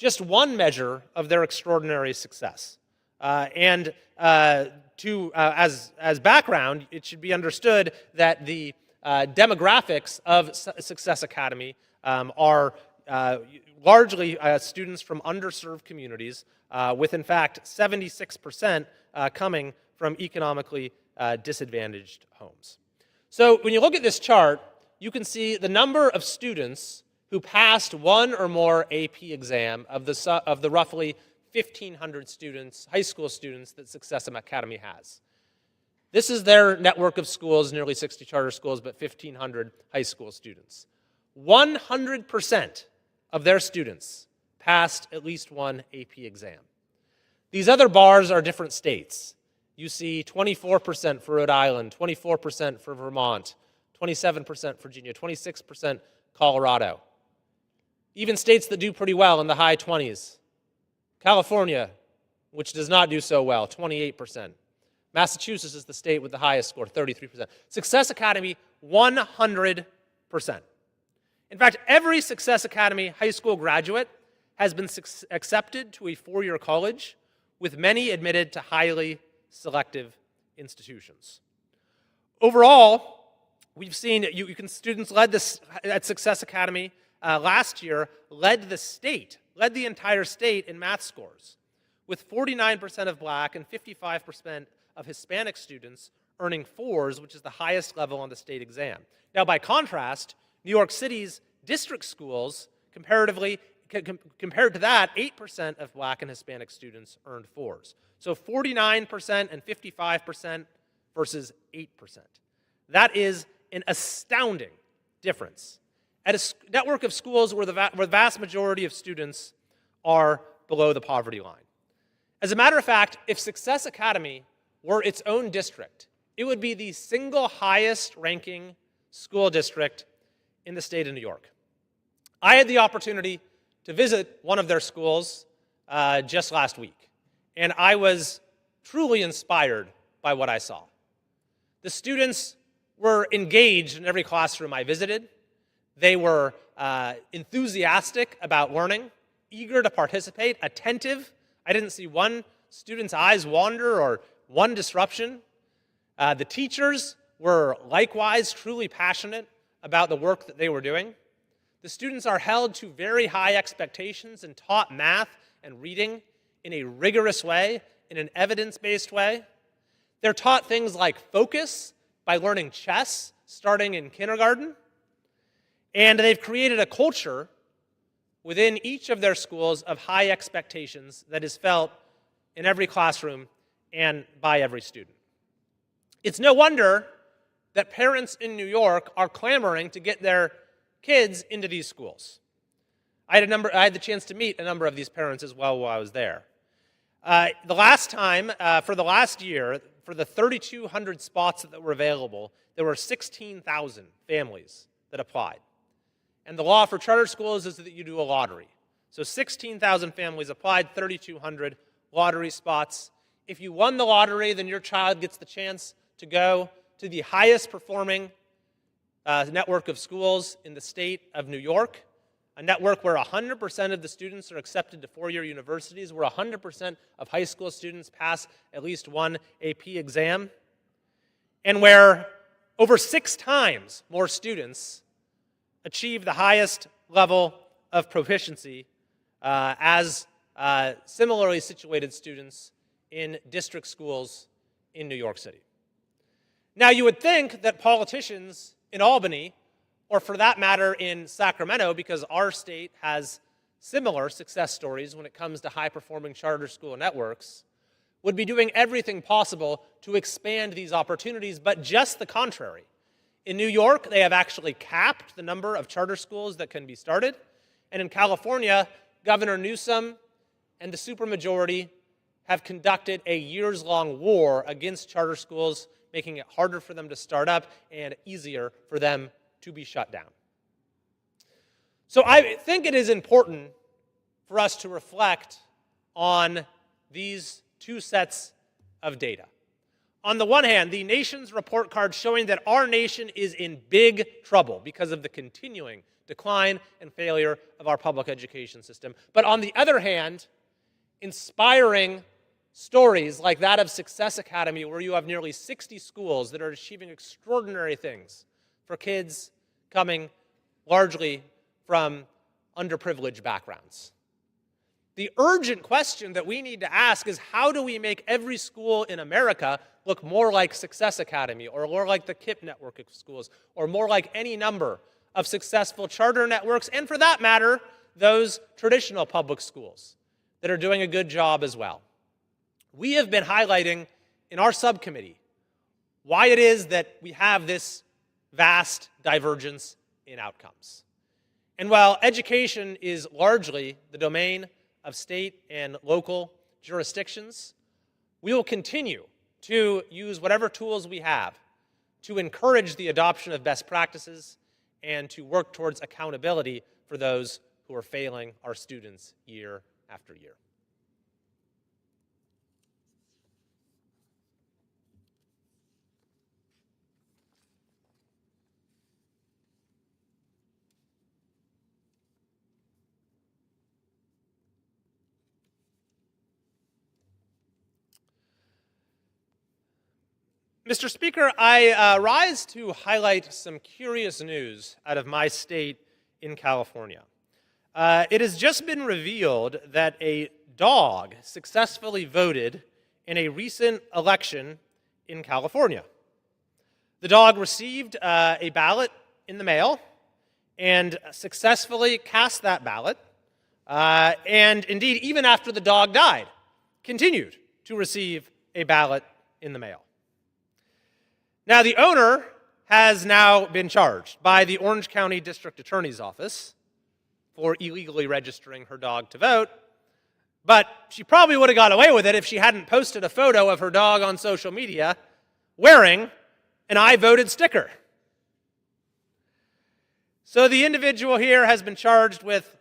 just one measure of their extraordinary success. As background, it should be understood that the demographics of Success Academy are largely students from underserved communities, with in fact 76% coming from economically disadvantaged homes. So when you look at this chart, you can see the number of students who passed one or more AP exam of the roughly 1,500 students, high school students, that Success Academy has. This is their network of schools, nearly 60 charter schools, but 1,500 high school students. 100% of their students passed at least one AP exam. These other bars are different states. You see 24% for Rhode Island, 24% for Vermont, 27% Virginia, 26% Colorado. Even states that do pretty well in the high 20s. California, which does not do so well, 28%. Massachusetts is the state with the highest score, 33%. Success Academy, 100%. In fact, every Success Academy high school graduate has been accepted to a four-year college, with many admitted to highly selective institutions. Overall, we've seen students led this at Success Academy last year, led the entire state in math scores, with 49% of Black and 55% of Hispanic students earning 4s, which is the highest level on the state exam. Now, by contrast, New York City's district schools, compared to that, 8% of Black and Hispanic students earned 4s. So 49% and 55% versus 8%. That is an astounding difference at a network of schools where the vast majority of students are below the poverty line. As a matter of fact, if Success Academy were its own district, it would be the single highest ranking school district in the state of New York. I had the opportunity to visit one of their schools just last week, and I was truly inspired by what I saw. The students were engaged in every classroom I visited. They were enthusiastic about learning, eager to participate, attentive. I didn't see one student's eyes wander or one disruption. The teachers were likewise truly passionate about the work that they were doing. The students are held to very high expectations and taught math and reading in a rigorous way, in an evidence-based way. They're taught things like focus by learning chess starting in kindergarten. And they've created a culture within each of their schools of high expectations that is felt in every classroom and by every student. It's no wonder that parents in New York are clamoring to get their kids into these schools. I had the chance to meet a number of these parents as well while I was there. The last time, for the last year, for the 3,200 spots that were available, there were 16,000 families that applied. And the law for charter schools is that you do a lottery. So 16,000 families applied, 3,200 lottery spots. If you won the lottery, then your child gets the chance to go to the highest performing network of schools in the state of New York, a network where 100% of the students are accepted to four-year universities, where 100% of high school students pass at least one AP exam, and where over 6 times more students achieve the highest level of proficiency as similarly situated students in district schools in New York City. Now, you would think that politicians in Albany, or for that matter in Sacramento, because our state has similar success stories when it comes to high-performing charter school networks, would be doing everything possible to expand these opportunities, but just the contrary. In New York, they have actually capped the number of charter schools that can be started. And in California, Governor Newsom and the supermajority have conducted a years-long war against charter schools, making it harder for them to start up and easier for them to be shut down. So I think it is important for us to reflect on these two sets of data. On the one hand, the nation's report card showing that our nation is in big trouble because of the continuing decline and failure of our public education system. But on the other hand, inspiring stories like that of Success Academy, where you have nearly 60 schools that are achieving extraordinary things for kids coming largely from underprivileged backgrounds. The urgent question that we need to ask is, how do we make every school in America look more like Success Academy, or more like the KIPP network of schools, or more like any number of successful charter networks, and for that matter, those traditional public schools that are doing a good job as well? We have been highlighting in our subcommittee why it is that we have this vast divergence in outcomes. And while education is largely the domain of state and local jurisdictions, we will continue to use whatever tools we have to encourage the adoption of best practices and to work towards accountability for those who are failing our students year after year. Mr. Speaker, I rise to highlight some curious news out of my state in California. It has just been revealed that a dog successfully voted in a recent election in California. The dog received a ballot in the mail and successfully cast that ballot, and indeed, even after the dog died, continued to receive a ballot in the mail. Now, the owner has now been charged by the Orange County District Attorney's Office for illegally registering her dog to vote, but she probably would have got away with it if she hadn't posted a photo of her dog on social media wearing an I voted sticker. So the individual here has been charged with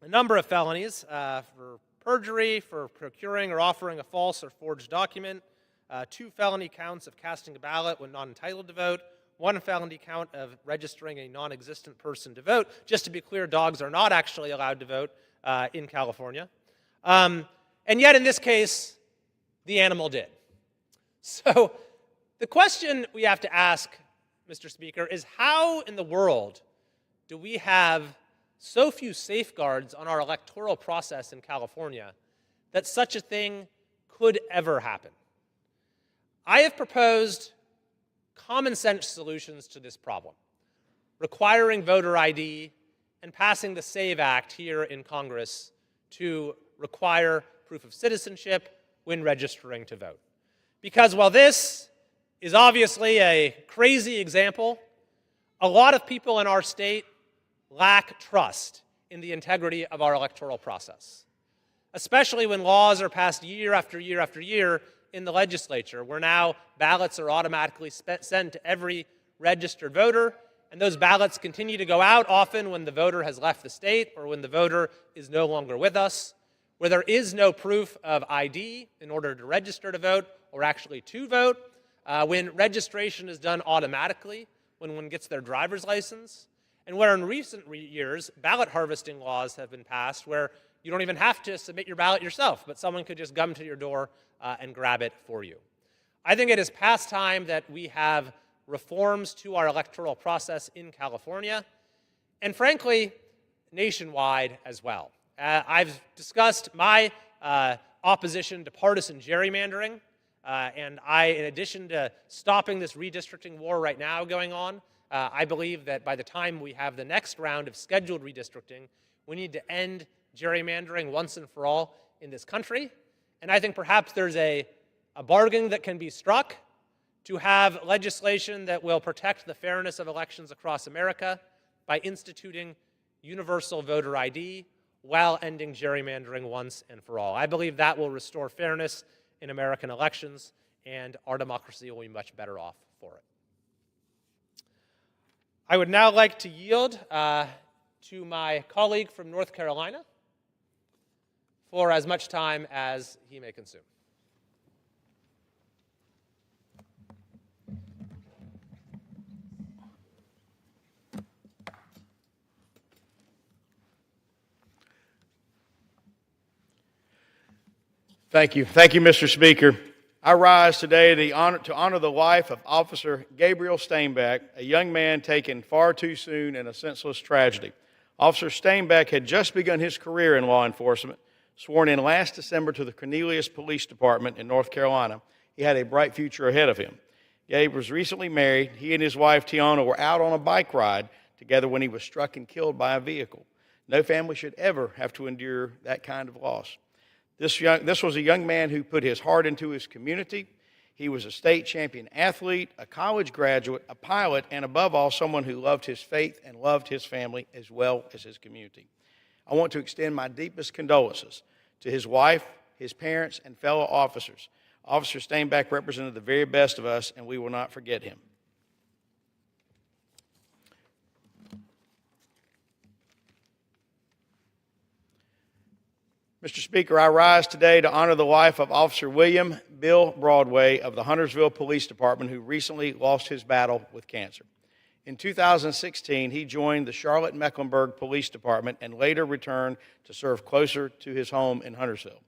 a number of felonies for perjury, for procuring or offering a false or forged document, 2 felony counts of casting a ballot when not entitled to vote, 1 felony count of registering a non-existent person to vote. Just to be clear, dogs are not actually allowed to vote in California. And yet, in this case, the animal did. So the question we have to ask, Mr. Speaker, is how in the world do we have so few safeguards on our electoral process in California that such a thing could ever happen? I have proposed common sense solutions to this problem, requiring voter ID and passing the SAVE Act here in Congress to require proof of citizenship when registering to vote. Because while this is obviously a crazy example, a lot of people in our state lack trust in the integrity of our electoral process, especially when laws are passed year after year after year in the legislature, where now ballots are automatically sent to every registered voter, and those ballots continue to go out often when the voter has left the state or when the voter is no longer with us, where there is no proof of ID in order to register to vote or actually to vote, when registration is done automatically when one gets their driver's license, and where in recent years ballot harvesting laws have been passed where you don't even have to submit your ballot yourself, but someone could just come to your door and grab it for you. I think it is past time that we have reforms to our electoral process in California, and frankly, nationwide as well. I've discussed my opposition to partisan gerrymandering, and in addition to stopping this redistricting war right now going on, I believe that by the time we have the next round of scheduled redistricting, we need to end gerrymandering once and for all in this country. And I think perhaps there's a bargain that can be struck to have legislation that will protect the fairness of elections across America by instituting universal voter ID while ending gerrymandering once and for all. I believe that will restore fairness in American elections, and our democracy will be much better off for it. I would now like to yield to my colleague from North Carolina for as much time as he may consume. Thank you. Thank you, Mr. Speaker. I rise today to honor the life of Officer Gabriel Steinbeck, a young man taken far too soon in a senseless tragedy. Officer Steinbeck had just begun his career in law enforcement. Sworn in last December to the Cornelius Police Department in North Carolina, he had a bright future ahead of him. Gabe was recently married. He and his wife, Tiana, were out on a bike ride together when he was struck and killed by a vehicle. No family should ever have to endure that kind of loss. This was a young man who put his heart into his community. He was a state champion athlete, a college graduate, a pilot, and above all, someone who loved his faith and loved his family as well as his community. I want to extend my deepest condolences to his wife, his parents, and fellow officers. Officer Steinbeck represented the very best of us, and we will not forget him. Mr. Speaker, I rise today to honor the life of Officer William Bill Broadway of the Huntersville Police Department, who recently lost his battle with cancer. In 2016, he joined the Charlotte-Mecklenburg Police Department and later returned to serve closer to his home in Huntersville.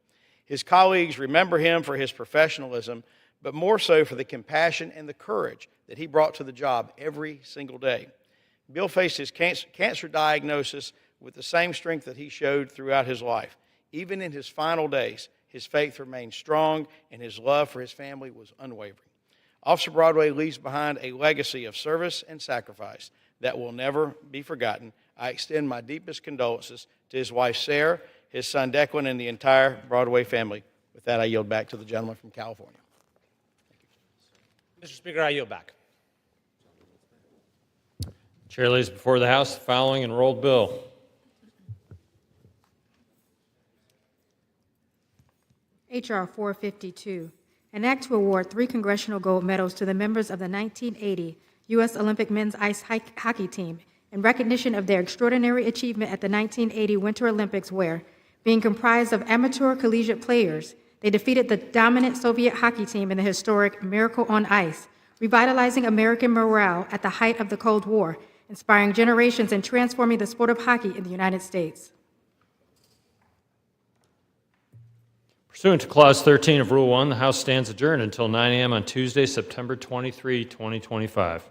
His colleagues remember him for his professionalism, but more so for the compassion and the courage that he brought to the job every single day. Bill faced his cancer diagnosis with the same strength that he showed throughout his life. Even in his final days, his faith remained strong and his love for his family was unwavering. Officer Broadway leaves behind a legacy of service and sacrifice that will never be forgotten. I extend my deepest condolences to his wife, Sarah, his son, Declan, and the entire Broadway family. With that, I yield back to the gentleman from California. Mr. Speaker, I yield back. Chair lays before the House the following enrolled bill. H.R. 452, an act to award 3 congressional gold medals to the members of the 1980 U.S. Olympic men's ice hockey team in recognition of their extraordinary achievement at the 1980 Winter Olympics where, being comprised of amateur collegiate players, they defeated the dominant Soviet hockey team in the historic Miracle on Ice, revitalizing American morale at the height of the Cold War, inspiring generations and transforming the sport of hockey in the United States. Pursuant to Clause 13 of Rule 1, the House stands adjourned until 9 a.m. on Tuesday, September 23, 2025.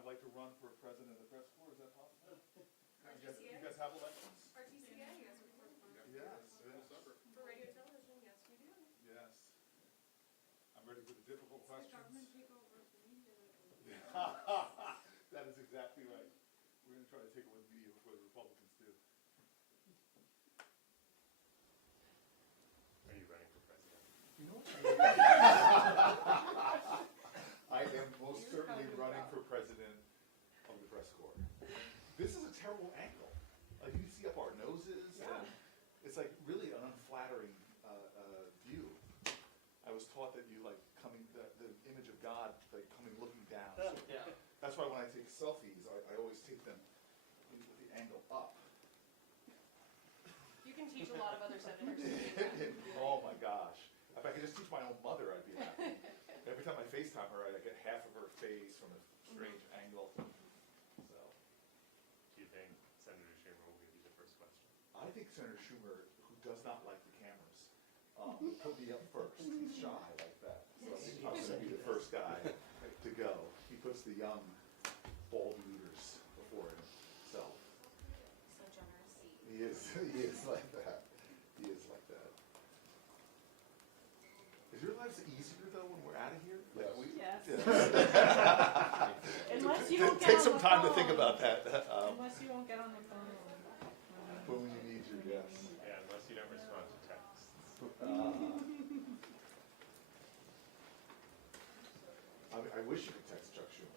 I'd like to run for president of the press corps. Is that possible? You guys have elections? RTCA, yes, we work for. Yes. For radio and television, yes, we do. Yes. I'm ready for the difficult questions. Government takeover of the media. That is exactly right. We're going to try to take away media before the Republicans do. Are you running for president? You know what? I am most certainly running for president of the press corps. This is a terrible angle. Like you see up our noses, and it's like really an unflattering view. I was taught that you like coming, the image of God, like coming looking down. So that's why when I take selfies, I always take them with the angle up. You can teach a lot of other senators to do that. Oh my gosh. If I could just teach my own mother, I'd be happy. Every time I FaceTime her, I get half of her face from a strange angle. So Do you think Senator Schumer will give you the first question? I think Senator Schumer, who does not like the cameras, will put me up first. He's shy like that. So I'm going to be the first guy to go. He puts the young bald leaders before himself. So generous. He is like that. He is like that. Is your lives easier though when we're out of here? Like Yes. Yeah. Unless you don't get Take on some the time to think phone. about that. Unless you won't get on the phone. When you need your yes. Yeah, unless you don't respond to texts. I wish you could text Chuck Schumer.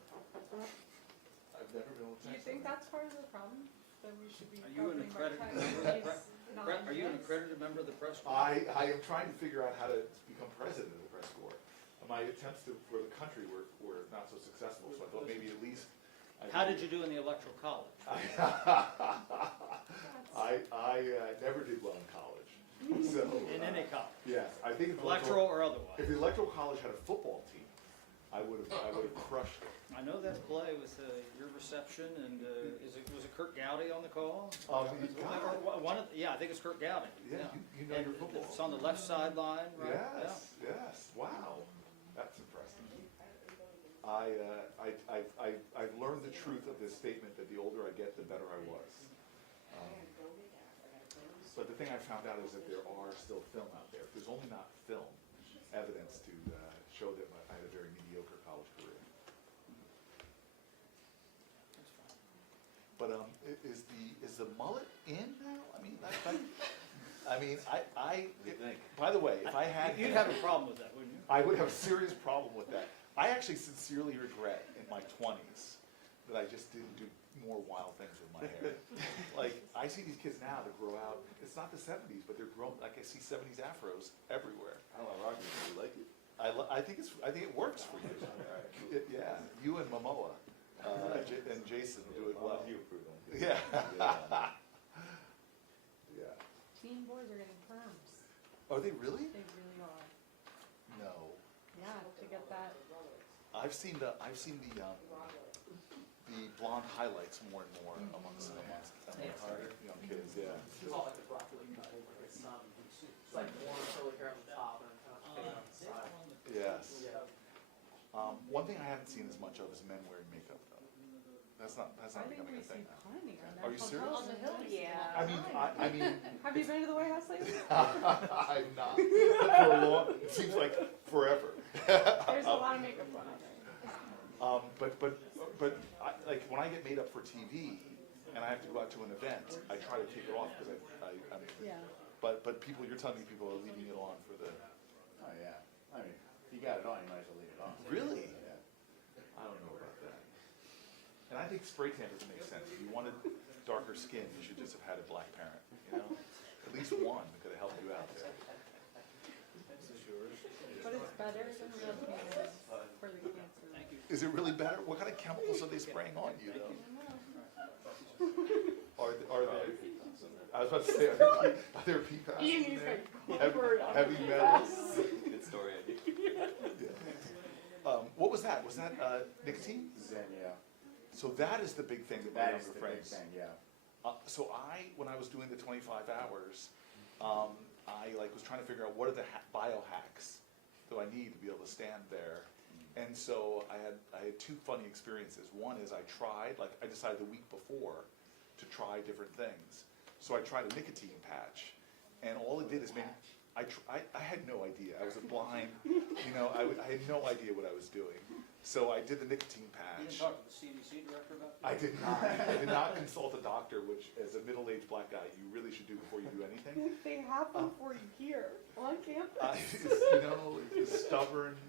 I've never been able to Do you text think him. that's part of the problem? That we should be Are you an governing by accredited text? member of the He's not Are you an yes. accredited member of the press corps? I am trying to figure out how to become president of the press corps. My attempts for the country were not so successful, so I thought maybe at least. How did you do in the electoral college? I never did well in college. So, In any college? yes, I think if Electoral or if otherwise? the electoral college had a football team, I would have crushed it. I know that play with your reception and was it Kurt Gowdy on the call? God. Or one of, yeah, I think it's Kurt Gowdy. Yeah, you know And your football. it's on the left sideline, right? Yes, yes. Wow, that's impressive. I've learned the truth of this statement that the older I get, the better I was. But the thing I found out is that there are still film out there. There's only not film evidence to show that I had a very mediocre college career. But is the mullet in now? I mean, by the way, if I had, You'd have a problem with that, wouldn't you? I would have a serious problem with that. I actually sincerely regret in my 20s that I just didn't do more wild things with my hair. Like, I see these kids now that grow out, it's not the 70s, but they're grown, like I see 70s afros everywhere. I don't know, Roger, do you like it? I think it works for you. Yeah, you and Momoa, and Jason do it well. You approve them. Yeah. Yeah. Teen boys are getting perms. Are they really? They really are. No. Yeah, to get that. I've seen the blonde highlights more and more amongst young kids, yeah. It's all like the broccoli cut, like it's like more curly hair on the top and kind of thin on the side. Yes. Yeah. One thing I haven't seen as much of is men wearing makeup though. That's not I think becoming we a thing see now. plenty on Are you national serious? television. On the hill, yeah. I mean, Have you been to the White House lately? I'm not. For a long, it seems like forever. There's a lot of makeup on it. But like when I get made up for TV and I have to go out to an event, I try to take it off because I'm. Yeah. But people, you're telling me people are leaving it on for the. Oh, yeah. I mean, if you got it on, you might as well leave it on. Really? Yeah. I don't know about that. And I think spray tan doesn't make sense. If you wanted darker skin, you should just have had a black parent. You know, at least one that could have helped you out there. But it's better than real tan for the cancer. Thank you. Is it really better? What kind of chemicals are they spraying on you though? Are they? I was about to say, are there PFAS Ian in used there? like word on Heavy PFAS. metals? Good story, I Yeah. What was that? Was that nicotine? Zen, yeah. So that is the big thing that my That is younger the big friends. thing, yeah. So when I was doing the 25 hours, I was trying to figure out what are the biohacks that I need to be able to stand there And so I had two funny experiences. One is I decided the week before to try different things. So I tried a nicotine patch, and all it did is make, I had no idea. I was a blind, I had no idea what I was doing. So I did the nicotine You patch. didn't talk to the CDC director about that? I did not. I did not consult a doctor, which as a middle-aged black guy, you really should do before you do anything. They have them for you here on campus. The stubborn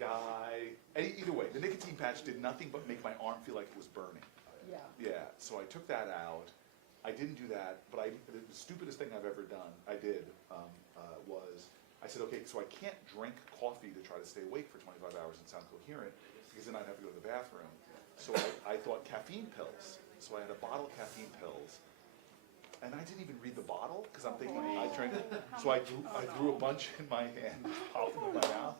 guy. Either way, the nicotine patch did nothing but make my arm feel like it was burning. Yeah. Yeah, so I took that out. I didn't do that, but the stupidest thing I've ever done, was I said, okay, so I can't drink coffee to try to stay awake for 25 hours and sound coherent, because then I'd have to go to the bathroom. So I thought caffeine pills. So I had a bottle of caffeine pills, and I didn't even read the bottle, because I'm thinking I drank it. So I threw a bunch in my hand, popped them in my mouth,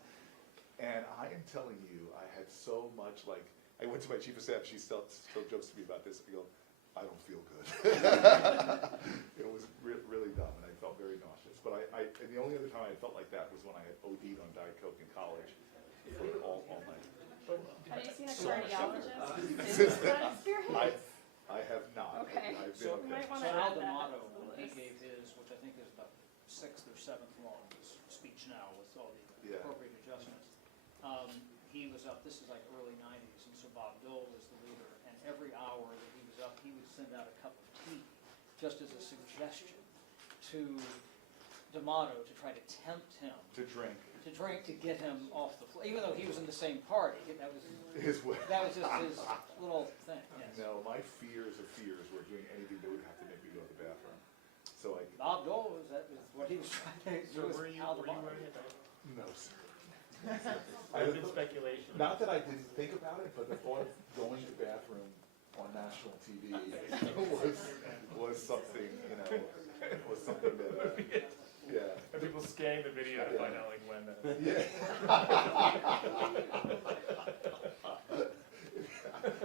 and I am telling you, I had so much, I went to my chief of staff, she still jokes to me about this, I go, I don't feel good. It was really dumb, and I felt very nauseous. But and the only other time I felt like that was when I had OD'd on Diet Coke in college for all night. Have you seen a cardiologist Since since then, that experience? I have not. Okay. I've So, been You might okay. want so to Al add that. D'Amato, to the he list. gave his, which I think is about 6th or 7th long, his speech now with all the Yeah. appropriate adjustments. He was up, this is like early 90s, and so Bob Dole was the leader, and every hour that he was up, he would send out a cup of tea, just as a suggestion to D'Amato to try to tempt him To drink. to get him off the floor, even though he was in the same party. That was His way. just his little thing, yes. No, my fears of fears were doing anything that would have to make me go to the bathroom. So Bob Dole, that was what he was trying to do. So were you Al D'Amato. wearing it? no, sir. There's been speculation. Not that I didn't think about it, but the thought of going to the bathroom on national TV was something, was something that, yeah. And people scanning the video to find out when. Yeah.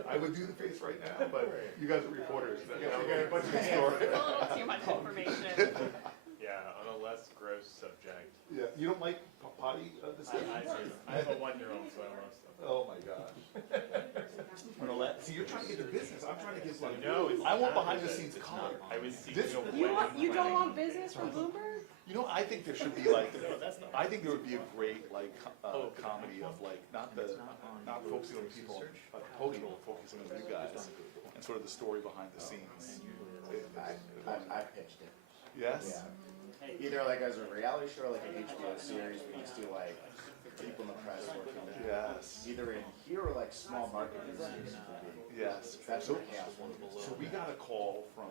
I would do the face right now, but you guys are reporters. That would be a bunch of stories. A little too much information. Yeah, on a less gross subject. Yeah, you don't like potty discussion? I have a 1-year-old, so I love stuff. Oh my gosh. See, you're trying to get the business. I'm trying to get like. No, it's I want not behind the business. scenes color. I was seeking This- a You don't want wedding business from Bloomberg? I think there should be like. No, that's not. I think there would be a great comedy of not focusing on the people at the podium, but focusing on you guys and sort of the story behind the scenes. I pitched it. Yes. Yeah. Either like as a reality show or like an HBO series, we just do like people in the press working. Yes. Either in here or like small market news. Yes. That's So, what chaos. so we got a call from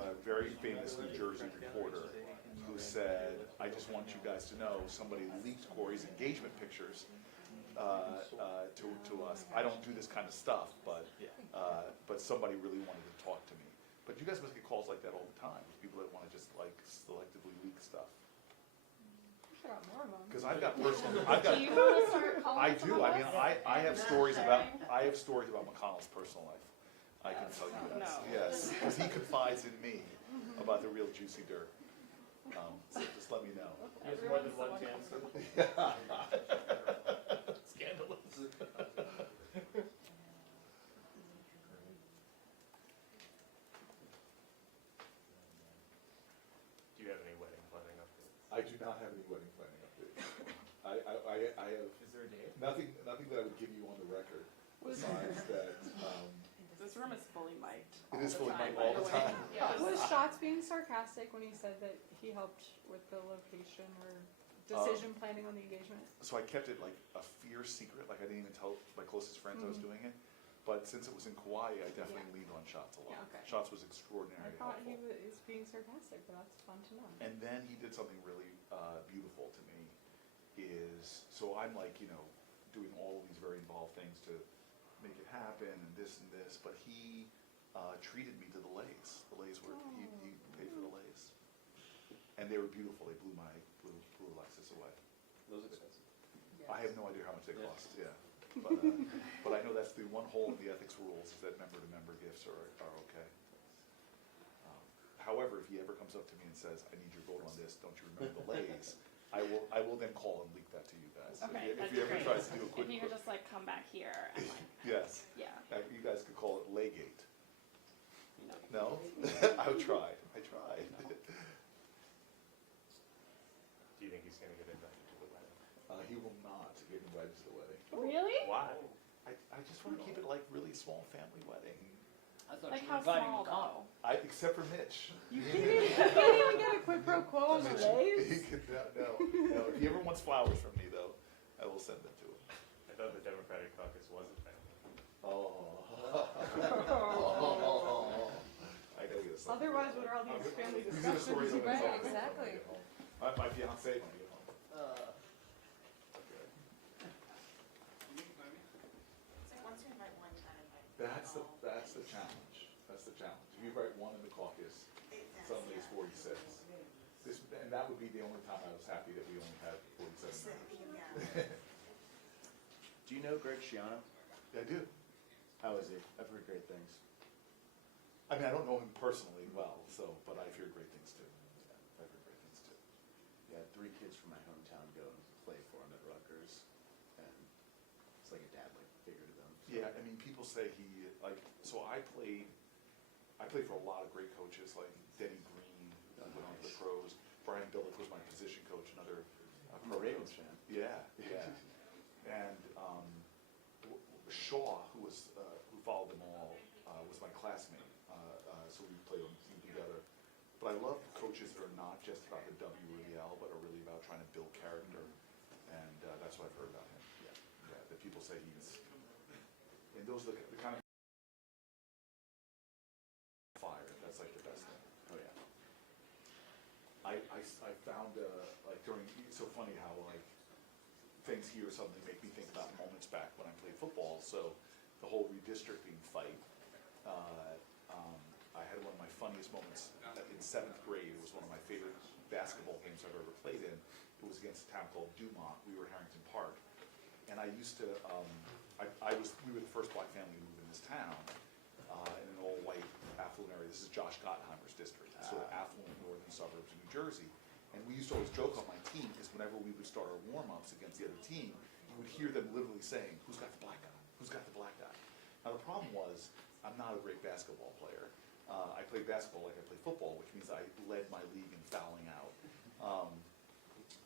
a very famous New Jersey reporter who said, I just want you guys to know somebody leaked Corey's engagement pictures to us. I don't do this kind of stuff, but somebody really wanted to talk to me. But you guys must get calls like that all the time, people that want to just like selectively leak stuff. I got more of them. Because I've got personal, Do you want to start calling I some do. of I mean, us? I have You're stories sharing? about McConnell's personal life. I can tell you that. No. Yes, because he confides in me about the real juicy dirt. So just let me know. There's more than one cancer. Scandalous. Do you have any wedding planning updates? I do not have any wedding planning updates. I have Is there a date? nothing that I would give you on the record besides that. This room is fully mic'd. It is all the fully time, mic'd by all the the way. time. Yes. Was Schatz being sarcastic when he said that he helped with the location or decision planning on the engagement? So I kept it like a fierce secret. Like I didn't even tell my closest friends I was doing it. But since it was in Kauai, I definitely leaned on Schatz a lot. Yeah, okay. Schatz was I extraordinarily thought he helpful. was being sarcastic, but that's fun to know. And then he did something really beautiful to me. So I'm like doing all of these very involved things to make it happen and this, but he treated me to the leis. The leis were he paid for the leis, and they were beautiful. They blew Alexis away. Those expensive. I have no idea how much they cost. Yeah, but I know that's the one hole in the ethics rules is that member-to-member gifts are okay. However, if he ever comes up to me and says, "I need your vote on this," don't you remember the leis? I will then call and leak that to you guys. Okay, If that'd he be ever great. tries to do a quick. If you could just like come back here and like, Yes. yeah. You guys could call it Laygate. No. No? I tried. Do you think he's gonna get invited to the wedding? He will not get invited to the wedding. Really? Why? I just want to keep it like really small family wedding. I thought Like you were how inviting small the cop. though? Except for Mitch. You can't even get a quid pro quo on the He days. could not, no. If he ever wants flowers from me though, I will send them to him. I thought the Democratic caucus was a family. Oh. I know you're something. Otherwise, what are all these family These are the stories discussions? I'm gonna tell Right, you exactly. when I get home. My fiance when I get home. Okay. That's the challenge. That's the challenge. If you write one in the caucus, suddenly it's 46. And that would be the only time I was happy that we only had 47 members. Do you know Greg Schiano? Yeah, I do. How is he? I've heard great things. I mean, I don't know him personally well, but I've heard great things too. I've heard great things too. Yeah, 3 kids from my hometown go and play for him at Rutgers, and it's like a dad-like figure to them. So. Yeah, I mean, people say so I played for a lot of great coaches, like Denny Green, who went on to the pros. Brian Billick was my position coach, another I'm a Ravens fan. Yeah. And Shaw, who followed them all, was my classmate. So we played on the team together. But I love coaches that are not just about the W or the L, but are really about trying to build character. And that's what I've heard about him. Yeah, that people say he's, and those are the kind of fire. That's like the best thing. Oh yeah. I found it's so funny how like things here suddenly make me think about moments back when I played football. So the whole redistricting fight, I had one of my funniest moments in 7th grade. It was one of my favorite basketball games I've ever played in. It was against a town called Dumont. We were Harrington Park, and I used to. We were the first black family to move in this town, in an all-white affluent area. This is Josh Gottheimer's district, sort of affluent northern suburbs of New Jersey. And we used to always joke on my team because whenever we would start our warm-ups against the other team, you would hear them literally saying, "Who's got the black guy? Who's got the black guy?" Now the problem was, I'm not a great basketball player. I played basketball like I played football, which means I led my league in fouling out.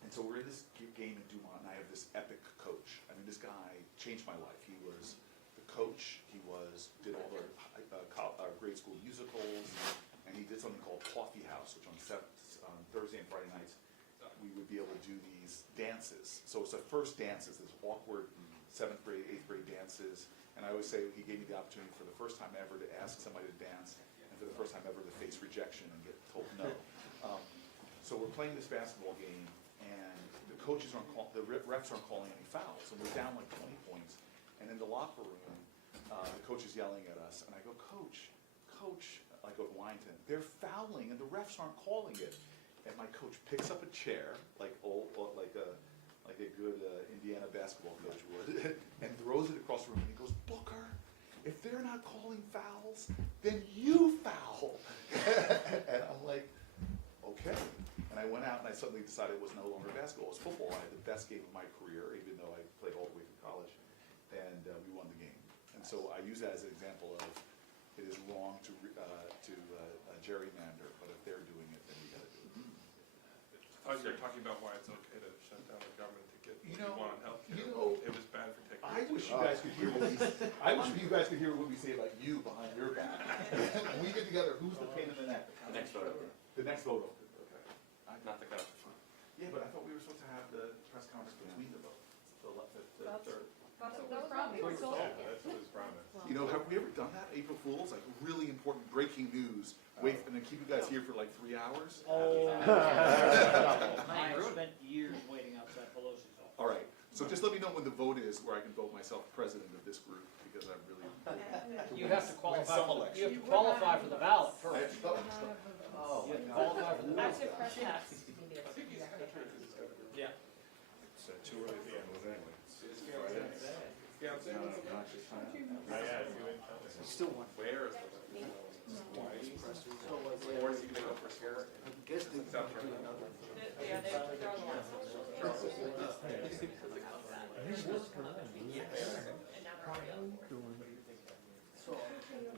And so we're in this game in Dumont, and I have this epic coach. I mean, this guy changed my life. He was the coach. He did all the grade school musicals, and he did something called Coffee House, which on Thursday and Friday nights we would be able to do these dances. So it's the first dances, this awkward 7th grade, 8th grade dances. And I always say he gave me the opportunity for the first time ever to ask somebody to dance, and for the first time ever to face rejection and get told no. So we're playing this basketball game, and the refs aren't calling any fouls, and we're down like 20 points. And in the locker room, the coach is yelling at us, and I go, Coach, I go to Wyington, they're fouling, and the refs aren't calling it. And my coach picks up a chair, like a good Indiana basketball coach would, and throws it across the room, and he goes, Booker, if they're not calling fouls, then you foul. And I'm like, okay. And I went out and I suddenly decided it was no longer basketball, it was football. I had the best game of my career, even though I played all the way through college, and we won the game. And so I use that as an example of it is wrong to gerrymander, but if they're doing it, then we got to do it. I thought you were talking about why it's okay to shut down the government to get what you want on healthcare. It was bad for technology. I wish you guys could hear what we say about you behind your back. When we get together, who's the pain in the neck? The next photo. The next photo. Okay. Not the government. Yeah, but I thought we were supposed to have the press conference between the votes. The third. That's what we're promised. Yeah, that's what was promised. You know, have we ever done that, April Fools? Like really important breaking news. Wait, and then keep you guys here for like 3 hours? I spent years waiting outside Pelosi's office. All right. So just let me know when the vote is where I can vote myself president of this group because I'm really. You have to qualify. some You election. have to qualify for the ballot I- first. Oh, You have to qualify for the ballot. Active press pass. Yeah. It's too early for animals anyway. Yeah, I'm saying. I had you in. Still one. Where is the? Why? Or is he gonna go for scare? South Carolina. Yeah, they're on the last one.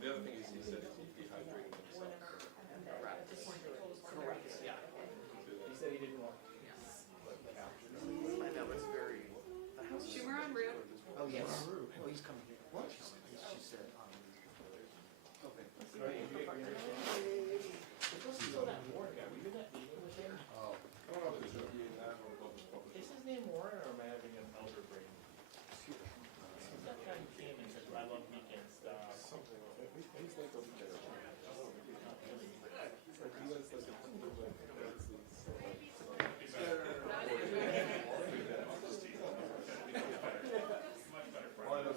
The other thing is he said he's dehydrating himself. Correct, yeah. He said he didn't want. I know, it's very, the house is. Schumer on route. Oh, yes. Oh, he's coming here. What? She said, okay. This is still that Warren guy. We did that meeting with him. I don't know if it's gonna be in that or public. Is his name Warren or am I having an elder brain? Who's that guy who came and said, I love weekend stuff? Something like that. He's like a weekend. It's like he was like a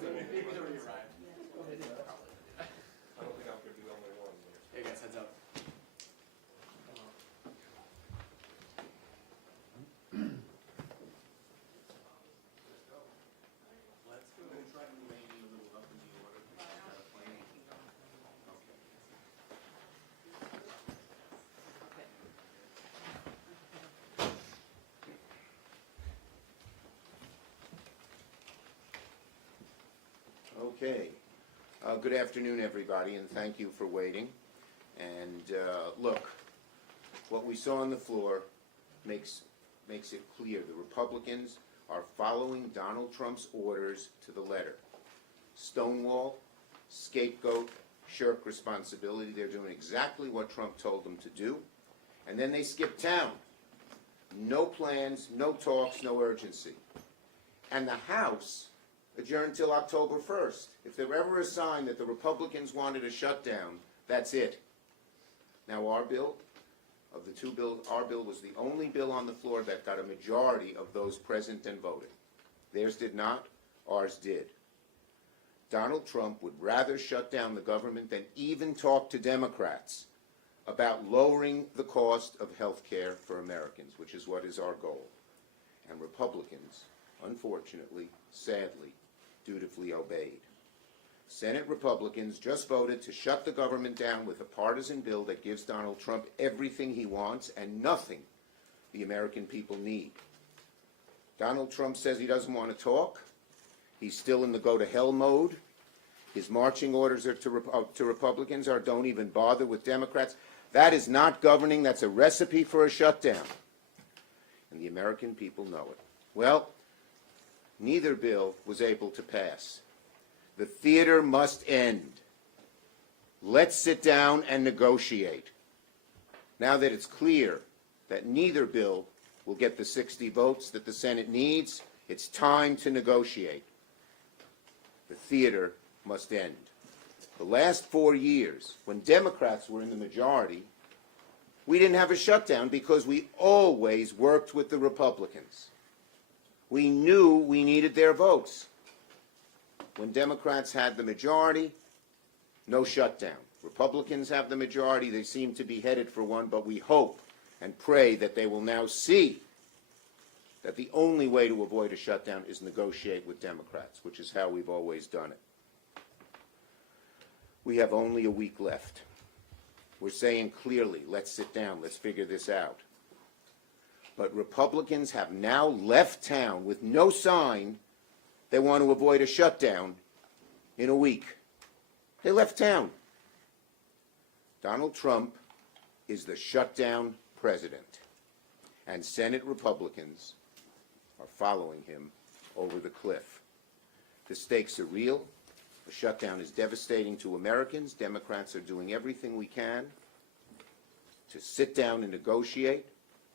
Maybe they're already arrived. Oh, they did, probably. I don't think I'm gonna be the only one. Hey guys, heads up. Let's go try to maybe a little up in the order. Got a plan? Okay. Okay. Good afternoon, everybody, and thank you for waiting. And look, what we saw on the floor makes it clear the Republicans are following Donald Trump's orders to the letter. Stonewall, scapegoat, shirk responsibility. They're doing exactly what Trump told them to do. And then they skip town. No plans, no talks, no urgency. And the House adjourned till October 1st. If there were ever a sign that the Republicans wanted a shutdown, that's it. Now our bill, of the two bills, our bill was the only bill on the floor that got a majority of those present and voting. Theirs did not, ours did. Donald Trump would rather shut down the government than even talk to Democrats about lowering the cost of health care for Americans, which is what is our goal. And Republicans, unfortunately, sadly, dutifully obeyed. Senate Republicans just voted to shut the government down with a partisan bill that gives Donald Trump everything he wants and nothing the American people need. Donald Trump says he doesn't want to talk. He's still in the go-to-hell mode. His marching orders are to Republicans are don't even bother with Democrats. That is not governing. That's a recipe for a shutdown. And the American people know it. Well, neither bill was able to pass. The theater must end. Let's sit down and negotiate. Now that it's clear that neither bill will get the 60 votes that the Senate needs, it's time to negotiate. The theater must end. The last 4 years, when Democrats were in the majority, we didn't have a shutdown because we always worked with the Republicans. We knew we needed their votes. When Democrats had the majority, no shutdown. Republicans have the majority. They seem to be headed for one, but we hope and pray that they will now see that the only way to avoid a shutdown is negotiate with Democrats, which is how we've always done it. We have only a week left. We're saying clearly, let's sit down, let's figure this out. But Republicans have now left town with no sign they want to avoid a shutdown in a week. They left town. Donald Trump is the shutdown president, and Senate Republicans are following him over the cliff. The stakes are real. The shutdown is devastating to Americans. Democrats are doing everything we can to sit down and negotiate.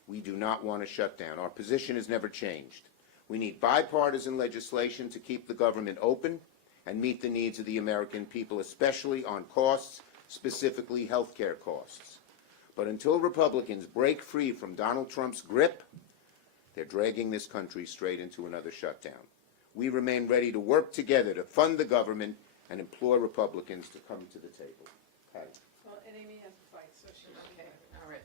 We do not want a shutdown. Our position has never changed. We need bipartisan legislation to keep the government open and meet the needs of the American people, especially on costs, specifically health care costs. But until Republicans break free from Donald Trump's grip, they're dragging this country straight into another shutdown. We remain ready to work together to fund the government and implore Republicans to come to the table. Patty. Well, and Amy has to fight, so she's okay. All right.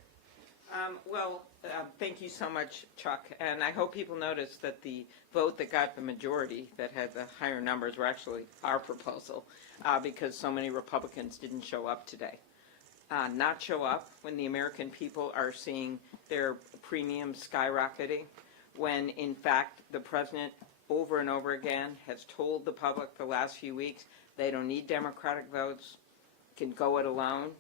Thank you so much, Chuck. And I hope people noticed that the vote that got the majority, that had the higher numbers, were actually our proposal, because so many Republicans didn't show up today. not show up when the American people are seeing their premiums skyrocketing, when in fact the president over and over again has told the public the last few weeks they don't need Democratic votes, can go it alone.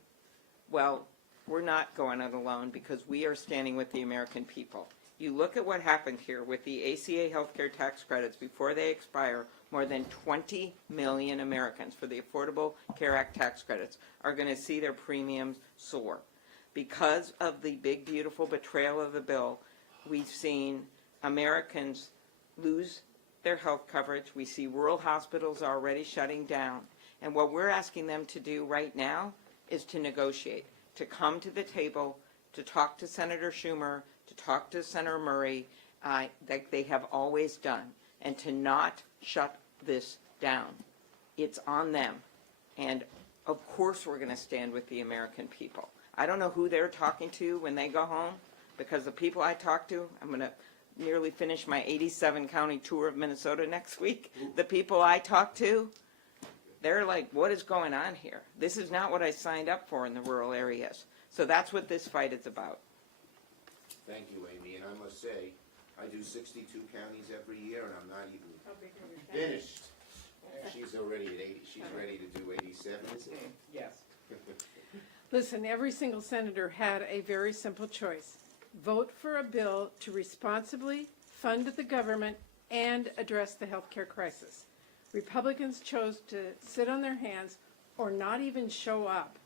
Well, we're not going it alone because we are standing with the American people. You look at what happened here with the ACA healthcare tax credits before they expire, more than 20 million Americans for the Affordable Care Act tax credits are going to see their premiums soar. Because of the big, beautiful betrayal of the bill, we've seen Americans lose their health coverage. We see rural hospitals already shutting down. And what we're asking them to do right now is to negotiate, to come to the table, to talk to Senator Schumer, to talk to Senator Murray, like they have always done, and to not shut this down. It's on them. And of course we're going to stand with the American people. I don't know who they're talking to when they go home, because the people I talk to, I'm going to nearly finish my 87 county tour of Minnesota next week. The people I talk to, they're like, what is going on here? This is not what I signed up for in the rural areas. So that's what this fight is about. Thank you, Amy, and I must say, I do 62 counties every year, and I'm not even finished. She's already at 80, she's ready to do 87, is it? Yes. Listen, every single senator had a very simple choice. Vote for a bill to responsibly fund the government and address the health care crisis. Republicans chose to sit on their hands or not even show up,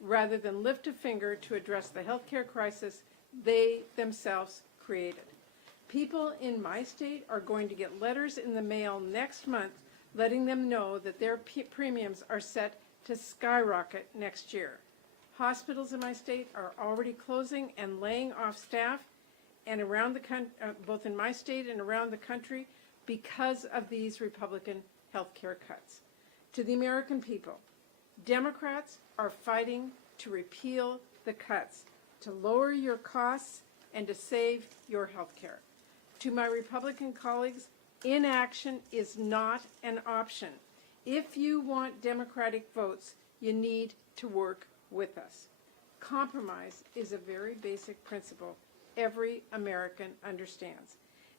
rather than lift a finger to address the health care crisis they themselves created. People in my state are going to get letters in the mail next month letting them know that their premiums are set to skyrocket next year. Hospitals in my state are already closing and laying off staff, and around the both in my state and around the country, because of these Republican health care cuts. To the American people, Democrats are fighting to repeal the cuts, to lower your costs, and to save your health care. To my Republican colleagues, inaction is not an option. If you want Democratic votes, you need to work with us. Compromise is a very basic principle every American understands.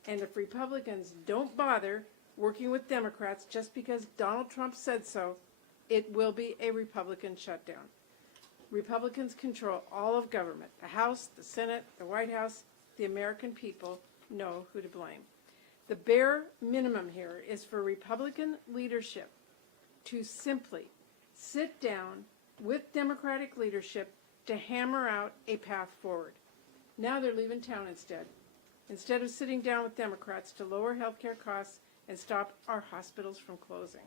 And if Republicans don't bother working with Democrats just because Donald Trump said so, it will be a Republican shutdown. Republicans control all of government, the House, the Senate, the White House. The American people know who to blame. The bare minimum here is for Republican leadership to simply sit down with Democratic leadership to hammer out a path forward. Now they're leaving town instead of sitting down with Democrats to lower health care costs and stop our hospitals from closing.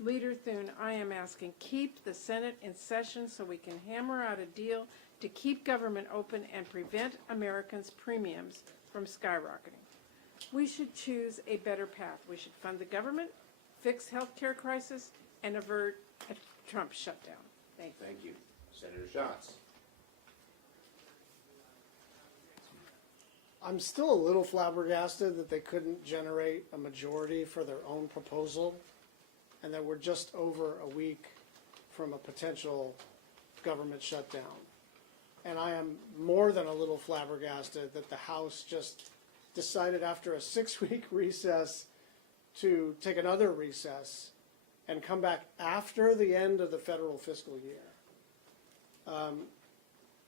Leader Thune, I am asking, keep the Senate in session so we can hammer out a deal to keep government open and prevent Americans' premiums from skyrocketing. We should choose a better path. We should fund the government, fix health care crisis, and avert a Trump shutdown. Thank you. Thank you. Senator Schatz. I'm still a little flabbergasted that they couldn't generate a majority for their own proposal, and that we're just over a week from a potential government shutdown. And I am more than a little flabbergasted that the House just decided after a 6-week recess to take another recess and come back after the end of the federal fiscal year.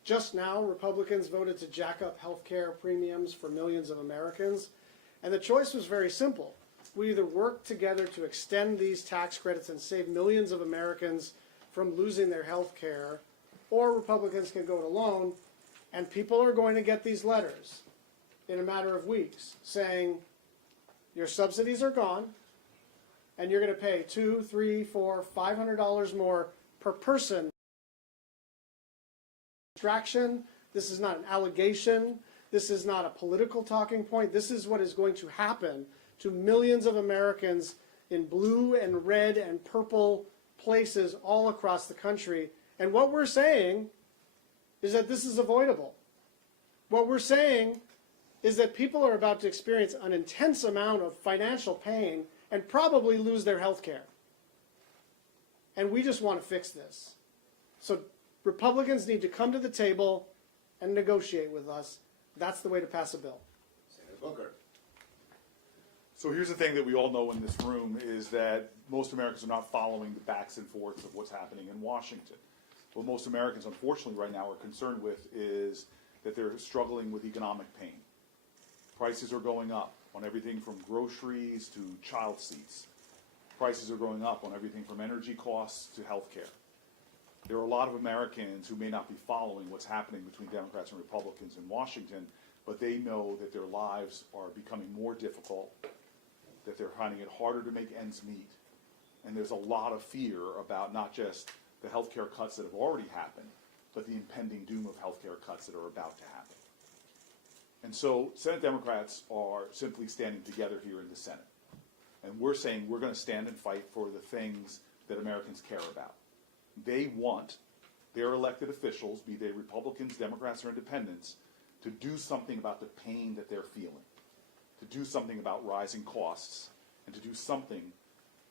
Just now, Republicans voted to jack up health care premiums for millions of Americans, and the choice was very simple. We either work together to extend these tax credits and save millions of Americans from losing their health care, or Republicans can go it alone, and people are going to get these letters in a matter of weeks saying, your subsidies are gone, and you're going to pay $200, $300, $400, $500 more per person. Distraction. This is not an allegation. This is not a political talking point. This is what is going to happen to millions of Americans in blue and red and purple places all across the country. And what we're saying is that this is avoidable. What we're saying is that people are about to experience an intense amount of financial pain and probably lose their health care. And we just want to fix this. So Republicans need to come to the table and negotiate with us. That's the way to pass a bill. Senator Booker. So here's the thing that we all know in this room is that most Americans are not following the backs and forths of what's happening in Washington. What most Americans, unfortunately, right now are concerned with is that they're struggling with economic pain. Prices are going up on everything from groceries to child seats. Prices are going up on everything from energy costs to health care. There are a lot of Americans who may not be following what's happening between Democrats and Republicans in Washington, but they know that their lives are becoming more difficult, that they're finding it harder to make ends meet, and there's a lot of fear about not just the health care cuts that have already happened, but the impending doom of health care cuts that are about to happen. And so Senate Democrats are simply standing together here in the Senate. And we're saying we're going to stand and fight for the things that Americans care about. They want their elected officials, be they Republicans, Democrats, or independents, to do something about the pain that they're feeling, to do something about rising costs, and to do something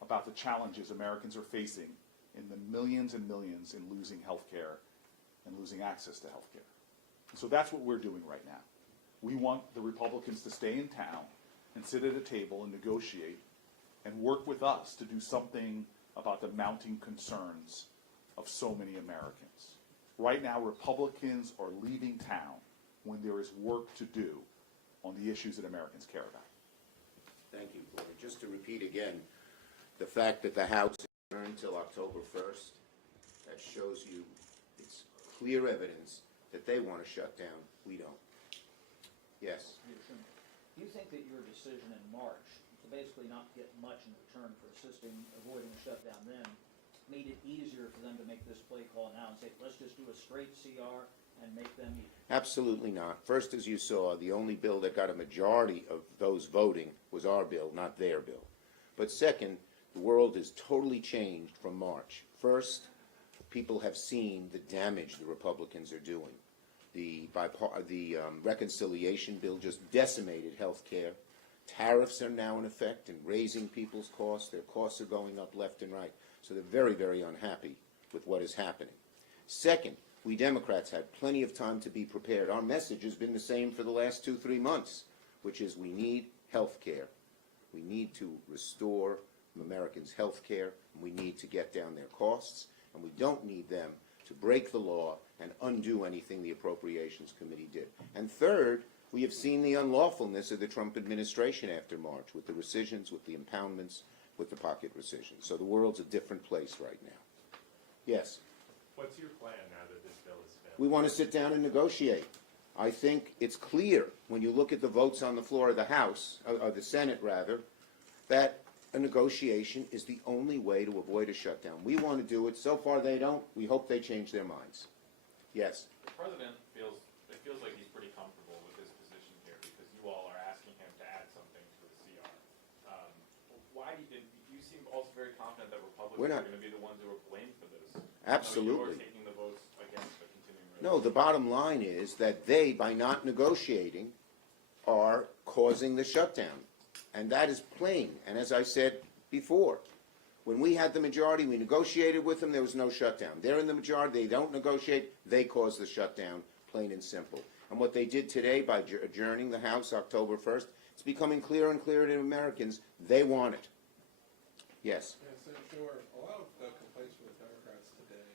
about the challenges Americans are facing in the millions and millions in losing health care and losing access to health care. And so that's what we're doing right now. We want the Republicans to stay in town and sit at a table and negotiate and work with us to do something about the mounting concerns of so many Americans. Right now, Republicans are leaving town when there is work to do on the issues that Americans care about. Thank you, Gordon. Just to repeat again, the fact that the House is adjourned until October 1st, that shows you it's clear evidence that they want to shut down. We don't. Yes. Do you think that your decision in March to basically not get much in return for assisting avoiding a shutdown then made it easier for them to make this play call now and say, let's just do a straight CR and make them eat? Absolutely not. First, as you saw, the only bill that got a majority of those voting was our bill, not their bill. But second, the world has totally changed from March. First, people have seen the damage the Republicans are doing. The reconciliation bill just decimated health care. Tariffs are now in effect and raising people's costs. Their costs are going up left and right. So they're very, very unhappy with what is happening. Second, we Democrats had plenty of time to be prepared. Our message has been the same for the last 2-3 months, which is we need health care. We need to restore Americans' health care, and we need to get down their costs, and we don't need them to break the law and undo anything the Appropriations Committee did. And third, we have seen the unlawfulness of the Trump administration after March, with the rescissions, with the impoundments, with the pocket rescissions. So the world's a different place right now. Yes? What's your plan now that this bill is failed? We want to sit down and negotiate. I think it's clear when you look at the votes on the floor of the House, or the Senate rather, that a negotiation is the only way to avoid a shutdown. We want to do it. So far they don't. We hope they change their minds. Yes? The president feels like he's pretty comfortable with his position here because you all are asking him to add something to the CR. Why do you seem also very confident that Republicans are going to be the ones who are blamed for this? Absolutely. You're taking the votes against the continuing resolution. No, the bottom line is that they, by not negotiating, are causing the shutdown. And that is plain. And as I said before, when we had the majority, we negotiated with them, there was no shutdown. They're in the majority, they don't negotiate, they cause the shutdown, plain and simple. And what they did today by adjourning the House October 1st, it's becoming clearer and clearer to Americans, they want it. Yes? Senator Schumer, a lot of the complaints from the Democrats today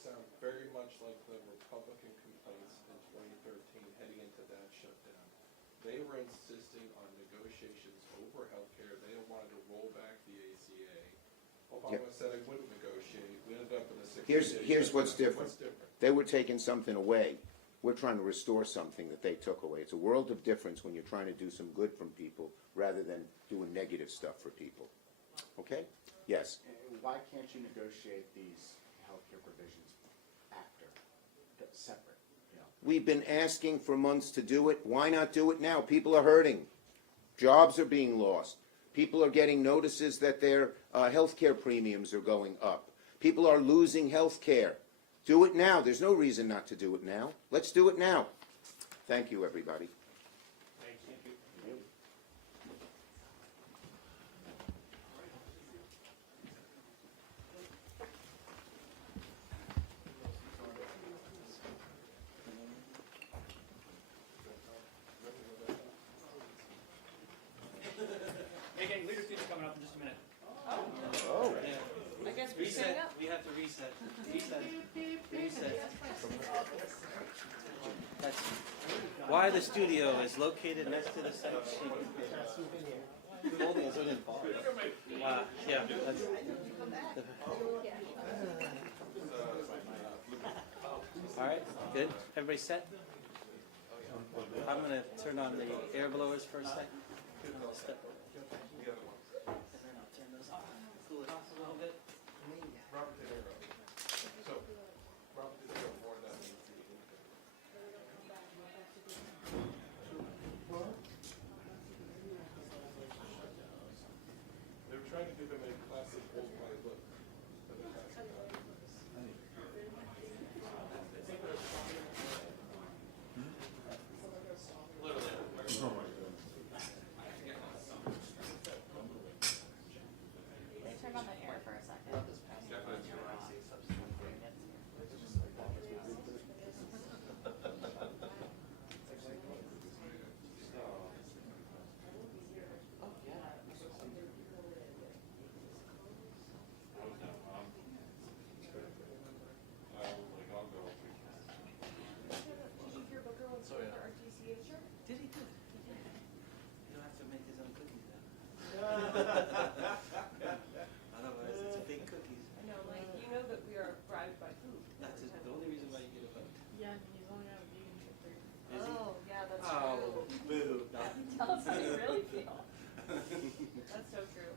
sound very much like the Republican complaints in 2013 heading into that shutdown. They were insisting on negotiations over health care. They wanted to roll back the ACA. Obama said he wouldn't negotiate. We ended up in a 60-day Here's what's shutdown. different. They were taking something away. We're trying to restore something that they took away. It's a world of difference when you're trying to do some good from people rather than doing negative stuff for people. Okay? Yes? Why can't you negotiate these healthcare provisions after, separate? You know? We've been asking for months to do it. Why not do it now? People are hurting. Jobs are being lost. People are getting notices that their health care premiums are going up. People are losing health care. Do it now. There's no reason not to do it now. Let's do it now. Thank you, everybody. Thank you. Reset. That's why the studio is located next to the site. Yeah, that's all right. Good. Everybody set? I'm going to turn on the air blowers for a second. Step over. Turn those off. Cool it off a little bit. They were trying to give him a classic old guy look. Turn on the air for a second. Did he do it? You don't have to make his own cookies now. Otherwise, it's fake cookies. No, like, you know that we are bribed by food. That's the only reason why you get a vote. Yeah, and he's only on a vegan trip for you. Is he? Oh, yeah, that's Oh, true. boo. No. Tell us how you really feel. That's so true.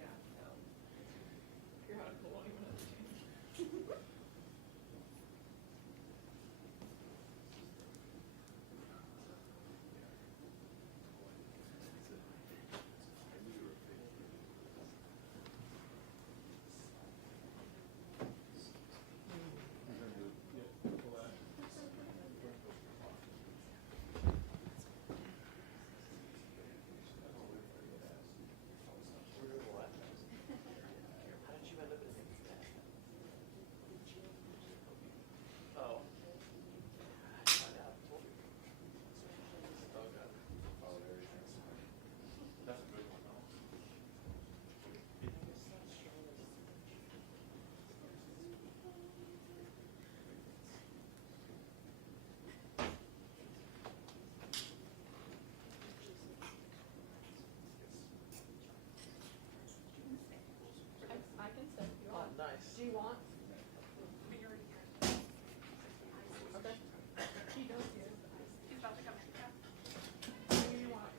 Yeah, no. Your article won't even have to change. I can stay if you want. Oh, nice. Do you want? Okay. He does here. He's about to come in. Yeah. Do you want?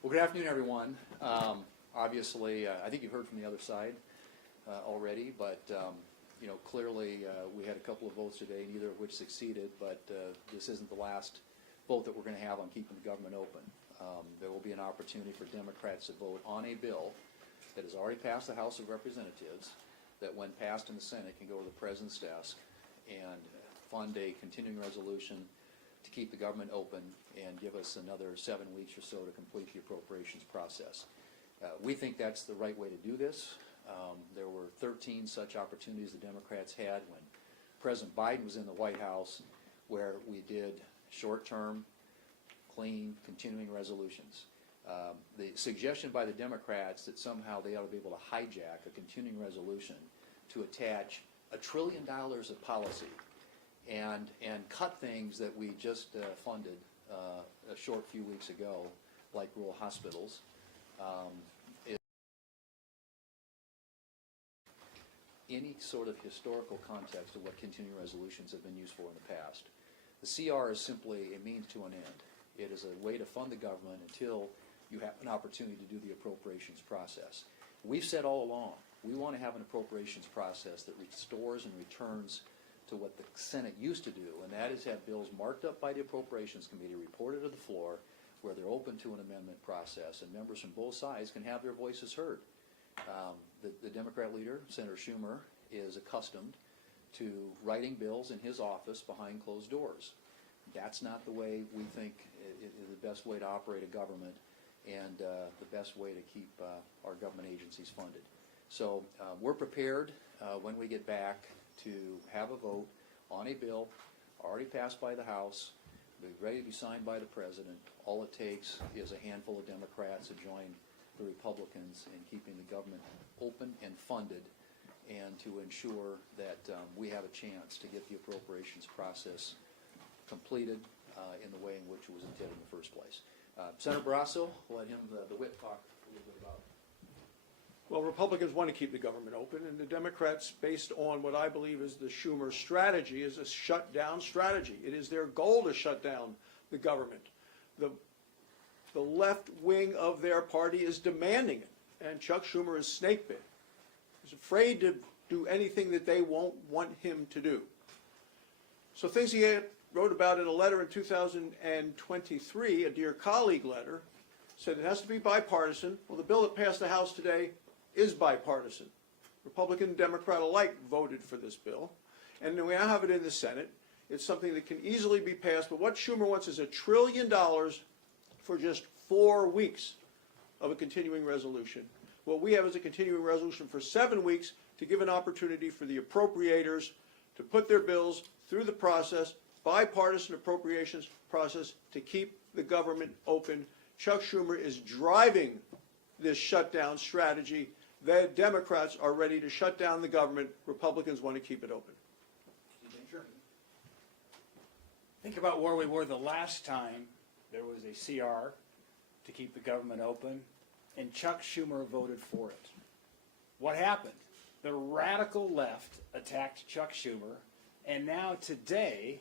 Well, good afternoon, everyone. Obviously, I think you've heard from the other side already, but clearly we had a couple of votes today, neither of which succeeded. But this isn't the last vote that we're going to have on keeping the government open. There will be an opportunity for Democrats to vote on a bill that has already passed the House of Representatives, that when passed in the Senate can go to the President's desk and fund a continuing resolution to keep the government open and give us another 7 weeks or so to complete the appropriations process. We think that's the right way to do this. There were 13 such opportunities the Democrats had when President Biden was in the White House, where we did short-term, clean, continuing resolutions. The suggestion by the Democrats that somehow they ought to be able to hijack a continuing resolution to attach $1 trillion of policy and cut things that we just funded a short few weeks ago, like rural hospitals, any sort of historical context of what continuing resolutions have been used for in the past. The CR is simply a means to an end. It is a way to fund the government until you have an opportunity to do the appropriations process. We've said all along, we want to have an appropriations process that restores and returns to what the Senate used to do, and that is have bills marked up by the Appropriations Committee, reported to the floor, where they're open to an amendment process, and members from both sides can have their voices heard. The Democrat leader, Senator Schumer, is accustomed to writing bills in his office behind closed doors. That's not the way we think is the best way to operate a government and the best way to keep our government agencies funded. So we're prepared when we get back to have a vote on a bill already passed by the House, ready to be signed by the President. All it takes is a handful of Democrats to join the Republicans in keeping the government open and funded, and to ensure that we have a chance to get the appropriations process completed in the way in which it was intended in the first place. Senator Barrasso, let him, the whip, talk a little bit about it. Well, Republicans want to keep the government open, and the Democrats, based on what I believe is the Schumer strategy, is a shutdown strategy. It is their goal to shut down the government. The left wing of their party is demanding it, and Chuck Schumer is snakebit. He's afraid to do anything that they won't want him to do. So things he wrote about in a letter in 2023, a Dear Colleague letter, said it has to be bipartisan. Well, the bill that passed the House today is bipartisan. Republican and Democrat alike voted for this bill, and we now have it in the Senate. It's something that can easily be passed, but what Schumer wants is $1 trillion for just 4 weeks of a continuing resolution. What we have is a continuing resolution for 7 weeks to give an opportunity for the appropriators to put their bills through the process, bipartisan appropriations process, to keep the government open. Chuck Schumer is driving this shutdown strategy. The Democrats are ready to shut down the government. Republicans want to keep it open. Think about where we were the last time there was a CR to keep the government open, and Chuck Schumer voted for it. What happened? The radical left attacked Chuck Schumer, and now today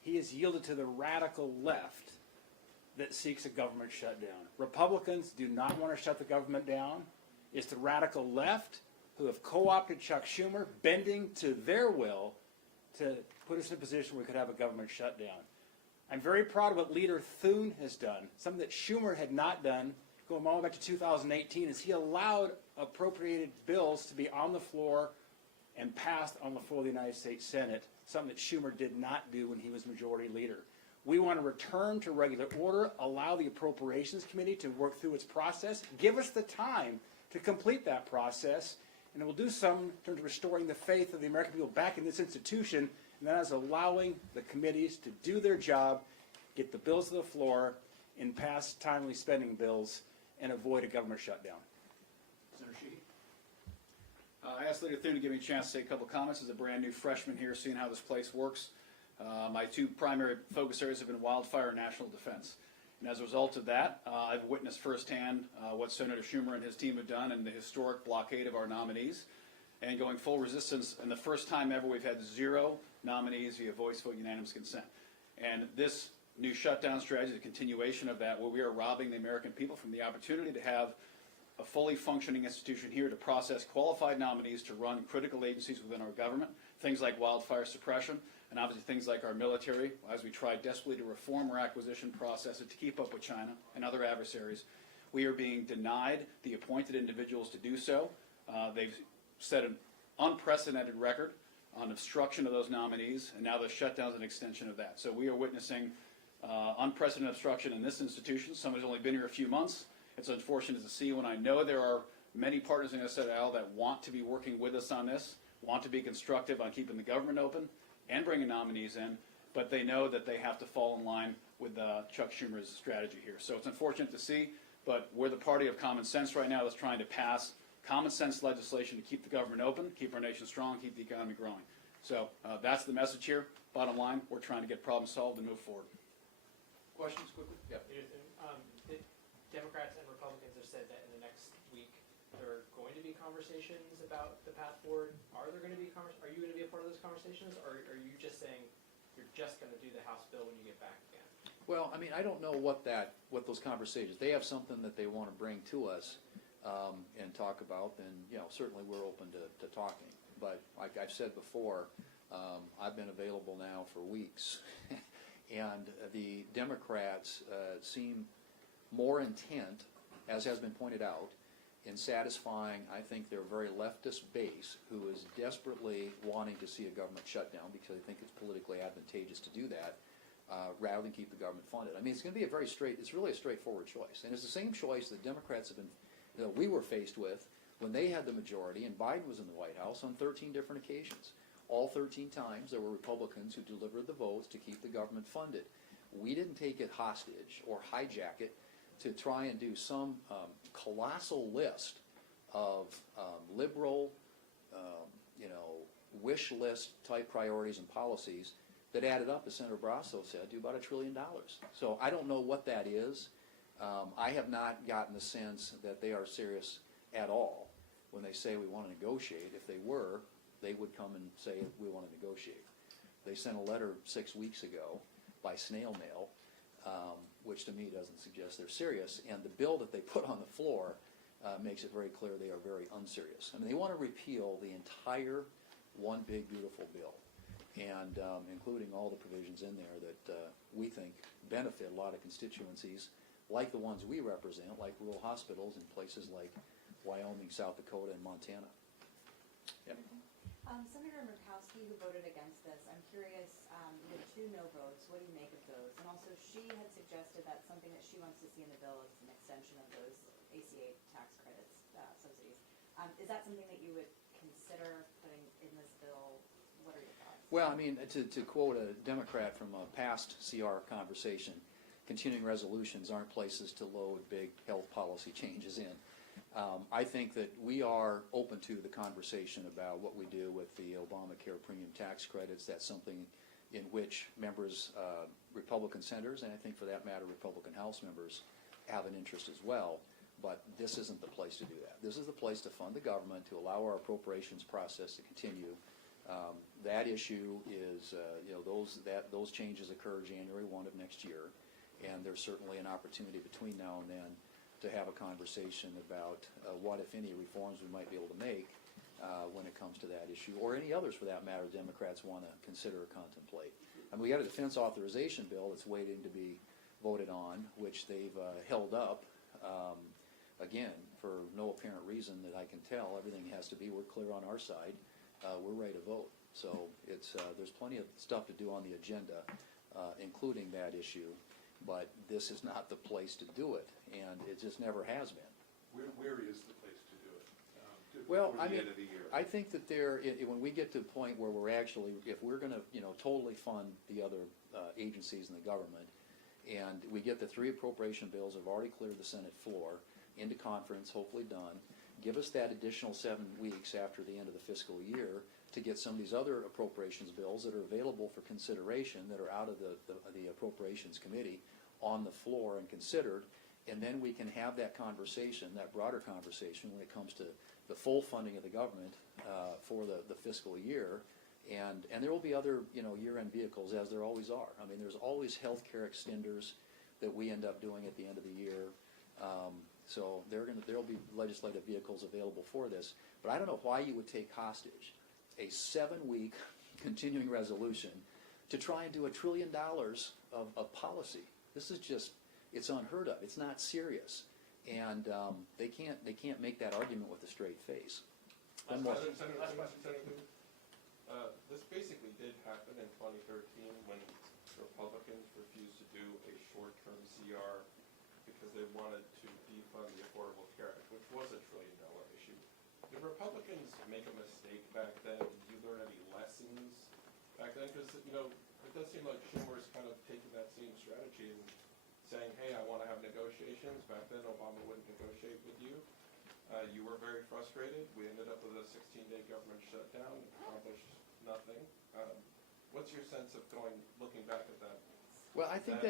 he has yielded to the radical left that seeks a government shutdown. Republicans do not want to shut the government down. It's the radical left who have co-opted Chuck Schumer, bending to their will to put us in a position where we could have a government shutdown. I'm very proud of what Leader Thune has done, something that Schumer had not done, going all the way back to 2018, is he allowed appropriated bills to be on the floor and passed on the floor of the United States Senate, something that Schumer did not do when he was majority leader. We want to return to regular order, allow the Appropriations Committee to work through its process, give us the time to complete that process, and it will do something in terms of restoring the faith of the American people back in this institution, and that is allowing the committees to do their job, get the bills to the floor, and pass timely spending bills, and avoid a government shutdown. Senator Sheehy. I asked Leader Thune to give me a chance to say a couple comments as a brand new freshman here, seeing how this place works. My two primary focus areas have been wildfire and national defense. And as a result of that, I've witnessed firsthand what Senator Schumer and his team have done in the historic blockade of our nominees, and going full resistance. And the first time ever we've had 0 nominees via voice vote unanimous consent. And this new shutdown strategy is a continuation of that, where we are robbing the American people from the opportunity to have a fully functioning institution here to process qualified nominees to run critical agencies within our government, things like wildfire suppression, and obviously things like our military, as we try desperately to reform our acquisition processes to keep up with China and other adversaries. We are being denied the appointed individuals to do so. They've set an unprecedented record on obstruction of those nominees, and now the shutdown is an extension of that. So we are witnessing unprecedented obstruction in this institution. Somebody's only been here a few months. It's unfortunate to see when I know there are many partners in this aisle that want to be working with us on this, want to be constructive on keeping the government open and bringing nominees in, but they know that they have to fall in line with Chuck Schumer's strategy here. So it's unfortunate to see, but we're the party of common sense right now that's trying to pass common sense legislation to keep the government open, keep our nation strong, keep the economy growing. So that's the message here. Bottom line, we're trying to get problems solved and move forward. Questions quickly? Yeah. The Democrats and Republicans have said that in the next week there are going to be conversations about the path forward. Are there going to be are you going to be a part of those conversations, or are you just saying you're just going to do the House bill when you get back again? Well, I mean, I don't know what those conversations, they have something that they want to bring to us and talk about, then, you know, certainly we're open to talking. But like I've said before, I've been available now for weeks, and the Democrats seem more intent, as has been pointed out, in satisfying, I think, their very leftist base, who is desperately wanting to see a government shutdown because they think it's politically advantageous to do that, rather than keep the government funded. I mean, it's going to be it's really a straightforward choice. And it's the same choice that Democrats have been, we were faced with when they had the majority and Biden was in the White House on 13 different occasions. All 13 times there were Republicans who delivered the votes to keep the government funded. We didn't take it hostage or hijack it to try and do some colossal list of liberal, wish list type priorities and policies that added up, as Senator Brasso said, to about $1 trillion. So I don't know what that is. I have not gotten the sense that they are serious at all when they say we want to negotiate. If they were, they would come and say we want to negotiate. They sent a letter 6 weeks ago by snail mail, which to me doesn't suggest they're serious. And the bill that they put on the floor makes it very clear they are very unserious. I mean, they want to repeal the entire one big beautiful bill, and including all the provisions in there that we think benefit a lot of constituencies, like the ones we represent, like rural hospitals in places like Wyoming, South Dakota, and Montana. Yep. Senator Murkowski, who voted against this, I'm curious, you had 2 no votes. What do you make of those? And also, she had suggested that something that she wants to see in the bill is an extension of those ACA tax credits, subsidies. Is that something that you would consider putting in this bill? What are your thoughts? Well, I mean, to quote a Democrat from a past CR conversation, continuing resolutions aren't places to load big health policy changes in. I think that we are open to the conversation about what we do with the Obamacare premium tax credits. That's something in which members, Republican senators, and I think for that matter Republican House members, have an interest as well. But this isn't the place to do that. This is the place to fund the government, to allow our appropriations process to continue. That issue is, those changes occur January 1 of next year, and there's certainly an opportunity between now and then to have a conversation about what, if any, reforms we might be able to make when it comes to that issue, or any others for that matter Democrats want to consider or contemplate. I mean, we got a defense authorization bill that's waiting to be voted on, which they've held up. Again, for no apparent reason that I can tell. Everything has to be, we're clear on our side, we're ready to vote. So there's plenty of stuff to do on the agenda, including that issue, but this is not the place to do it, and it just never has been. Where is the place to do it? Well, before I the mean, end of the year? I think that when we get to the point where we're actually, if we're going to, totally fund the other agencies in the government, and we get the 3 appropriation bills have already cleared the Senate floor into conference, hopefully done, give us that additional 7 weeks after the end of the fiscal year to get some of these other appropriations bills that are available for consideration, that are out of the Appropriations Committee, on the floor and considered, and then we can have that conversation, that broader conversation, when it comes to the full funding of the government for the fiscal year. And there will be other, year-end vehicles, as there always are. I mean, there's always health care extenders that we end up doing at the end of the year. So there will be legislative vehicles available for this. But I don't know why you would take hostage a 7-week continuing resolution to try and do $1 trillion of policy. This is just, it's unheard of. It's not serious. And they can't make that argument with a straight face. Last question, Senator. This basically did happen in 2013 when Republicans refused to do a short-term CR because they wanted to defund the Affordable Care Act, which was $1 trillion issue. Did Republicans make a mistake back then? Did you learn any lessons back then? Because, it does seem like Schumer's kind of taking that same strategy and saying, hey, I want to have negotiations. Back then, Obama wouldn't negotiate with you. You were very frustrated. We ended up with a 16-day government shutdown, accomplished nothing. What's your sense of looking back at that? Well, I think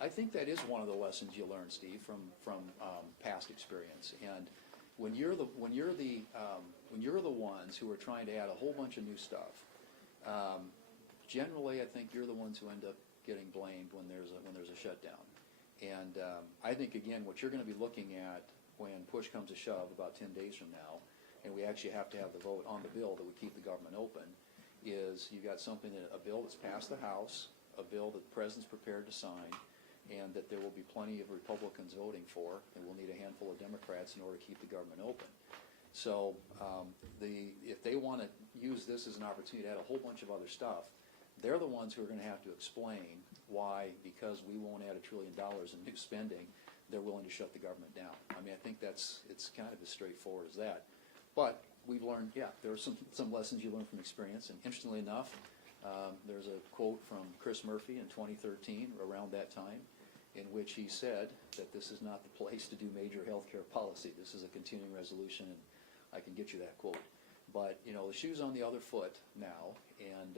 I think that is one of the lessons you learn, Steve, from past experience. And when you're the ones who are trying to add a whole bunch of new stuff, generally, I think you're the ones who end up getting blamed when there's a shutdown. And I think, again, what you're going to be looking at when push comes to shove about 10 days from now, and we actually have to have the vote on the bill that would keep the government open, is you got a bill that's passed the House, a bill that the President's prepared to sign, and that there will be plenty of Republicans voting for, and we'll need a handful of Democrats in order to keep the government open. So if they want to use this as an opportunity to add a whole bunch of other stuff, they're the ones who are going to have to explain why, because we won't add $1 trillion in new spending, they're willing to shut the government down. I mean, I think it's kind of as straightforward as that. But we've learned, yeah, there are some lessons you learn from experience. And interestingly enough, there's a quote from Chris Murphy in 2013, around that time, in which he said that this is not the place to do major health care policy. This is a continuing resolution, and I can get you that quote. But, you know, the shoe's on the other foot now, and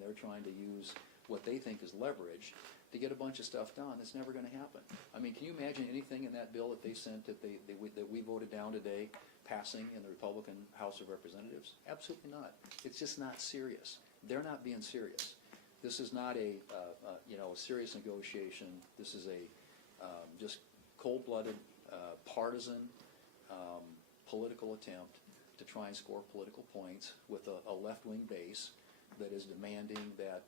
they're trying to use what they think is leverage to get a bunch of stuff done. It's never going to happen. I mean, can you imagine anything in that bill that they sent that we voted down today passing in the Republican House of Representatives? Absolutely not. It's just not serious. They're not being serious. This is not a serious negotiation. This is a just cold-blooded, partisan, political attempt to try and score political points with a left-wing base that is demanding that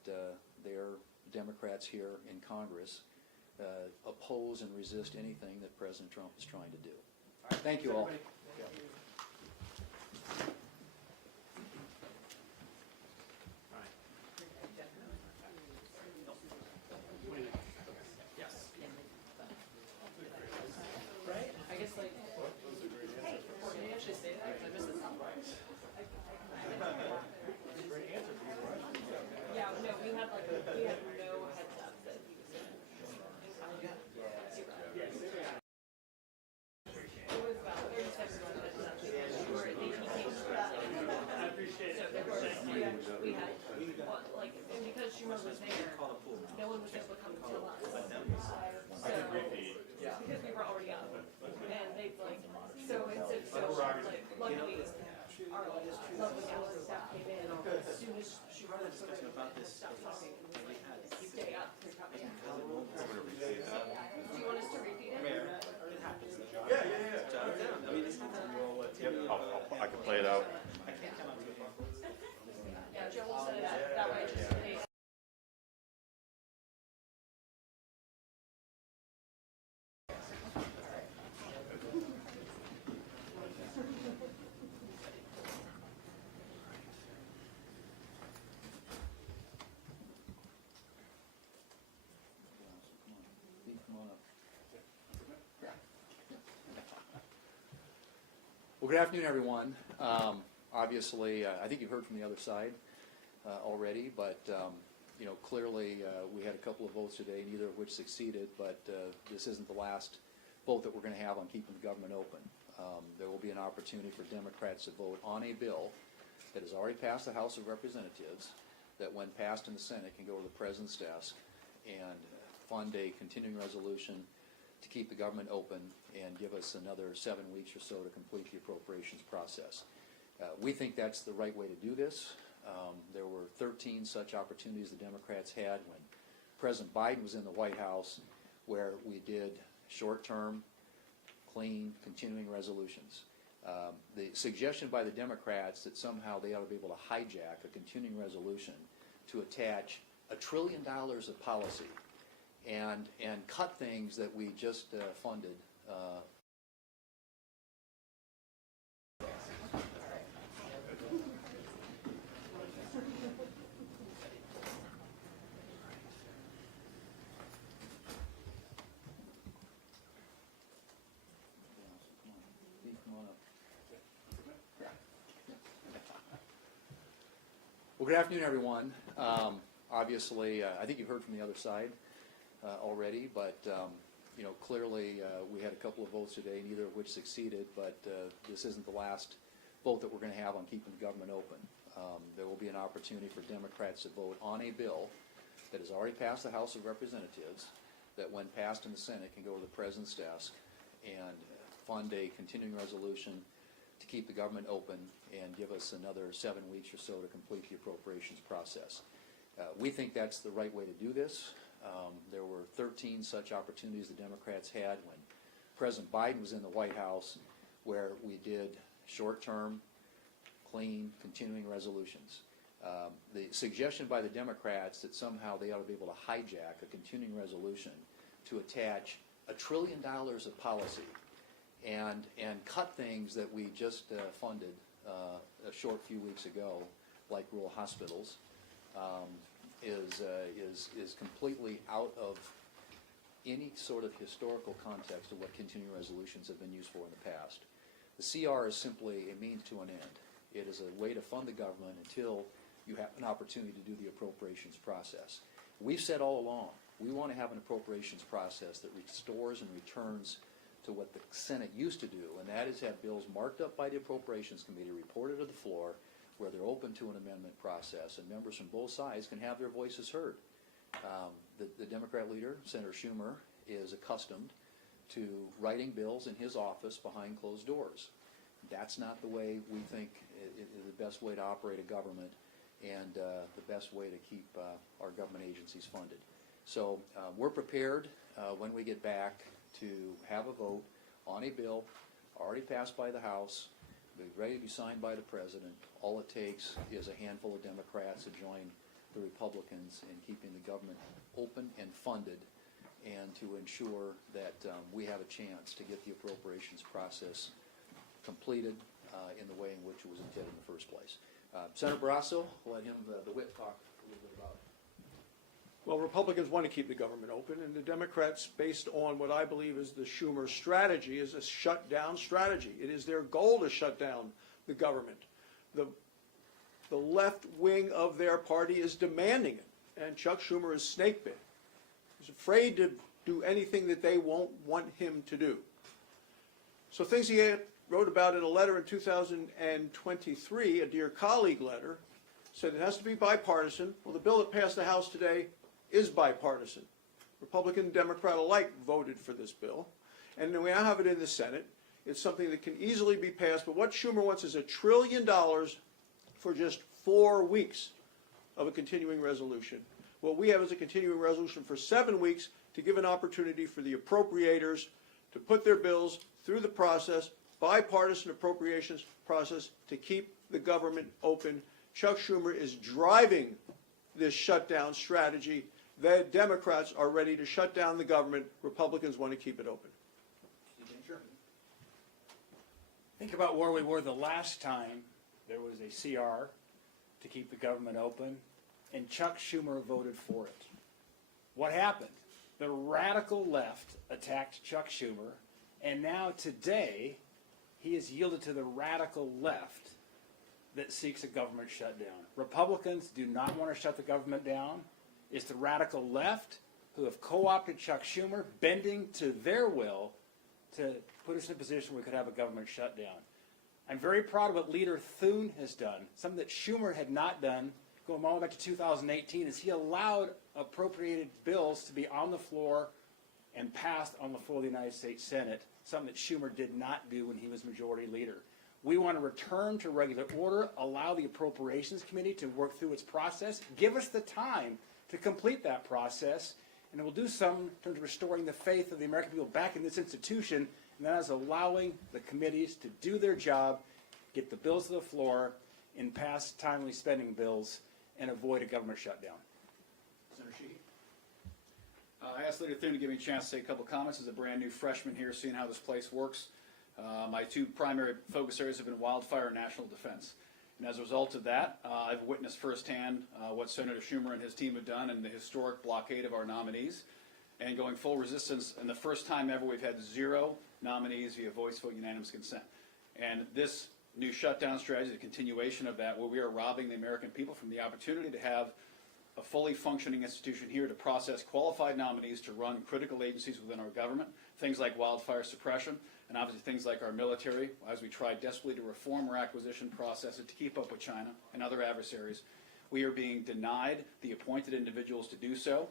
their Democrats here in Congress oppose and resist anything that President Trump is trying to do. Thank you all. Yeah. I guess like, hey, can you actually say that? I missed the sound part. Yeah, no, we had no heads up that he was gonna. It was about 30 seconds ago heads up. He came to us. I appreciate it. So of course, we had, like, and because Schumer was there, no one was able to come tell us. So, because we were already up, and they've like, so like, luckily, our lovely gallery staff came in as soon as Schumer was over, stopped talking, and was like, stay up. Do you want us to repeat it? It happens. Yeah. Jot it down. I mean, it's not that I can play it out. I can't come up to it. Yeah, Joel said that way, just in case. Come on up. Well, good afternoon, everyone. Obviously, I think you've heard from the other side already, but clearly we had a couple of votes today, neither of which succeeded, but this isn't the last vote that we're going to have on keeping the government open. There will be an opportunity for Democrats to vote on a bill that has already passed the House of Representatives, that when passed in the Senate can go to the President's desk and fund a continuing resolution to keep the government open and give us another 7 weeks or so to complete the appropriations process. We think that's the right way to do this. There were 13 such opportunities the Democrats had when President Biden was in the White House, where we did short-term, clean, continuing resolutions. The suggestion by the Democrats that somehow they ought to be able to hijack a continuing resolution to attach $1 trillion of policy and cut things that we just funded. Well, good afternoon, everyone. Obviously, I think you've heard from the other side already, but clearly we had a couple of votes today, neither of which succeeded, but this isn't the last vote that we're going to have on keeping the government open. There will be an opportunity for Democrats to vote on a bill that has already passed the House of Representatives, that when passed in the Senate can go to the President's desk and fund a continuing resolution to keep the government open and give us another 7 weeks or so to complete the appropriations process. We think that's the right way to do this. There were 13 such opportunities the Democrats had when President Biden was in the White House, where we did short-term, clean, continuing resolutions. The suggestion by the Democrats that somehow they ought to be able to hijack a continuing resolution to attach $1 trillion of policy and cut things that we just funded a short few weeks ago, like rural hospitals, is is completely out of any sort of historical context of what continuing resolutions have been used for in the past. The CR is simply a means to an end. It is a way to fund the government until you have an opportunity to do the appropriations process. We've said all along, we want to have an appropriations process that restores and returns to what the Senate used to do, and that is have bills marked up by the Appropriations Committee, reported to the floor, where they're open to an amendment process, and members from both sides can have their voices heard. The Democrat leader, Senator Schumer, is accustomed to writing bills in his office behind closed doors. That's not the way we think is the best way to operate a government and the best way to keep our government agencies funded. So we're prepared when we get back to have a vote on a bill already passed by the House, ready to be signed by the President. All it takes is a handful of Democrats to join the Republicans in keeping the government open and funded, and to ensure that we have a chance to get the appropriations process completed in the way in which it was intended in the first place. Senator Barrasso, let him, the whip, talk a little bit about it. Well, Republicans want to keep the government open, and the Democrats, based on what I believe is the Schumer strategy, is a shutdown strategy. It is their goal to shut down the government. The left wing of their party is demanding it, and Chuck Schumer is snakebit. He's afraid to do anything that they won't want him to do. So things he wrote about in a letter in 2023, a Dear Colleague letter, said it has to be bipartisan. Well, the bill that passed the House today is bipartisan. Republican and Democrat alike voted for this bill, and we now have it in the Senate. It's something that can easily be passed, but what Schumer wants is $1 trillion for just 4 weeks of a continuing resolution. What we have is a continuing resolution for 7 weeks to give an opportunity for the appropriators to put their bills through the process, bipartisan appropriations process, to keep the government open. Chuck Schumer is driving this shutdown strategy. The Democrats are ready to shut down the government. Republicans want to keep it open. Think about where we were the last time there was a CR to keep the government open, and Chuck Schumer voted for it. What happened? The radical left attacked Chuck Schumer, and now today he has yielded to the radical left that seeks a government shutdown. Republicans do not want to shut the government down. It's the radical left who have co-opted Chuck Schumer, bending to their will to put us in a position where we could have a government shutdown. I'm very proud of what Leader Thune has done. Something that Schumer had not done, going all the way back to 2018, is he allowed appropriated bills to be on the floor and passed on the floor of the United States Senate, something that Schumer did not do when he was majority leader. We want to return to regular order, allow the Appropriations Committee to work through its process, give us the time to complete that process, and it will do something in terms of restoring the faith of the American people back in this institution, and that is allowing the committees to do their job, get the bills to the floor, and pass timely spending bills, and avoid a government shutdown. Senator Sheehy. I asked Leader Thune to give me a chance to say a couple comments as a brand new freshman here, seeing how this place works. My two primary focus areas have been wildfire and national defense. And as a result of that, I've witnessed firsthand what Senator Schumer and his team have done in the historic blockade of our nominees, and going full resistance. And the first time ever we've had 0 nominees via voice vote unanimous consent. And this new shutdown strategy is a continuation of that, where we are robbing the American people from the opportunity to have a fully functioning institution here to process qualified nominees to run critical agencies within our government, things like wildfire suppression, and obviously things like our military, as we try desperately to reform our acquisition processes to keep up with China and other adversaries. We are being denied the appointed individuals to do so.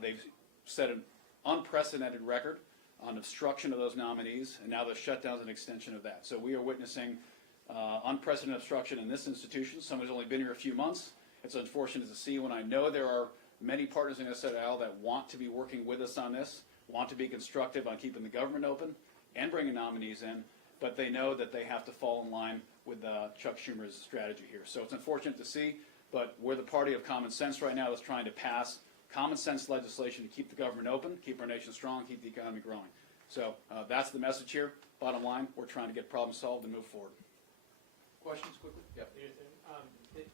They've set an unprecedented record on obstruction of those nominees, and now the shutdown is an extension of that. So we are witnessing unprecedented obstruction in this institution. Somebody's only been here a few months. It's unfortunate to see when I know there are many partners in this side aisle that want to be working with us on this, want to be constructive on keeping the government open and bringing nominees in, but they know that they have to fall in line with Chuck Schumer's strategy here. So it's unfortunate to see, but we're the party of common sense right now that's trying to pass common sense legislation to keep the government open, keep our nation strong, keep the economy growing. So that's the message here. Bottom line, we're trying to get problems solved and move forward. Questions quickly? Yep. The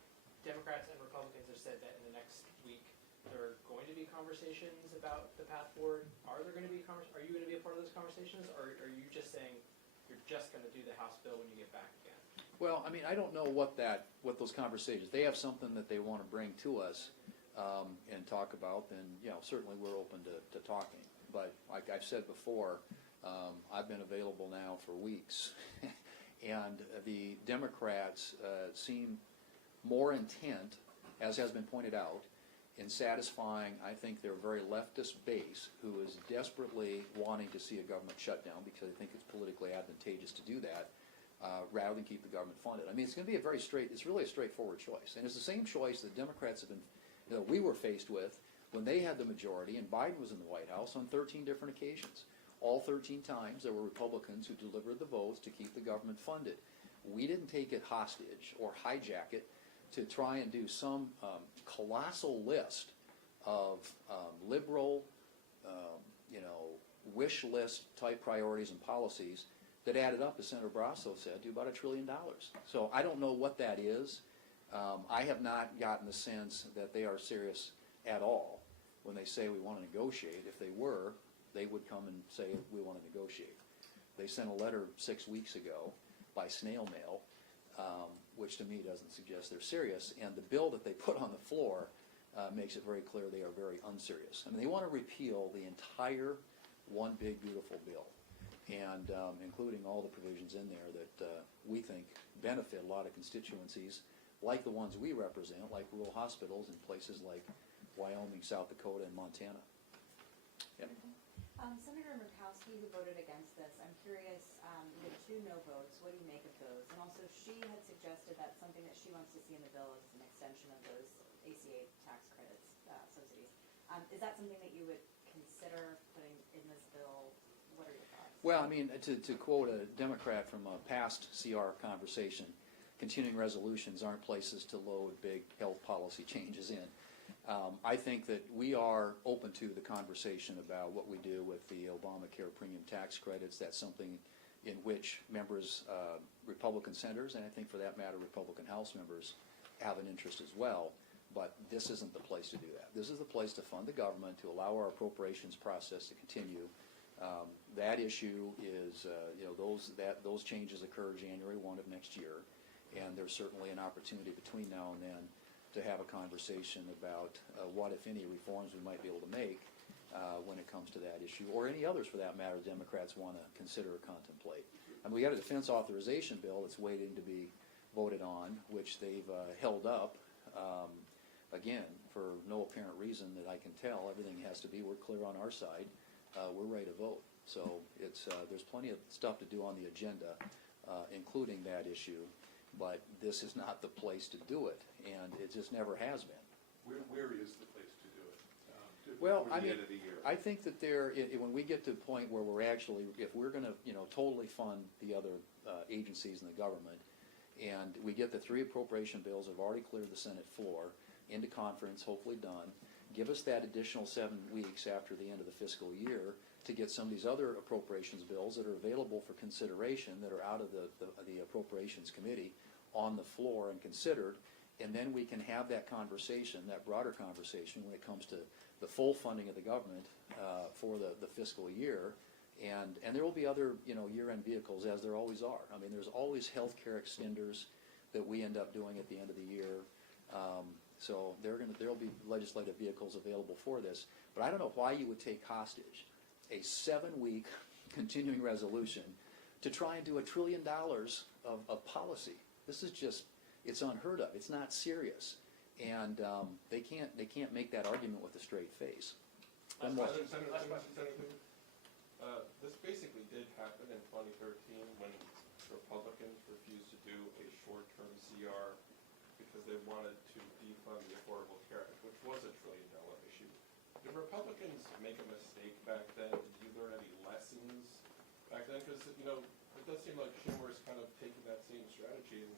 Democrats and Republicans have said that in the next week they're going to be conversations about the path forward? Are there going to be are you going to be a part of those conversations, or are you just saying you're just going to do the House bill when you get back again? Well, I mean, I don't know what those conversations, they have something that they want to bring to us and talk about, then, you know, certainly we're open to talking. But like I've said before, I've been available now for weeks, and the Democrats seem more intent, as has been pointed out, in satisfying, I think, their very leftist base, who is desperately wanting to see a government shutdown because they think it's politically advantageous to do that, rather than keep the government funded. I mean, it's going to be it's really a straightforward choice. And it's the same choice that Democrats have been, we were faced with when they had the majority and Biden was in the White House on 13 different occasions. All 13 times there were Republicans who delivered the votes to keep the government funded. We didn't take it hostage or hijack it to try and do some colossal list of liberal, wish list type priorities and policies that added up, as Senator Brasso said, to about $1 trillion. So I don't know what that is. I have not gotten the sense that they are serious at all when they say we want to negotiate. If they were, they would come and say we want to negotiate. They sent a letter 6 weeks ago by snail mail, which to me doesn't suggest they're serious. And the bill that they put on the floor makes it very clear they are very unserious. I mean, they want to repeal the entire One Big Beautiful Bill, and including all the provisions in there that we think benefit a lot of constituencies, like the ones we represent, like rural hospitals in places like Wyoming, South Dakota, and Montana. Yep. Senator Murkowski, who voted against this, I'm curious, you had 2 no votes. What do you make of those? And also, she had suggested that something that she wants to see in the bill is an extension of those ACA tax credits, subsidies. Is that something that you would consider putting in this bill? What are your thoughts? Well, I mean, to quote a Democrat from a past CR conversation, continuing resolutions aren't places to load big health policy changes in. I think that we are open to the conversation about what we do with the Obamacare premium tax credits. That's something in which members, Republican senators, and I think for that matter Republican House members, have an interest as well. But this isn't the place to do that. This is the place to fund the government, to allow our appropriations process to continue. That issue is, those changes occur January 1 of next year, and there's certainly an opportunity between now and then to have a conversation about what, if any, reforms we might be able to make when it comes to that issue, or any others for that matter Democrats want to consider or contemplate. I mean, we got a defense authorization bill that's waiting to be voted on, which they've held up, again, for no apparent reason that I can tell. Everything has to be, we're clear on our side, we're ready to vote. So there's plenty of stuff to do on the agenda, including that issue. But this is not the place to do it, and it just never has been. Where is the place to do it? Well, before I the mean, end of the year? I think that when we get to the point where we're actually, if we're going to, totally fund the other agencies in the government, and we get the 3 appropriation bills that have already cleared the Senate floor into conference, hopefully done, give us that additional 7 weeks after the end of the fiscal year to get some of these other appropriations bills that are available for consideration, that are out of the Appropriations Committee, on the floor and considered, and then we can have that conversation, that broader conversation, when it comes to the full funding of the government for the fiscal year. And there will be other, year-end vehicles, as there always are. I mean, there's always health care extenders that we end up doing at the end of the year. So there will be legislative vehicles available for this. But I don't know why you would take hostage a 7-week continuing resolution to try and do $1 trillion of policy. This is just, it's unheard of. It's not serious. And they can't make that argument with a straight face. This basically did happen in 2013 when Republicans refused to do a short-term CR because they wanted to defund the Affordable Care Act, which was $1 trillion issue. Did Republicans make a mistake back then? Did you learn any lessons back then? Because, it does seem like Schumer is kind of taking that same strategy and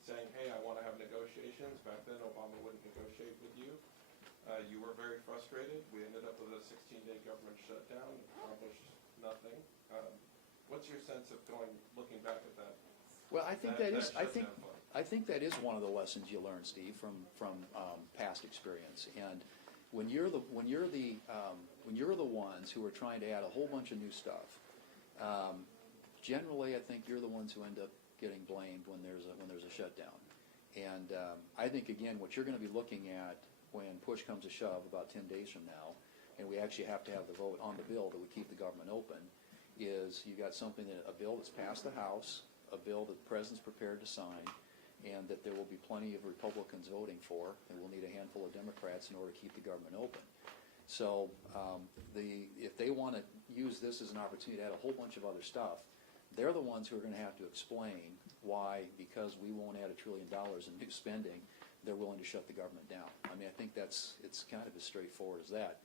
saying, hey, I want to have negotiations. Back then, Obama wouldn't negotiate with you. You were very frustrated. We ended up with a 16-day government shutdown, accomplished nothing. What's your sense of looking back at that? Well, I think I think that is one of the lessons you learn, Steve, from past experience. And when you're the ones who are trying to add a whole bunch of new stuff, generally I think you're the ones who end up getting blamed when there's a shutdown. And I think again, what you're going to be looking at when push comes to shove about 10 days from now, and we actually have to have the vote on the bill that would keep the government open, is you got something that a bill that's passed the House, a bill that the president's prepared to sign, and that there will be plenty of Republicans voting for, and we'll need a handful of Democrats in order to keep the government open. So if they want to use this as an opportunity to add a whole bunch of other stuff, they're the ones who are going to have to explain why, because we won't add $1 trillion in new spending, they're willing to shut the government down. I mean, I think it's kind of as straightforward as that.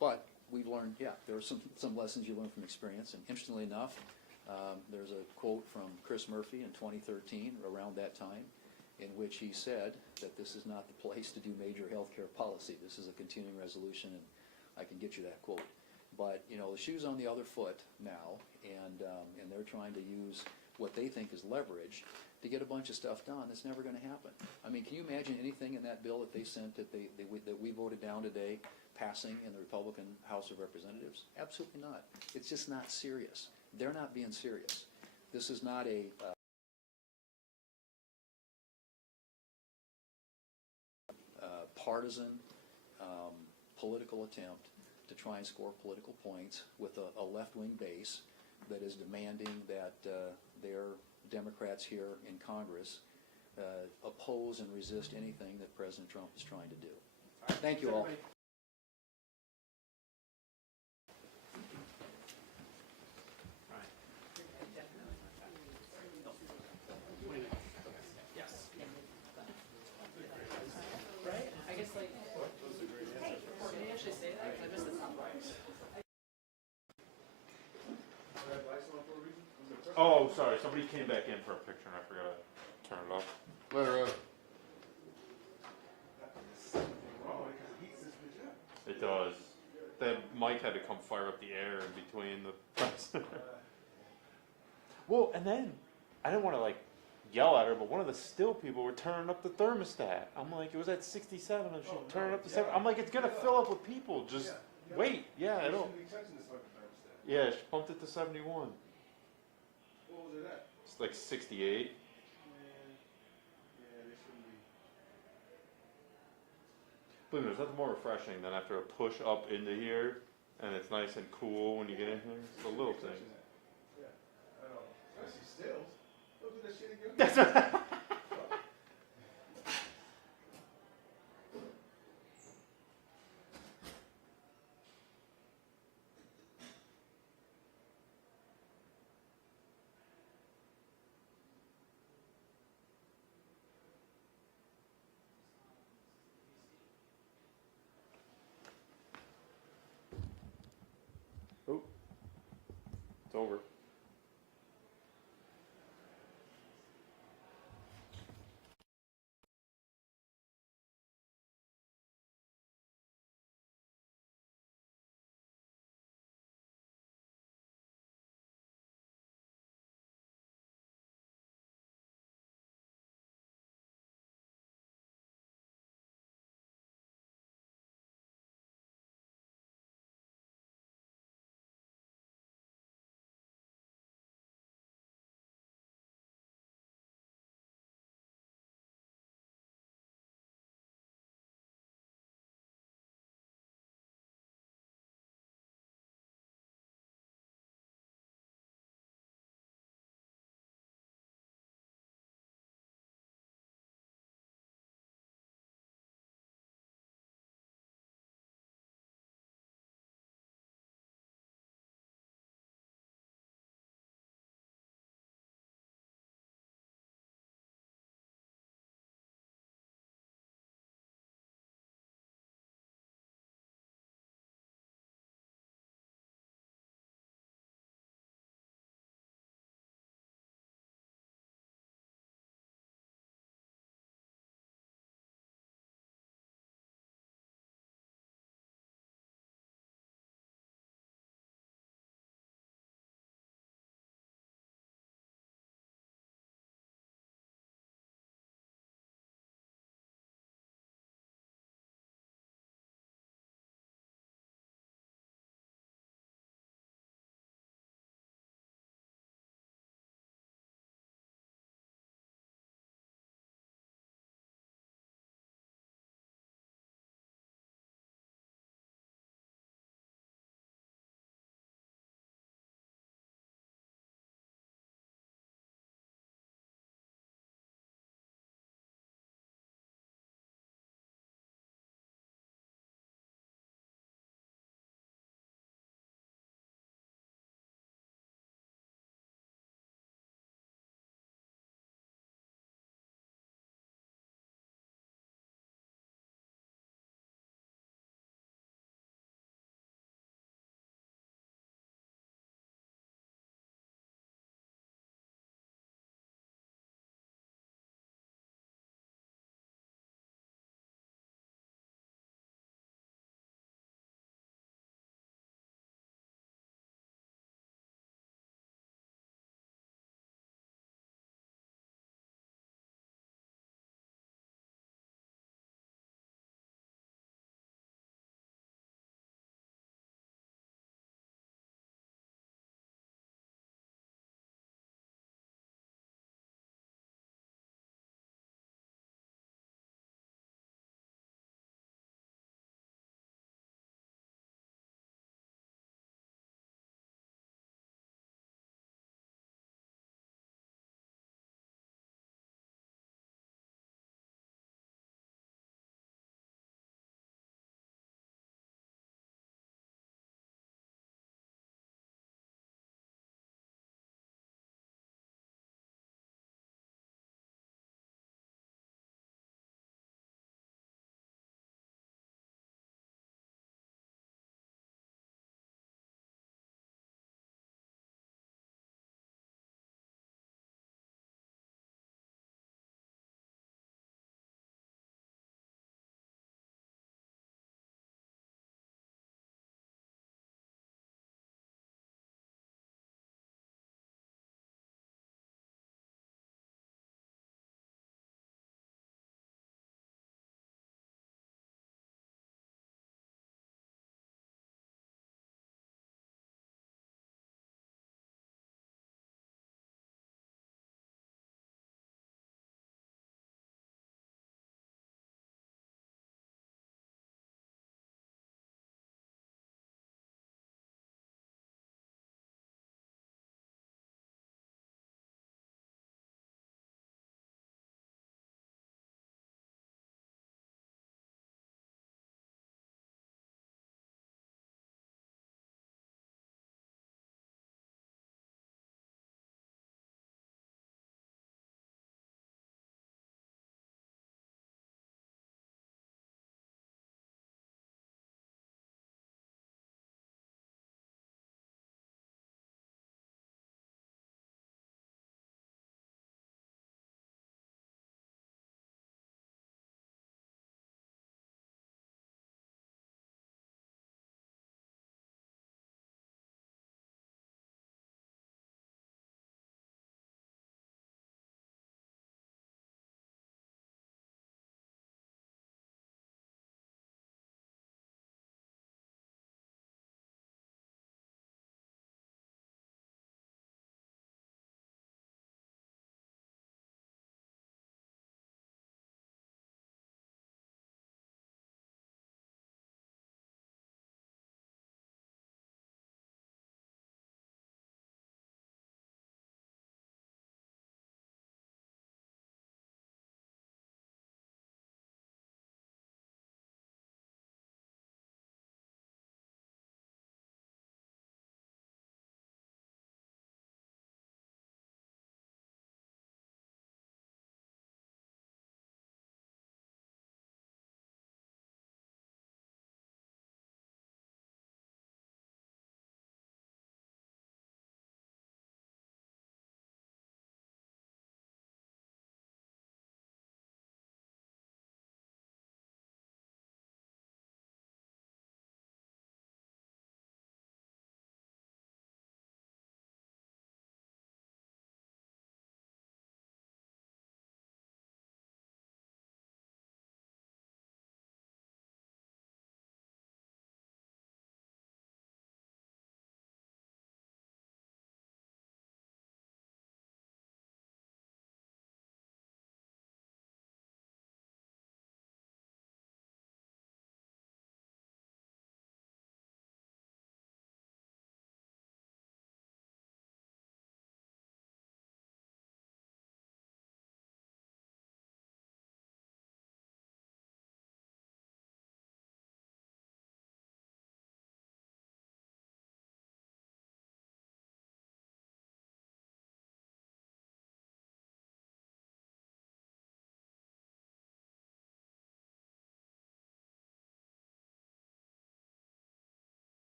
But we've learned, yeah, there are some lessons you learn from experience. And interestingly enough, there's a quote from Chris Murphy in 2013, around that time, in which he said that this is not the place to do major health care policy. This is a continuing resolution, and I can get you that quote. But, you know, the shoe's on the other foot now, and they're trying to use what they think is leverage to get a bunch of stuff done. That's never going to happen. I mean, can you imagine anything in that bill that they sent that we voted down today passing in the Republican House of Representatives? Absolutely not. It's just not serious. They're not being serious. This is not a partisan political attempt to try and score political points with a left-wing base that is demanding that their Democrats here in Congress oppose and resist anything that President Trump is trying to do. Thank you all. I guess like, hey, can you actually say that? I missed the top right. Oh, sorry, somebody came back in for a picture and I forgot to turn it off. Let her up. It does. The mic had to come fire up the air in between the press. Well, and then I didn't want to like yell at her, but one of the still people were turning up the thermostat. I'm like, it was at 67, and she's turning up to 7. I'm like, it's gonna fill up with people. Just wait. Yeah, I don't. Yeah, she pumped it to 71. What was it at? It's like 68. Yeah, they shouldn't be. Believe me, there's nothing more refreshing than after a push up into here, and it's nice and cool when you get in here. It's the little things. Yeah, I know. Especially stills. Don't do that shit again. Oh, it's over.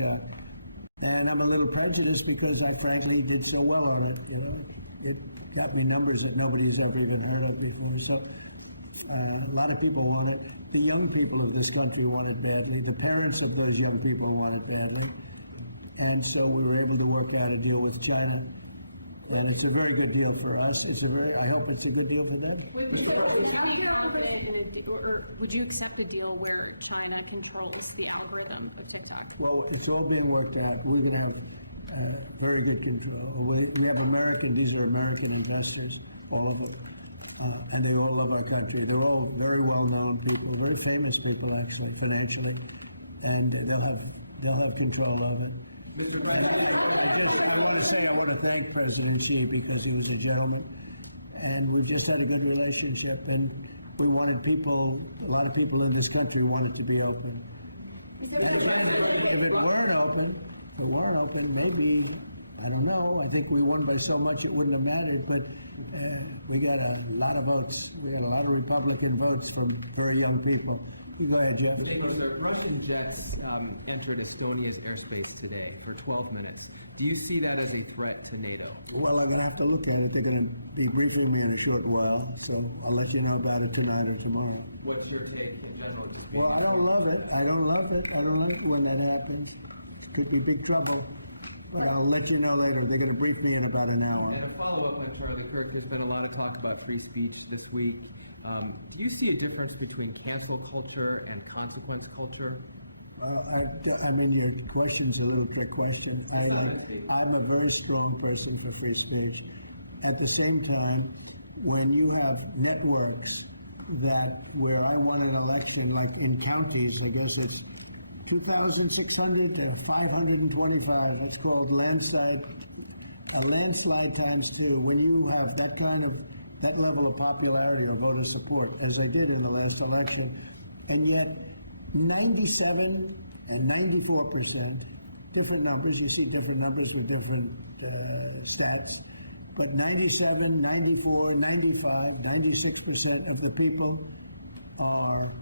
tell. And I'm a little prejudiced because I frankly did so well on it. You know, it got me numbers that nobody's ever even heard of before. So a lot of people want it. The young people of this country want it badly. The parents of those young people want it badly. And so we were able to work out a deal with China. And it's a very good deal for us. I hope it's a good deal for them. Would you accept a deal where China controls the algorithm of TikTok? Well, it's all being worked out. We're going to have very good control. We have these are American investors, all of it. And they all love our country. They're all very well-known people, very famous people, actually, financially. And they'll have control of it. I want to thank President Xi because he was a gentleman, and we've just had a good relationship. And we wanted a lot of people in this country wanted to be open. If it weren't open, maybe, I don't know. I think we won by so much it wouldn't have mattered. But we got a lot of votes. We got a lot of Republican votes from very young people. Go ahead, Jeff. Russian jets entered Estonia's airspace today for 12 minutes. Do you see that as a threat to NATO? Well, I'm going to have to look at it. They're going to be briefing me in a short while, so I'll let you know about it tonight or tomorrow. What's your take in general? Well, I don't love it. I don't like it when that happens. Could be big trouble. But I'll let you know later. They're going to brief me in about an hour. A follow-up on Charlie Kirk. There's been a lot of talk about free speech this week. Do you see a difference between cancel culture and consequence culture? I mean, your question's a real trick question. I'm a very strong person for free speech. At the same time, when you have networks where I won an election, like in counties, I guess it's 2,600 to 525. It's called a landslide times two. When you have that level of popularity or voter support, as I did in the last election, and yet 97 and 94%, different numbers, you see different numbers for different stats, but 97, 94, 95, 96% of the people are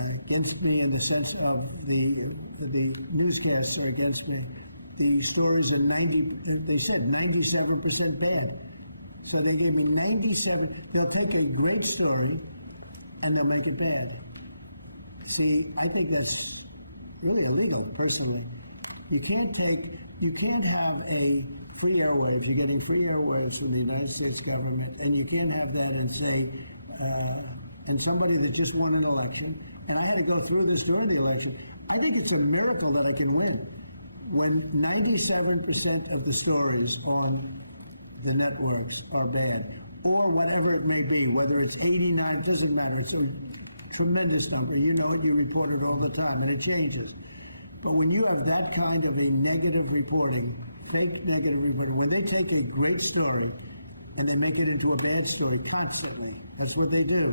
against me in the sense of the newscasts are against me. The stories are they said 97% bad. So they give me 97, they'll take a great story and they'll make it bad. See, I think that's really illegal, personally. You can't have a free airwaves, you're getting free airwaves from the United States government, and you can't have that and say, and somebody that just won an election, and I had to go through this during the election. I think it's a miracle that I can win. When 97% of the stories on the networks are bad, or whatever it may be, whether it's 89, doesn't matter, it's a tremendous number. You know it, you report it all the time, and it changes. But when you have that kind of a negative reporting, fake negative reporting, when they take a great story and they make it into a bad story constantly, that's what they do.